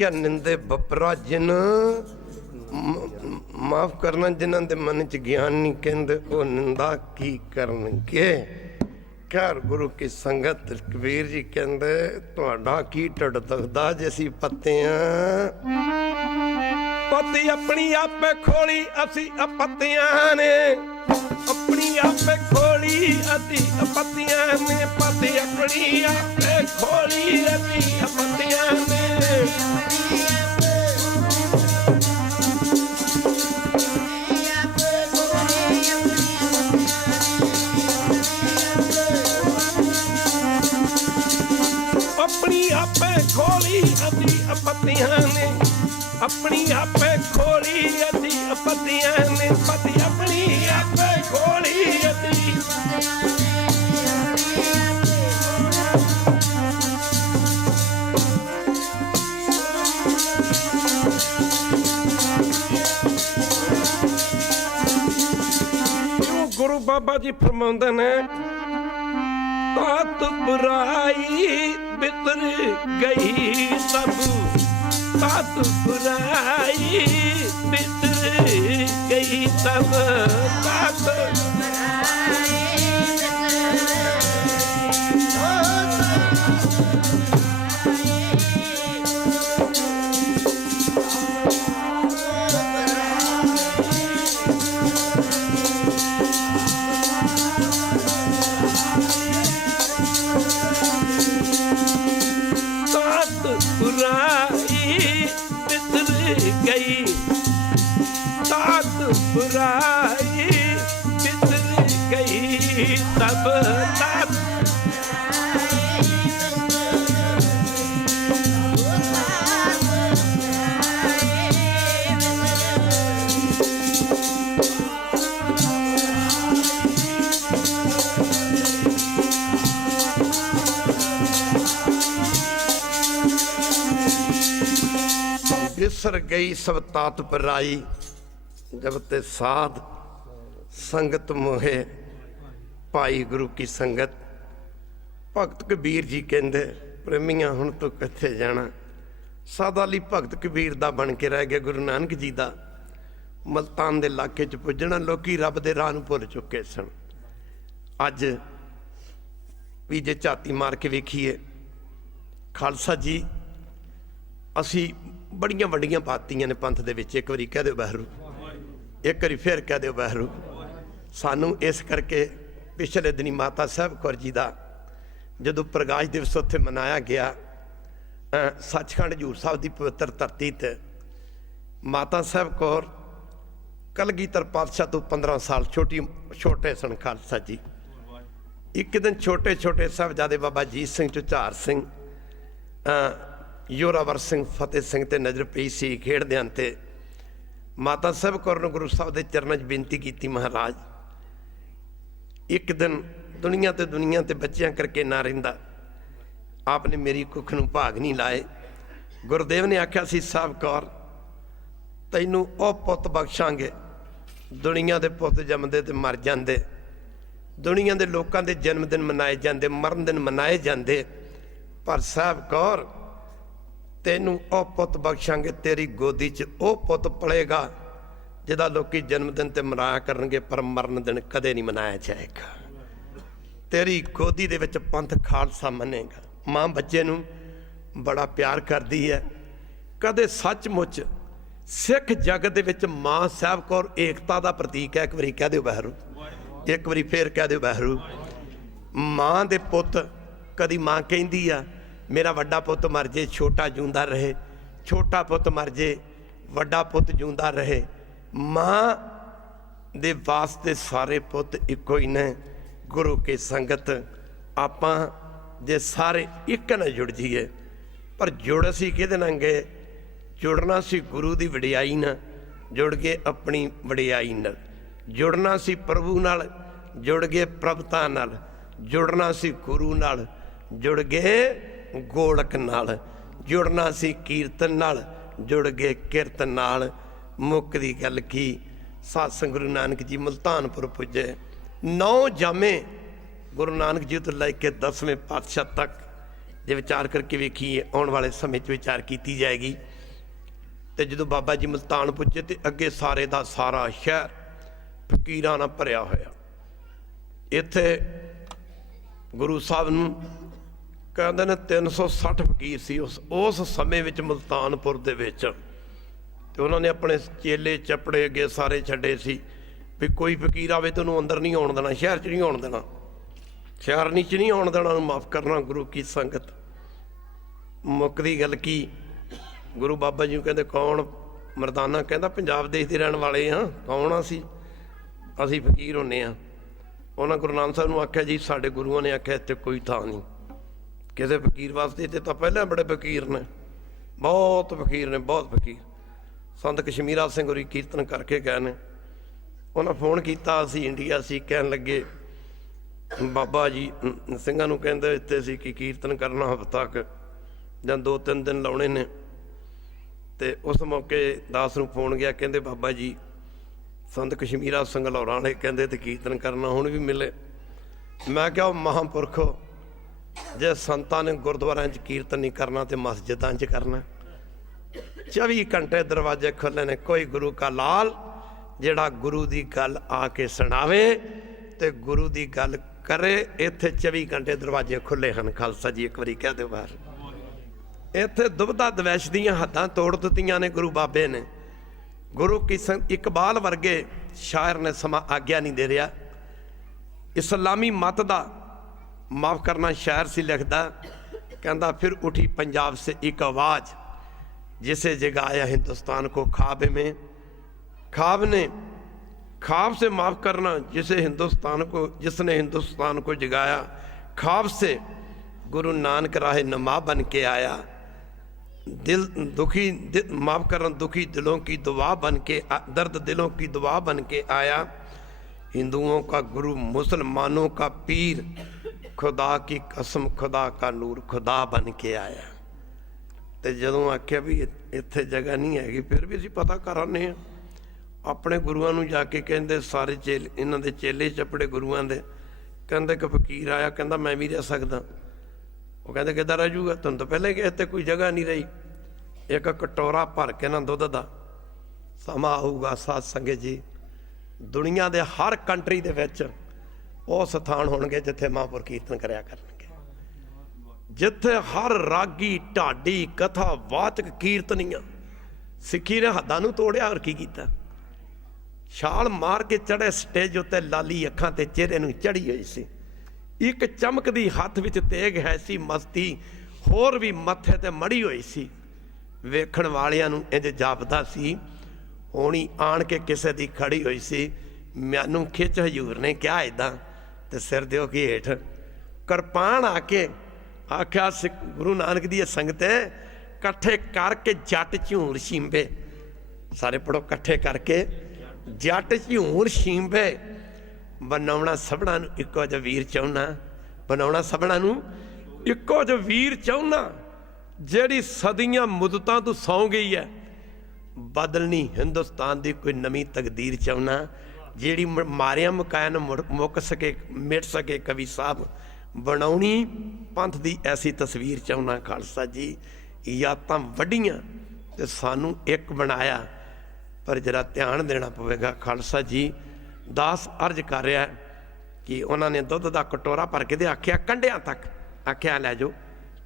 क्या निंदे बपरा जिन माफ करना जिन्हों के मन च ज्ञान नहीं कहते वो निंदा की करनगे। घर गुरु की संगत कबीर जी कहते तुहाडा की ढिड दुखदा जैसी पत्तियां पत्ती अपनी आपे खोली असी पत्तियां ने अपनी आपे खोली असी पत्तियां ने पत्ती अपनी आपे खोली असी पत्तियां ने अपनी आपे खोली असी पत्तियां ने अपनी आपे खोली असी पत्तियां ने पत्ती अपनी आपे खोली असी गुरु बाबा जी फरमाते ने तात बुराई बितर गई सब तात बुराई बितर गई सब तात बुराई बितर गई सब तात बिसर गई सब तात पराई, जब ते साध संगत मोहे पाई गुरु की संगत। भगत कबीर जी कहते प्रेमिया हुण तू कित्थे जाना, सदा लई भगत कबीर दा बन के रह गया गुरु नानक जी दा। मल्तान दे इलाके च पुजना, लोकी रब दे राह नूं भुल चुके सन। अज भी जे झाती मार के वेखीए, खालसा जी असी बड़ियां वड्डियां पातियां ने पंथ दे विच। एक वारी कह दिओ वाहिगुरू, एक वारी फिर कह दिओ वाहिगुरू। सानू इस करके पिछले दिनी माता साहब कौर जी का जदों प्रकाश दिवस उत्थे मनाया गया सचखंड हजूर साहब की पवित्र धरती ते, माता साहब कौर कलगीधर पातशाह तो 15 साल छोटे सन खालसा जी। एक दिन छोटे छोटे साहबजादे बाबा जीत सिंह, झुझार सिंह, योरावर सिंह, फतेह सिंह ते नज़र पई सी खेड़दियां ते माता साहब कौर ने गुरु साहब के चरणों च बेनती की, महाराज एक दिन दुनिया ते बच्चियां करके ना रहिंदा, आपने मेरी कुख नूं भाग नहीं लाए। गुरुदेव ने आख्या सी साहब कौर तैनूं ओ पुत बख्शांगे, दुनिया के पुत जमदे ते मर जांदे, दुनिया के लोगों के जन्मदिन मनाए जाते, मरण दिन मनाए जाते, पर साहब कौर तेनू ओ पुत बख्शांगे, तेरी गोदी च ओ पुत पलेगा जिहदा लोकी जन्मदिन ते मनाया करनगे पर मरण दिन कदे नहीं मनाया जाएगा। तेरी गोदी दे विच पंथ खालसा मनेगा। मां बच्चे नू बड़ा प्यार करदी है। कदे सचमुच सिख जगत दे विच मां साहब कौर एकता का प्रतीक है। एक बारी कह दिओ वाहिगुरू, एक बारी फिर कह दिओ वाहिगुरू। मां दे पुत कदी मां कहंदी आ मेरा वड्डा पुत मर जे छोटा जूंदा रहे, छोटा पुत मर जे वड्डा पुत जूंदा रहे। मां दे वास्ते सारे पुत इको ही ने। गुरु की संगत आपां जे सारे एक न जुड़ जाइए, पर जुड़ असी किहदे नाल गए? जुड़ना सी गुरु की वडियाई नाल, जुड़ गए अपनी वडियाई नाल। जुड़ना सी प्रभु नाल, जुड़ गए प्रभुता नाल। जुड़ना सी गुरु नाल, जुड़ गए गोलक नाल। जुड़ना सी कीर्तन नाल, जुड़ गए किरत नाल। मुक दी गल की सत्संग गुरु नानक जी मुल्तानपुर पुजे। 9 जामे गुरु नानक जी तो लैके 10वें पातशाह तक जे विचार करके वेखीए, आने वाले समय विचार की जाएगी। तो जो बाबा जी मुल्तान पुजे तो अगे सारे का सारा शहर फकीरां नाल भरिया होया। इत्थे गुरु साहब नूं कहंदे ने 360 फकीर सी उस समय विच मुल्तानपुर दे विच। ते उन्होंने अपने चेले चपड़े अगे सारे छड्डे सी भी कोई फकीर आवे तो उन्होंने अंदर नहीं आउण देना, शहर च नहीं आउण देना, शहर च नहीं आउण देना, माफ़ करना। गुरु की संगत मुकदी गल की गुरु बाबा जी कहते कौन? मरदाना कहता पंजाब देश के रहने वाले हाँ। कौन असी फकीर होने हाँ। उन्होंने गुरु नानक साहब नूं आख्या जी साडे गुरुआं ने आख्या इत्थे कोई थां नहीं किसी फकीर वास्ते, इत्थे तां पहले बड़े फकीर ने, बहुत फकीर ने, बहुत फकीर। संत कश्मीरा सिंह होरी कीर्तन करके गए ने, उन्हें फोन किया, असी इंडिया सी, कहन लगे बाबा जी सिंघां नूं कहंदे इत्थे सी कि कीर्तन करना हफ्ता क जां 2-3 दिन लाउणे ने। ते उस मौके दास नूं फोन गया, कहंदे बाबा जी संत कश्मीरा सिंह लाहौर वाले कहंदे ते कीर्तन करना हुण भी मिले। मैं क्या महापुरखो जे संतां ने गुरुद्वारियां च कीर्तन नहीं करना तो मस्जिदां च करना। 24 घंटे दरवाजे खुले ने, कोई गुरु का लाल जिहड़ा गुरु की गल आके सुणावे ते गुरु की गल करे। इत्थे 24 घंटे दरवाजे खुले हैं। खालसा जी एक बारी कह दो बाहर। इत्थे दुबदा दवैश दियां हद्दां तोड़ दित्तियां ने गुरु बाबे ने। गुरु की इकबाल वर्गे शायर ने समा आग्या नहीं दे रहा। इस्लामी मत का माफ़ करना शायर सी लिखदा, कहता फिर उठी पंजाब से एक आवाज़ जिसे जगाया हिंदुस्तान को ख्वाब में। ख्वाब ने ख्वाब से माफ़ करना जिसने हिंदुस्तान को जगाया। ख्वाब से गुरु नानक राहे नमा बन के आया। दिल दुखी माफ़ करना दुखी दिलों की दुआ बन के, दर्द दिलों की दुआ बन के आया। हिंदुओं का गुरु मुसलमानों का पीर, खुदा की कसम खुदा का नूर खुदा बन के आया। तो जदों आख्या भी ਇੱਥੇ ਜਗ੍ਹਾ ਨਹੀਂ ਹੈਗੀ, ਫਿਰ ਵੀ ਅਸੀਂ ਪਤਾ ਕਰ ਆਉਂਦੇ ਹਾਂ। ਆਪਣੇ ਗੁਰੂਆਂ ਨੂੰ ਜਾ ਕੇ ਕਹਿੰਦੇ, ਸਾਰੇ ਚੇਲੇ, ਇਹਨਾਂ ਦੇ ਚੇਲੇ ਚੱਪੜੇ ਗੁਰੂਆਂ ਦੇ, ਕਹਿੰਦੇ ਕਿ ਫਕੀਰ ਆਇਆ, ਕਹਿੰਦਾ ਮੈਂ ਵੀ ਰਹਿ ਸਕਦਾ। ਉਹ ਕਹਿੰਦੇ ਕਿੱਦਾਂ ਰਹਿ ਜੂਗਾ, ਤੁਹਾਨੂੰ ਤਾਂ ਪਹਿਲਾਂ ਹੀ ਕਿਹਾ ਇੱਥੇ ਕੋਈ ਜਗ੍ਹਾ ਨਹੀਂ ਰਹੀ। ਇੱਕ ਕਟੋਰਾ ਭਰ ਕੇ ਨਾ ਦੁੱਧ ਦਾ, ਸਮਾਂ ਆਊਗਾ ਸਾਧ ਸੰਗਤ ਜੀ, ਦੁਨੀਆ ਦੇ ਹਰ ਕੰਟਰੀ ਦੇ ਵਿੱਚ ਉਹ ਸਥਾਨ ਹੋਣਗੇ ਜਿੱਥੇ ਮਹਾਂਪੁਰਖ ਕੀਰਤਨ ਕਰਿਆ ਕਰਨਗੇ, ਜਿੱਥੇ ਹਰ ਰਾਗੀ, ਢਾਡੀ, ਕਥਾ ਵਾਚਕ, ਕੀਰਤਨੀਆਂ। ਸਿੱਖੀ ਨੇ ਹੱਦਾਂ ਨੂੰ ਤੋੜਿਆ, ਹੋਰ ਕੀ ਕੀਤਾ? ਛਾਲ ਮਾਰ ਕੇ ਚੜੇ ਸਟੇਜ ਉੱਤੇ, ਲਾਲੀ ਅੱਖਾਂ ਤੇ ਚਿਹਰੇ ਨੂੰ ਚੜੀ ਹੋਈ ਸੀ, ਇੱਕ ਚਮਕਦੀ ਹੱਥ ਵਿੱਚ ਤੇਗ ਹੈ ਸੀ, ਮਸਤੀ ਹੋਰ ਵੀ ਮੱਥੇ ਤੇ ਮੜੀ ਹੋਈ ਸੀ। ਵੇਖਣ ਵਾਲਿਆਂ ਨੂੰ ਇੰਜ ਜਾਪਦਾ ਸੀ ਹੋਣੀ ਆਣ ਕੇ ਕਿਸੇ ਦੀ ਖੜੀ ਹੋਈ ਸੀ। ਮੈਨੂੰ ਖਿੱਚ ਹਜ਼ੂਰ ਨੇ ਕਿਹਾ ਇੱਦਾਂ, ਤੇ ਸਿਰ ਦਿਓ ਕਿ ਹੇਠ ਕਿਰਪਾਨ ਆ ਕੇ ਆਖਿਆ, ਗੁਰੂ ਨਾਨਕ ਦੀ ਇਹ ਸੰਗਤ ਇਕੱਠੇ ਕਰਕੇ ਜੱਟ ਝੂਰ ਸ਼ੀਂਬੇ, ਸਾਰੇ ਪੜੋ, ਇਕੱਠੇ ਕਰਕੇ ਜੱਟ ਝੂਰ ਸ਼ੀਂਬੇ, ਬਣਾਉਣਾ ਸਭਨਾਂ ਨੂੰ ਇੱਕੋ ਜਿਹਾ ਵੀਰ ਚਾਹੁੰਨਾ, ਬਣਾਉਣਾ ਸਭਨਾਂ ਨੂੰ ਇੱਕੋ ਜਿਹਾ ਵੀਰ ਚਾਹੁੰਨਾ। ਜਿਹੜੀ ਸਦੀਆਂ ਮੁੱਦਤਾਂ ਤੋਂ ਸੌਂ ਗਈ ਹੈ, ਬਦਲਣੀ ਹਿੰਦੁਸਤਾਨ ਦੀ ਕੋਈ ਨਵੀਂ ਤਕਦੀਰ ਚਾਹੁੰਨਾ, ਜਿਹੜੀ ਮਾਰਿਆ ਮੁਕਾਇਆ ਨੂੰ ਮੁੱਕ ਸਕੇ, ਮਿਟ ਸਕੇ। ਕਵੀ ਸਾਹਿਬ, ਬਣਾਉਣੀ ਪੰਥ ਦੀ ਐਸੀ ਤਸਵੀਰ ਚਾਹੁੰਨਾ। ਖਾਲਸਾ ਜੀ, ਯਾਤਾਂ ਵੱਡੀਆਂ ਤੇ ਸਾਨੂੰ ਇੱਕ ਬਣਾਇਆ, ਪਰ ਜਰਾ ਧਿਆਨ ਦੇਣਾ ਪਵੇਗਾ। ਖਾਲਸਾ ਜੀ, ਦਾਸ ਅਰਜ਼ ਕਰ ਰਿਹਾ ਕਿ ਉਹਨਾਂ ਨੇ ਦੁੱਧ ਦਾ ਕਟੋਰਾ ਭਰ ਕੇ ਤੇ ਆਖਿਆ ਕੰਢਿਆਂ ਤੱਕ, ਆਖਿਆ ਲੈ ਜਾਓ,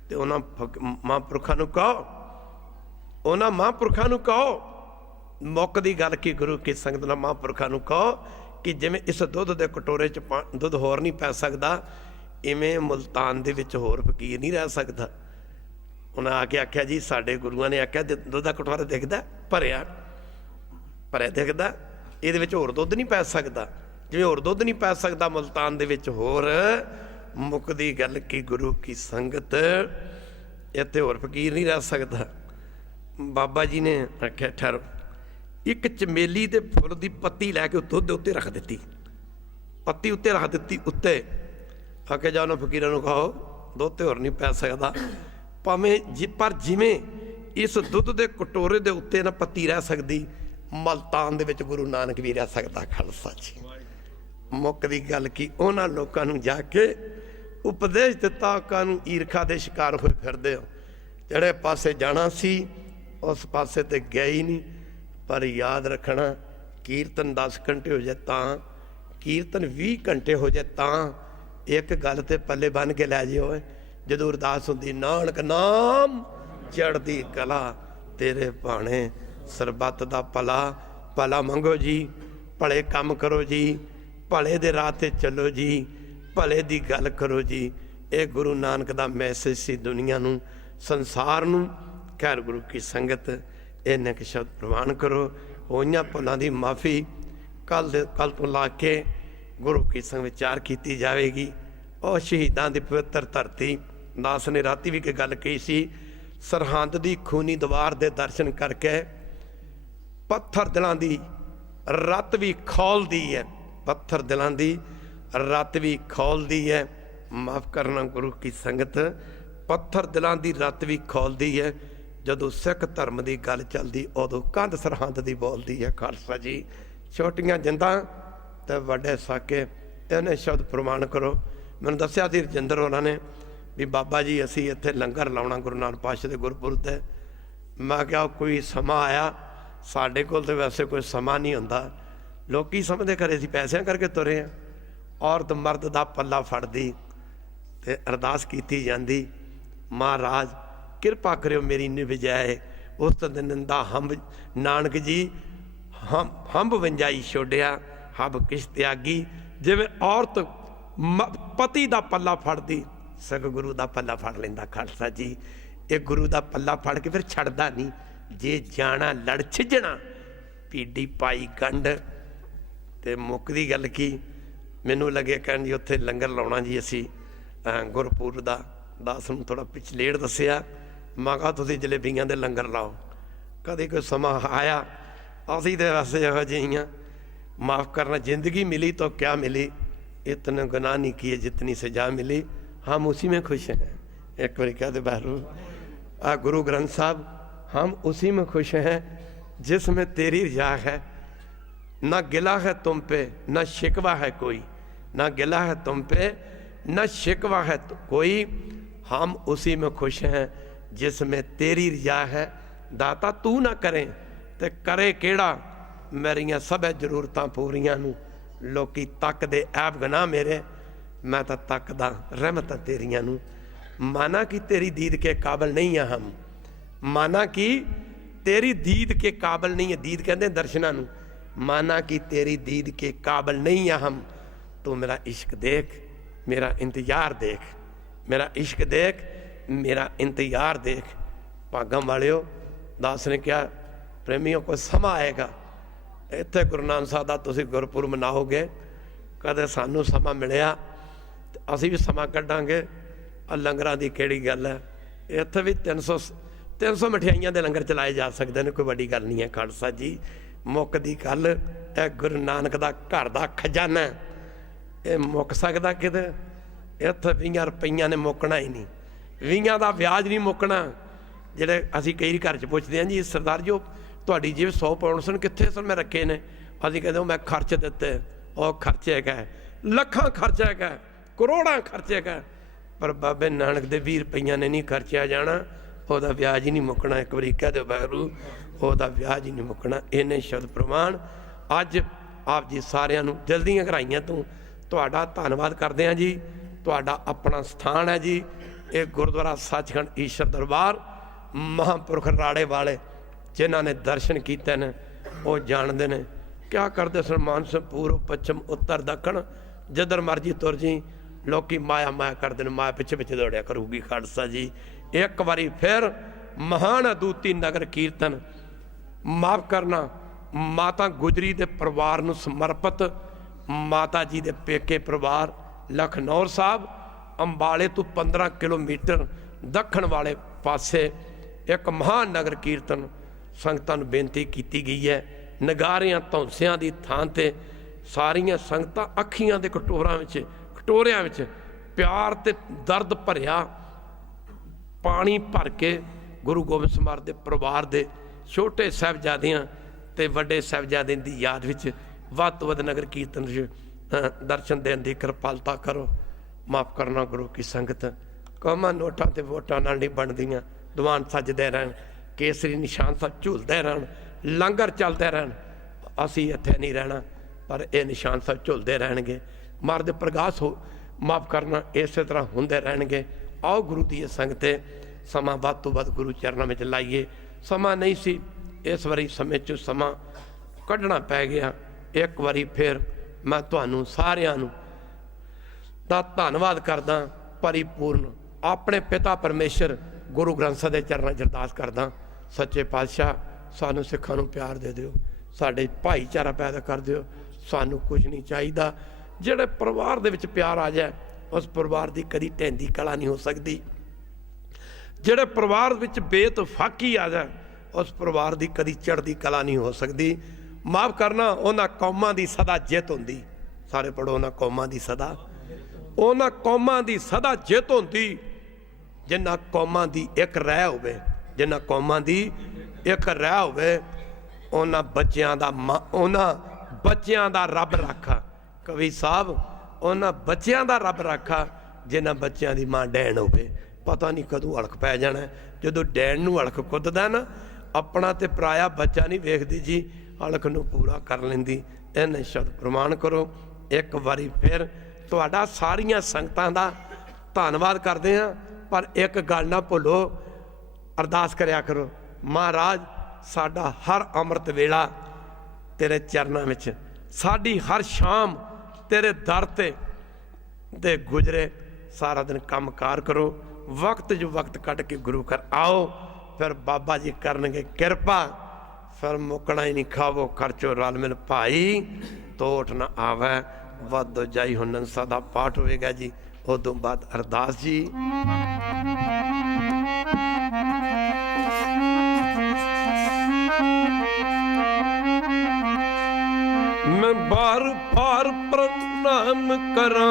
ਤੇ ਉਹਨਾਂ ਮਹਾਂਪੁਰਖਾਂ ਨੂੰ ਕਹੋ, ਉਹਨਾਂ ਮਹਾਂਪੁਰਖਾਂ ਨੂੰ ਕਹੋ, ਮੁੱਕ ਦੀ ਗੱਲ ਕੀ ਗੁਰੂ ਕੀ ਸੰਗਤ ਨਾਲ ਮਹਾਂਪੁਰਖਾਂ ਨੂੰ ਕਹੋ ਕਿ ਜਿਵੇਂ ਇਸ ਦੁੱਧ ਦੇ ਕਟੋਰੇ 'ਚ ਦੁੱਧ ਹੋਰ ਨਹੀਂ ਪੈ ਸਕਦਾ, ਇਵੇਂ ਮੁਲਤਾਨ ਦੇ ਵਿੱਚ ਹੋਰ ਫਕੀਰ ਨਹੀਂ ਰਹਿ ਸਕਦਾ। ਉਹਨਾਂ ਆ ਕੇ ਆਖਿਆ ਜੀ, ਸਾਡੇ ਗੁਰੂਆਂ ਨੇ ਆਖਿਆ ਦੁੱਧ ਦਾ ਕਟੋਰਾ ਦਿਖਦਾ ਭਰਿਆ, ਭਰਿਆ ਦਿਖਦਾ, ਇਹਦੇ ਵਿੱਚ ਹੋਰ ਦੁੱਧ ਨਹੀਂ ਪੈ ਸਕਦਾ। ਜਿਵੇਂ ਹੋਰ ਦੁੱਧ ਨਹੀਂ ਪੈ ਸਕਦਾ ਮੁਲਤਾਨ ਦੇ ਵਿੱਚ, ਹੋਰ ਮੁੱਕਦੀ ਗੱਲ ਕੀ ਗੁਰੂ ਕੀ ਸੰਗਤ, ਇੱਥੇ ਹੋਰ ਫਕੀਰ ਨਹੀਂ ਰਹਿ ਸਕਦਾ। ਬਾਬਾ ਜੀ ਨੇ ਆਖਿਆ ਠਹਿਰੋ, ਇੱਕ ਚਮੇਲੀ ਦੇ ਫੁੱਲ ਦੀ ਪੱਤੀ ਲੈ ਕੇ ਦੁੱਧ ਦੇ ਉੱਤੇ ਰੱਖ ਦਿੱਤੀ, ਪੱਤੀ ਉੱਤੇ ਰੱਖ ਦਿੱਤੀ ਉੱਤੇ, ਆਖਿਆ ਜਾ ਉਹਨਾਂ ਫਕੀਰਾਂ ਨੂੰ ਕਹੋ ਦੁੱਧ ਤੇ ਹੋਰ ਨਹੀਂ ਪੈ ਸਕਦਾ ਭਾਵੇਂ ਪਰ ਜਿਵੇਂ ਇਸ ਦੁੱਧ ਦੇ ਕਟੋਰੇ ਦੇ ਉੱਤੇ ਨਾ ਪੱਤੀ ਰਹਿ ਸਕਦੀ, ਮਲਤਾਨ ਦੇ ਵਿੱਚ ਗੁਰੂ ਨਾਨਕ ਵੀ ਰਹਿ ਸਕਦਾ। ਖਾਲਸਾ ਜੀ, ਮੁੱਕ ਦੀ ਗੱਲ ਕੀ, ਉਹਨਾਂ ਲੋਕਾਂ ਨੂੰ ਜਾ ਕੇ ਉਪਦੇਸ਼ ਦਿੱਤਾ, ਕਾਨੂੰ ਈਰਖਾ ਦੇ ਸ਼ਿਕਾਰ ਹੋਏ ਫਿਰਦੇ ਹੋ, ਜਿਹੜੇ ਪਾਸੇ ਜਾਣਾ ਸੀ ਉਸ ਪਾਸੇ ਤੇ ਗਏ ਹੀ ਨਹੀਂ। ਪਰ ਯਾਦ ਰੱਖਣਾ, ਕੀਰਤਨ 10 ਘੰਟੇ ਹੋ ਜਾਏ ਤਾਂ, ਕੀਰਤਨ 20 ਘੰਟੇ ਹੋ ਜਾਏ ਤਾਂ, ਇੱਕ ਗੱਲ ਤੇ ਪੱਲੇ ਬੰਨ ਕੇ ਲੈ ਜਿਓ, ਜਦੋਂ ਅਰਦਾਸ ਹੁੰਦੀ, ਨਾਨਕ ਨਾਮ ਚੜ੍ਹਦੀ ਕਲਾ, ਤੇਰੇ ਭਾਣੇ ਸਰਬੱਤ ਦਾ ਭਲਾ, ਭਲਾ ਮੰਗੋ ਜੀ, ਭਲੇ ਕੰਮ ਕਰੋ ਜੀ, ਭਲੇ ਦੇ ਰਾਹ ਤੇ ਚੱਲੋ ਜੀ, ਭਲੇ ਦੀ ਗੱਲ ਕਰੋ ਜੀ। ਇਹ ਗੁਰੂ ਨਾਨਕ ਦਾ ਮੈਸੇਜ ਸੀ ਦੁਨੀਆ ਨੂੰ, ਸੰਸਾਰ ਨੂੰ। ਖੈਰ ਗੁਰੂ ਕੀ ਸੰਗਤ, ਇਹਨੇ ਕਿ ਸ਼ਬਦ ਪ੍ਰਵਾਨ ਕਰੋ, ਹੋਈਆਂ ਭੁੱਲਾਂ ਦੀ ਮਾਫੀ ਕੱਲ ਤੋਂ ਲਾ ਕੇ ਗੁਰੂ ਕੀ ਸੰਗ ਵਿਚਾਰ ਕੀਤੀ ਜਾਵੇਗੀ। ਉਹ ਸ਼ਹੀਦਾਂ ਦੀ ਪਵਿੱਤਰ ਧਰਤੀ, ਦਾਸ ਨੇ ਰਾਤੀ ਵੀ ਇੱਕ ਗੱਲ ਕਹੀ ਸੀ, ਸਰਹੰਦ ਦੀ ਖੂਨੀ ਦੀਵਾਰ ਦੇ ਦਰਸ਼ਨ ਕਰਕੇ ਪੱਥਰ ਦਿਲਾਂ ਦੀ ਰੱਤ ਵੀ ਖੋਲਦੀ ਹੈ, ਪੱਥਰ ਦਿਲਾਂ ਦੀ ਰੱਤ ਵੀ ਖੋਲਦੀ ਹੈ। ਮਾਫ ਕਰਨਾ ਗੁਰੂ ਕੀ ਸੰਗਤ, ਪੱਥਰ ਦਿਲਾਂ ਦੀ ਰੱਤ ਵੀ ਖੋਲਦੀ ਹੈ। ਜਦੋਂ ਸਿੱਖ ਧਰਮ ਦੀ ਗੱਲ ਚੱਲਦੀ, ਉਦੋਂ ਕੰਧ ਸਰਹੰਦ ਦੀ ਬੋਲਦੀ ਹੈ। ਖਾਲਸਾ ਜੀ, ਛੋਟੀਆਂ ਜਿੰਦਾਂ ਤੇ ਵੱਡੇ ਸਾਕੇ, ਇਹਨੇ ਸ਼ਬਦ ਪ੍ਰਮਾਣ ਕਰੋ। ਮੈਨੂੰ ਦੱਸਿਆ ਸੀ ਰਜਿੰਦਰ ਉਹਨਾਂ ਨੇ ਵੀ ਬਾਬਾ ਜੀ ਅਸੀਂ ਇੱਥੇ ਲੰਗਰ ਲਾਉਣਾ ਗੁਰੂ ਨਾਨਕ ਪਾਤਸ਼ਾਹ ਦੇ ਗੁਰਪੁਰਬ 'ਤੇ। ਮੈਂ ਕਿਹਾ ਕੋਈ ਸਮਾਂ ਆਇਆ, ਸਾਡੇ ਕੋਲ ਤਾਂ ਵੈਸੇ ਕੋਈ ਸਮਾਂ ਨਹੀਂ ਹੁੰਦਾ, ਲੋਕੀ ਸਮਝਦੇ ਕਰੇ ਅਸੀਂ ਪੈਸਿਆਂ ਕਰਕੇ ਤੁਰੇ ਹਾਂ। ਔਰਤ ਮਰਦ ਦਾ ਪੱਲਾ ਫੜਦੀ ਤੇ ਅਰਦਾਸ ਕੀਤੀ ਜਾਂਦੀ, ਮਹਾਰਾਜ ਕਿਰਪਾ ਕਰਿਓ ਮੇਰੀ ਨਿਵਜਾਏ ਉਸ ਦਿਨ ਨਿੰਦਾ ਹੰਬ, ਨਾਨਕ ਜੀ ਹੰਬ ਵੰਜਾਈ ਛੋੜਿਆ ਹੰਬ ਕਿਸ ਤਿਆਗੀ। ਜਿਵੇਂ ਔਰਤ ਪਤੀ ਦਾ ਪੱਲਾ ਫੜਦੀ, ਸਤਿਗੁਰੂ ਦਾ ਪੱਲਾ ਫੜ ਲੈਂਦਾ। ਖਾਲਸਾ ਜੀ, ਇਹ ਗੁਰੂ ਦਾ ਪੱਲਾ ਫੜ ਕੇ ਫਿਰ ਛੱਡਦਾ ਨਹੀਂ, ਜੇ ਜਾਣਾ ਲੜ ਛਿਜਣਾ, ਪੀੜੀ ਪਾਈ ਗੰਢ। ਤੇ ਮੁੱਕਦੀ ਗੱਲ ਕੀ, ਮੈਨੂੰ ਲੱਗੇ ਕਹਿਣ ਜੀ ਉੱਥੇ ਲੰਗਰ ਲਾਉਣਾ ਜੀ ਅਸੀਂ ਗੁਰਪੁਰਬ ਦਾ। ਦਾਸ ਨੂੰ ਥੋੜ੍ਹਾ ਪਿਛਲੇੜ ਦੱਸਿਆ, ਮੈਂ ਕਿਹਾ ਤੁਸੀਂ ਜਲੇਬੀਆਂ ਦੇ ਲੰਗਰ ਲਾਓ। ਕਦੇ ਕੋਈ ਸਮਾਂ ਆਇਆ, ਅਸੀਂ ਤਾਂ ਵੈਸੇ ਇਹੋ ਜਿਹੀਆਂ, ਮਾफ़ करना, जिंदगी मिली तो क्या मिली, इतने गुनाह नहीं किए जितनी सजा मिली, हम उसी में खुश हैं। एक बार कहते बहरू गुरु ग्रंथ साहब हम उसी में खुश हैं जिसमें तेरी रिया है। ना गिला है तुम पे न शिकवा है कोई, ना गिला है तुम पे न शिकवा है कोई, हम उसी में खुश हैं जिसमें तेरी रिया है। दाता तू ना करें ते करे केड़ा, मेरियां सब जरूरतां पूरियां नूं लोकी तकदे ऐब गनाह मेरे, मैं तो तकदा रहमतां तेरियां नूं। माना कि तेरी दीद के काबिल नहीं है हम, माना कि तेरी दीद के काबिल नहीं है, दीद कहते दर्शना नूं, माना कि तेरी दीद के काबिल नहीं है हम, तो मेरा इश्क देख मेरा इंतजार देख, मेरा इश्क देख मेरा इंतजार देख। भागम वालियो दास ने क्या प्रेमियों को समा आएगा, इत्थे गुरु नानक साहब दा तुसीं गुरपुरब मनाओगे, कदे सानू समा मिलिया ते असीं भी समा कड्डांगे। लंगरां दी किहड़ी गल है, इत्थे भी 300 मठियाइयां दे लंगर चलाए जा सकते हैं, कोई वड्डी गल नहीं है खालसा जी। मुक्कदी गल है गुरु नानक दा घर दा खजाना, ये मुक सकदा किते? इत्थे 20 रुपइयां ने मुकना ही नहीं, 20 दा ब्याज नहीं मुकना। ਜਿਹੜੇ ਅਸੀਂ ਕਈ ਘਰ 'ਚ ਪੁੱਛਦੇ ਹਾਂ ਜੀ ਸਰਦਾਰ ਜੀ ਤੁਹਾਡੀ ਜੇਬ 100 ਪਾਉਂਡ ਸਨ ਕਿੱਥੇ ਸਨ ਮੈਂ ਰੱਖੇ ਨੇ, ਅਸੀਂ ਕਹਿੰਦੇ ਮੈਂ ਖਰਚ ਦਿੱਤੇ, ਉਹ ਖਰਚ ਹੈਗਾ ਲੱਖਾਂ ਖਰਚ ਹੈਗਾ ਕਰੋੜਾਂ ਖਰਚ ਹੈਗਾ, ਪਰ ਬਾਬੇ ਨਾਨਕ ਦੇ 20 ਰੁਪਈਆਂ ਨੇ ਨਹੀਂ ਖਰਚਿਆ ਜਾਣਾ, ਉਹਦਾ ਵਿਆਜ ਹੀ ਨਹੀਂ ਮੁੱਕਣਾ। ਇੱਕ ਵਾਰੀ ਕਹਿ ਦਿਓ ਵਾਹਿਗੁਰੂ ਉਹਦਾ ਵਿਆਜ ਹੀ ਨਹੀਂ ਮੁੱਕਣਾ। ਇਹਨੇ ਸ਼ਬਦ ਪ੍ਰਮਾਣ ਅੱਜ ਆਪ ਜੀ ਸਾਰਿਆਂ ਨੂੰ ਦਿਲ ਦੀਆਂ ਗਹਿਰਾਈਆਂ ਤੋਂ ਤੁਹਾਡਾ ਧੰਨਵਾਦ ਕਰਦੇ ਹਾਂ ਜੀ। ਤੁਹਾਡਾ ਆਪਣਾ ਸਥਾਨ ਹੈ ਜੀ ਇਹ ਗੁਰਦੁਆਰਾ ਸੱਚਖੰਡ ਈਸ਼ਰ ਦਰਬਾਰ। महापुरख राड़े वाले जिन्हों ने दर्शन किए ने वो जानते हैं क्या करते सन। मानसून पूर्व पश्चिम उत्तर दक्षिण जिधर मर्जी तुर जी, लोग माया माया करते हैं, माया पिछे पिछे दौड़िया करूगी खालसा जी। एक बारी फिर महान अदूती नगर कीर्तन माफ करना माता गुजरी के परिवार नूं समर्पित, माता जी के पेके परिवार लखनौर साहब अंबाले तो 15 किलोमीटर दक्षिण वाले पासे एक महान नगर कीर्तन संगतां नूं बेनती की गई है। नगारियां धौंसियां की थां ते सारियां संगतां अखियां दे कटोरियां विच प्यार ते दर्द भरिया पानी भर के गुरु गोबिंद सिंह महाराज दे परिवार दे छोटे साहिबजादियां ते वड्डे साहिबजादियां दी याद विच वध तो वध नगर कीर्तन दर्शन देने की कृपालता करो। माफ़ करना गुरु की संगत, कौमां नोटां ते वोटां नाल नहीं बनदियां, दीवान सजदे रहन, केसरी निशान साहब झूलते रहन, लंगर चलते रहन, असी इत्थे नहीं रहना पर यह निशान साहब झूलते रहणगे। मर्द प्रगास हो माफ़ करना इस तरह होंदे रहणगे। आओ गुरु दी संगते समा वध तो वध गुरु चरणों में लाइए। समा नहीं सी इस बारी समय चो समा कढ़ना पै गया। एक बारी फिर मैं तुहानू सारियां नू दा धन्नवाद करदा परिपूर्ण अपने पिता परमेश्वर गुरु ग्रंथ साहिब दे चरणों च अरदास करदा। सच्चे पातशाह सानू सिखां नूं प्यार दे दिओ, साडे भाईचारा पैदा कर दिओ, सानू कुछ नहीं चाहिदा। जिहड़े परिवार दे विच प्यार आ जाए उस परिवार की कदी ढैंदी कला नहीं हो सकती। जिहड़े परिवार विच बेतफाकी आ जाए उस परिवार की कदी चढ़दी कला नहीं हो सकती। माफ़ करना उन्हां कौमां की सदा जित होंदी। सारे पढ़ो उन्हां कौमां की सदा, उन्हां कौमां की सदा जित होंदी जिन्ना कौमां की एक रह होवे, जिन्ना कौमां की एक रह होवे। उन्हां बच्चियां दा रब राखा। कवि साहब उन्हां बच्चियां दा रब राखा जिन्हां बच्चियां दी मां डैन होवे। पता नहीं कदों हड़क पै जाना। जदों डैन नूं हड़क कुददा ना अपना ते पराया बच्चा नहीं वेखदी जी, हड़क नूं पूरा कर लैंदी। इन्हें शब्द प्रमाण करो। एक बारी फिर तुहाडा सारियां संगतां दा धन्नवाद करदे हां, पर एक गल ना भुलो, अरदास करया करो महाराज साडा हर अमृत वेला तेरे चरणों में, साडी हर शाम तेरे दर ते गुजरे। सारा दिन काम कार करो, वक्त जो वक्त कट के गुरु घर आओ, फिर बाबा जी करनगे किरपा, फिर मुकना ही नहीं खावो खर्चो रल मिल भाई, तोट ना आवे वध जाई। हुण नंसा दा पाठ होएगा जी, उदों बाद अरदास जी। मैं बार बार प्रणाम करा,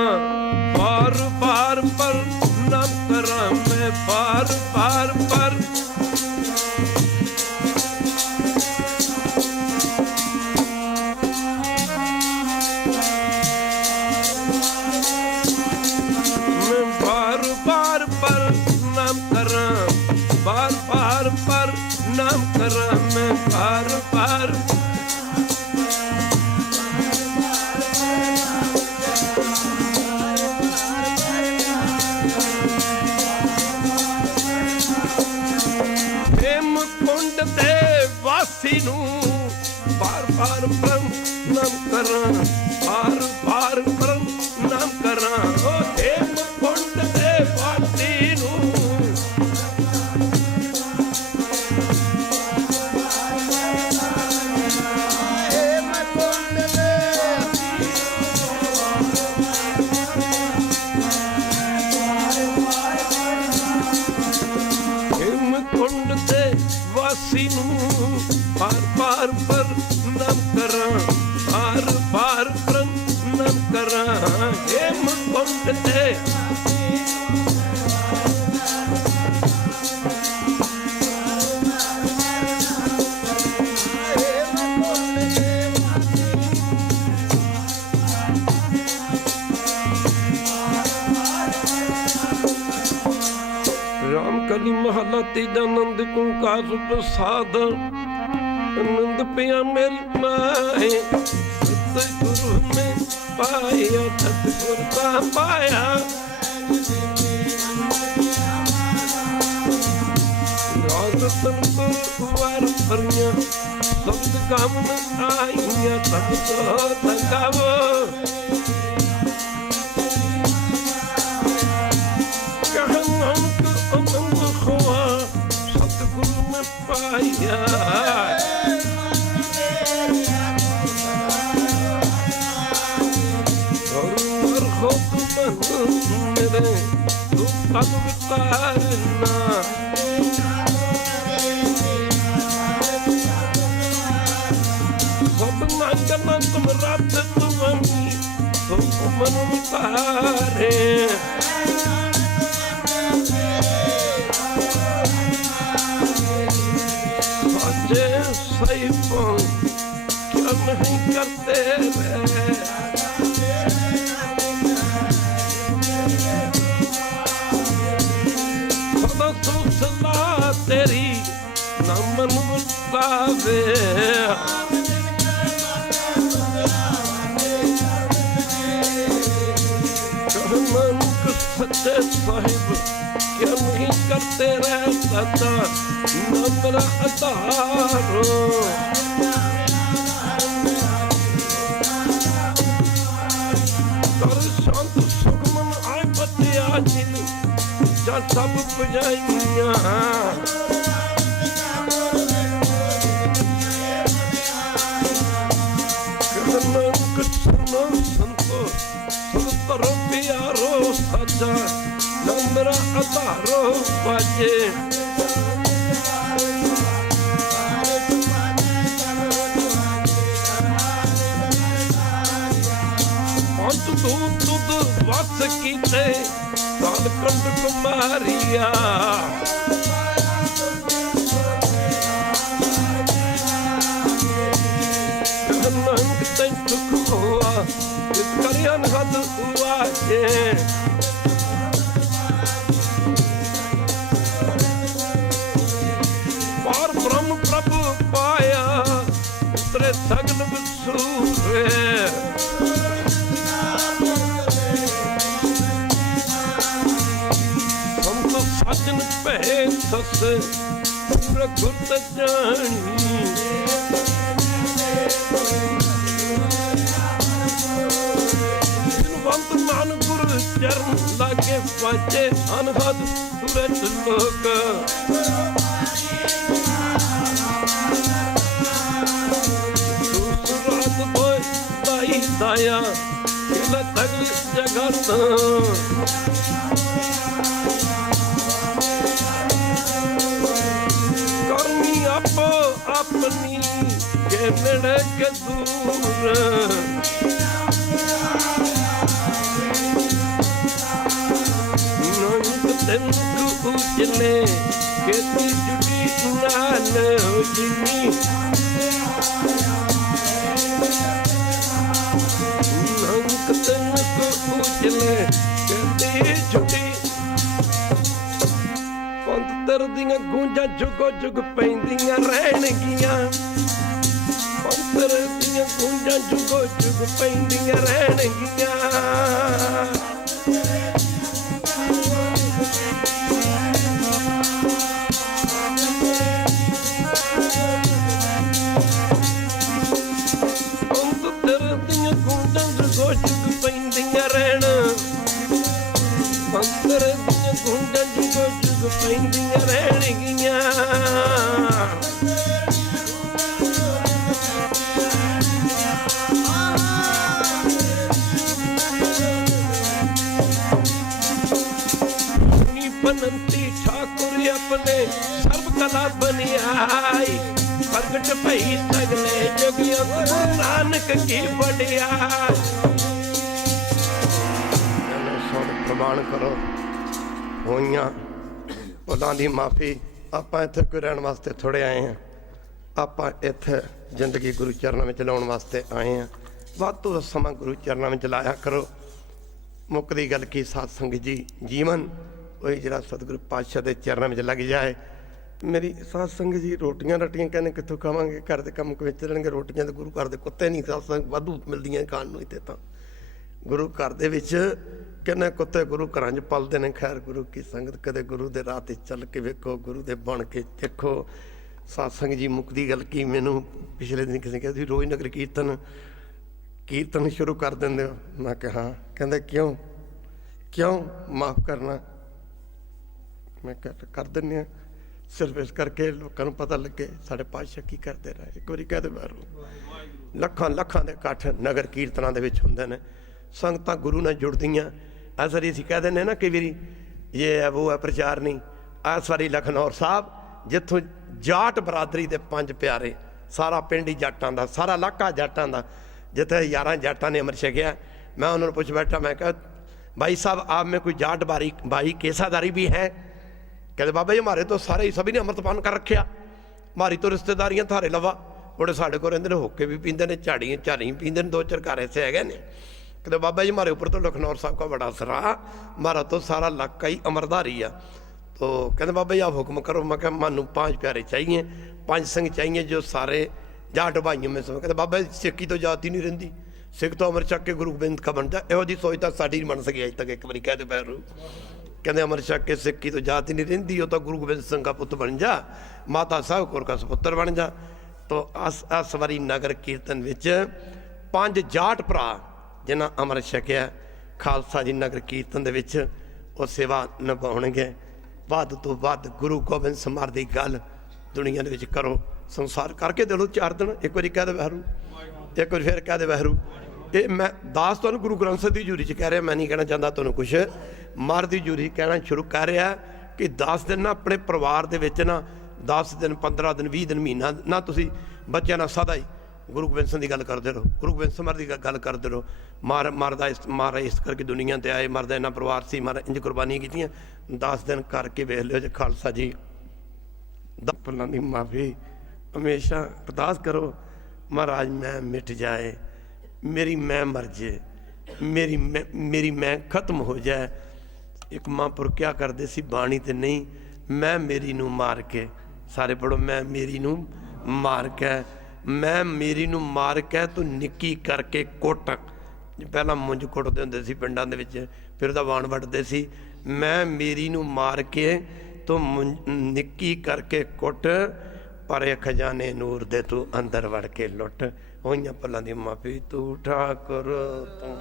बार बार प्रणाम करा, मैं बार बार ਦੇ ਵਾਸੀ ਨੂੰ ਬਾਰ ਬਾਰ ਪ੍ਰਣਾਮ ਕਰਾਂ, ਬਾਰ ਬਾਰ ਪ੍ਰਣਾਮ ਕਰਾਂ। ਓ ਹੇਮਕੁੰਟ ਦੇ ਵਾਸੀ ਨੂੰ ਵਾਸੀ ਨੂੰ ਬਾਰ ਬਾਰ ਪ੍ਰਣਾਮ ਕਰਾਂ, ਬਾਰ ਬਾਰ ਪ੍ਰਣਾਮ ਕਰਾਂ। ਹੇਮਕੁੰਟ ਤੇ ਰਾਮਕਲੀ ਮਹੱਲਾ ਤੀਜਾ। ਨੰਦ ਕੋ ਕਾਸ ਪ੍ਰਸਾਦ ਨੰਦ ਪਿਆ ਮੇਰੀ ਮਾਏ, ਸਤਿਗੁਰੂ ਨੇ ਪਾਇਆ, ਸਤਿਗੁਰ ਦਾ ਪਾਇਆ। ਰਾਜ ਤਨ ਕੋ ਵਾਰ ਭਰੀਆਂ, ਸਬਦ ਕਾਮਨ ਆਈਆਂ, ਤਬ ਤੋ ਤੰਗਾਵੋ। ਸਤਿਗੁਰੂ ਮੈਂ ਪਾਇਆ, ਔਰ ਖੁਦ ਮਨ ਮੇਰੇ ਤੂੰ ਪਦ ਵਿਤਾਰਨਾ। ਸਭ ਮੰਗਣਾ ਤੁਮ ਰੱਬ ਤੁਮਨੀ, ਤੁਮ ਮਨ ਵਿਤਾਰੇ। सही क्या नहीं करते रहे, सदा तू सलाह तेरी न मन बुलावे। नानक सच्चे साहिब क्या नहीं करते रह सदा, नम्र अतारो। कर शांत सुखमन आए बतिया जिन जा सब पुजाइयां। नानक सुनो संतो सब करो प्यारो साजा, नम्र अतारो बाजे। तुद वस कीते कालकंड कुमारिया, नानक तैं सुख होआ करियन हद हुआ जे। पार ब्रह्म प्रभु पाया उतरे सगल विसूरे। सजन भे सस प्रगुरत जानी, जिनवंत मान गुरु चरण लागे पाचे, अनहद सुरत लोक। सुसुरात बोय दाई दाया किला तगल जगत। आपो अपनी के नेड़े के दूर, नानक तेन को उजले के जुड़ी नाल जिनी। नानक तेन को उजले के जुड़ी पंतर दियां गूंजां जुगो जुग पैंदियां रहणगियां। पंतर दियां गूंजां जुगो जुग पैंदियां रहणगियां। ਅੰਦਰ ਦੀਆਂ ਗੁੰਡਾਂ ਜੁਗੋ ਜੁਗ ਪੈਂਦੀਆਂ ਰਹਿਣਗੀਆਂ। बनती ठाकुर अपने सर्व कला बनियाई, प्रगट भई सगले जोगियों गुरु नानक की वडियाई। प्रमाण करो होइयां भुलां दी माफी। आपां इत्थे कोई रहण वास्ते थोड़े आए हैं, आपां इत्थे जिंदगी गुरु चरणों में लाउण वास्ते आए हैं। वध तो समा गुरु चरणों में लाया करो। मुक्कदी गल की साध संगत जी, जीवन वही जरा सतगुरु पातशाह के चरणों में लग जाए। मेरी साध संगत जी रोटियां रटियां कहने कितों खावांगे, घर के काम किवें चलणगे। रोटियां तो गुरु घर के कुत्ते नहीं साध संगत वाधू मिलदियां खाण नूं। इत्थे तां गुरु घर दे विच किन्ने कुत्ते गुरु घरां च पलदे ने। खैर गुरु की संगत कदे गुरु दे राह ते चल के वेखो, गुरु दे बण के देखो। साध संगत जी मुक्कदी गल की, मैनूं पिछले दिन किसी ने कहा रोज़ नगर कीर्तन शुरू कर देंदे हो। मैं कहा हाँ। कहंदे क्यों माफ़ करना। मैं कर दिन्ने आ, सिर्फ इस करके लोगों को पता लगे साढ़े पातशाह की करते रहे। एक बारी कह दे बाहरों लखां दे इकट्ठ नगर कीर्तनां दे विच हुंदे ने, संगतां गुरु नाल जुड़दियां। इस वारी असीं कह दिंदे ना कई वारी ये है वो है प्रचार नहीं। इस वारी लखनौर साहब जिथों जाट बरादरी दे 5 प्यारे, सारा पिंड ही जाटां दा, सारा इलाका जाटां दा, जिथे 11 जाटां ने अमृत छकिया। मैं उन्होंने पुछ बैठा, मैं कहा भाई साहब आप में कोई जाट भाई केसादारी भी है? कहते बाबा जी हमारे तो सारे ही सभी ने अमृतपान कर रखिया, हमारी तो रिश्तेदारियां थारे लवा बड़े साढ़े को रहते होके भी पींदे ने, झाड़ी पींदे ने, 2-4 घर ऐसे है ने। कहते बाबा जी हमारे ऊपर तो लखनौर साहब का बड़ा असर रहा, हमारा तो सारा इलाका ही अमरधारी है। तो कहते बाबा जी आप हुक्म करो। मैं क्या मानू 5 प्यारे चाहिए, 5 संग चाहिए जो सारे जाट भाइयों में से। कहते बाबा जी सिक्की तो जाति नहीं रही, सिख तो अमृत छक के गुरु गोबिंद का बन जाए। यहो जी सोच तो साड़ी नहीं बन सकी अज तक। एक बार कहते पैरू कहते अमृत छक के सिक्की तो जाति नहीं रही, वो तो गुरु गोबिंद सिंह का पुत्र बन जा, माता साहब कौर का सपुत्र बन जा। तो इस वारी नगर कीर्तन विच 5 जाट भरा जिन्हें अमृत छकिया खालसा जी नगर कीर्तन दे विच वो सेवा निभाउणगे। वध तो वध गुरु गोबिंद सिंह की गल दुनिया दे विच करो, संसार करके दे लो 4 दिन। एक बार कह दे वहरू, एक बार फिर कह दे वहरू। ये मैं दास तुहानूं गुरु ग्रंथ साहिब की जूरी च कह रहा, मैं नहीं कहना चाहता तुहानूं कुछ। मार दी जूरी कहना शुरू कर रहा कि 10 दिन ना अपने परिवार दे विच ना 10 दिन 15 दिन 20 दिन महीना ना तुसीं बच्चों नाल सदा ही गुरु गोबिंद सिंह की गल करते रहो, गुरु गोबिंद सिंह की गल करते रहो। मारा इस करके दुनिया ते आए, मरदा इन्ना परिवार से, मारा इंज कुर्बानियां कीतियां। 10 दिन करके वेख लियो जे खालसा जी भुलां दी माफ़ी। हमेशा अरदास करो महाराज मैं मिट जाए, मेरी मैं मर जाए, मेरी मैं खत्म हो जाए। एक महापुर क्या करते सी बाणी ते नहीं, मैं मेरी नू मार के, सारे पढ़ो मैं मेरी नू मार के, मैं मेरी नू मार के तू निक्की करके कुट। पहला मुंज कुटते होंदे सी पिंडां दे विच, फिर ਉਹਦਾ वाण वटदे सी। मैं मेरी नू मार के तो निक्की करके कुट, परे खजाने नूर दे तू अंदर वड़ के लुट। होइयां भुलां दी माफी तू ठाकुर तू।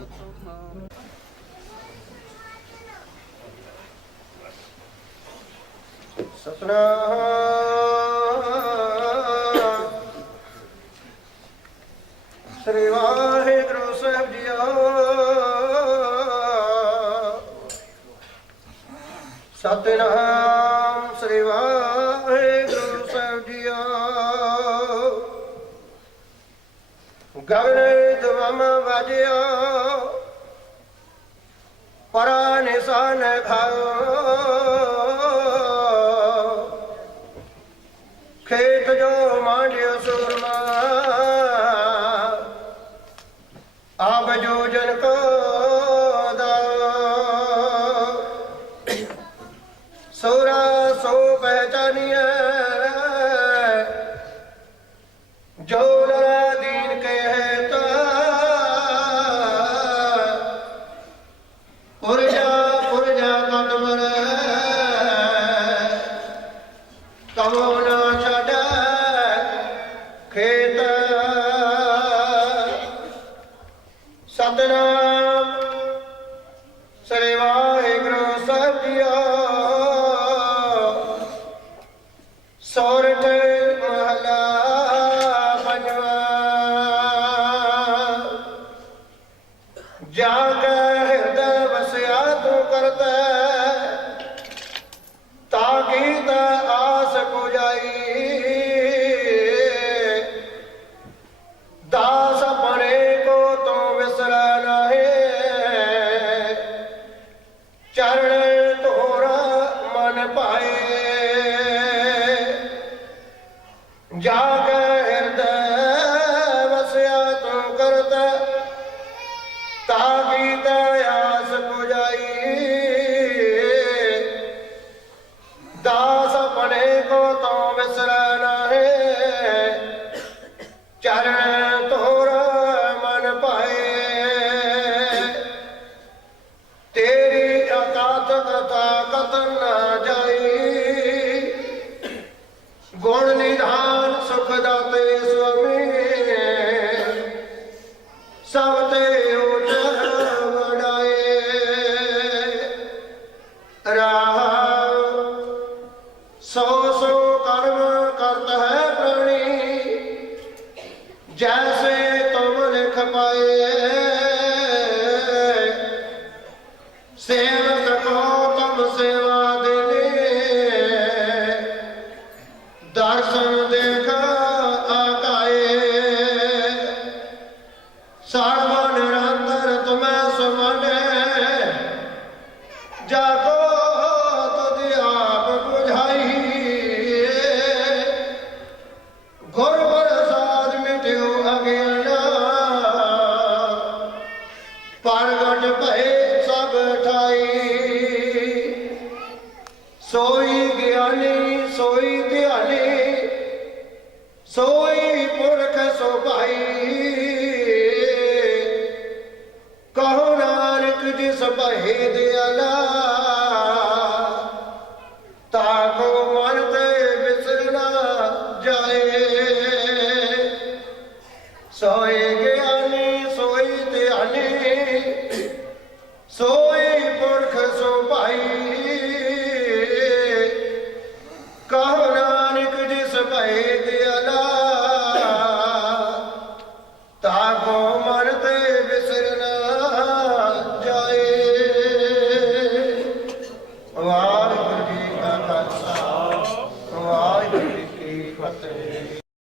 सतनाम श्री वाहिगुरु साहिब जीओ। सतनाम श्री वाहिगुरु साहिब जीओ। गगन धुम बजियो परा निशान खाओ, खेत जो मांडियो सुरमा आब जो जन को दाओ। सोरा सो पहचानिए जो लड़ा दीन कहता, पुरजा पुरजा का करता ताकि त आस पुजाई दास अपने को तो विसरा नहीं चरण तोरा मन पाए जाग हृदय वसया तू करता ताकि दयास पुजाई दास अपने को तो विसरा नहीं चरण तोरा मन पाए तेरी अकात कथा कथन न जाई गुण निधान सुख दाते स्वामी सब ते उच्च बढ़ाए राह सौ सौ कर्म करता है प्राणी जैसे तुम लिख पाए सेवक को तुम सेवा देने दर्शन देख आकाए सर्व निरंतर तुम्हें सुमने जाको तुझ आप बुझाई गुर प्रसाद मिट्यो अज्ञाना प्रगट भय सब ठाई सोई ज्ञानी सोई ध्यानी सोई पुरख सो भाई कहो नानक जिस भय दयाला तिस भय सब ठाई सोई ज्ञानी सोई ध्यानी सोई पुरख सो भाई कहो नानक जिस भय दयाला तिस भय सब ठाई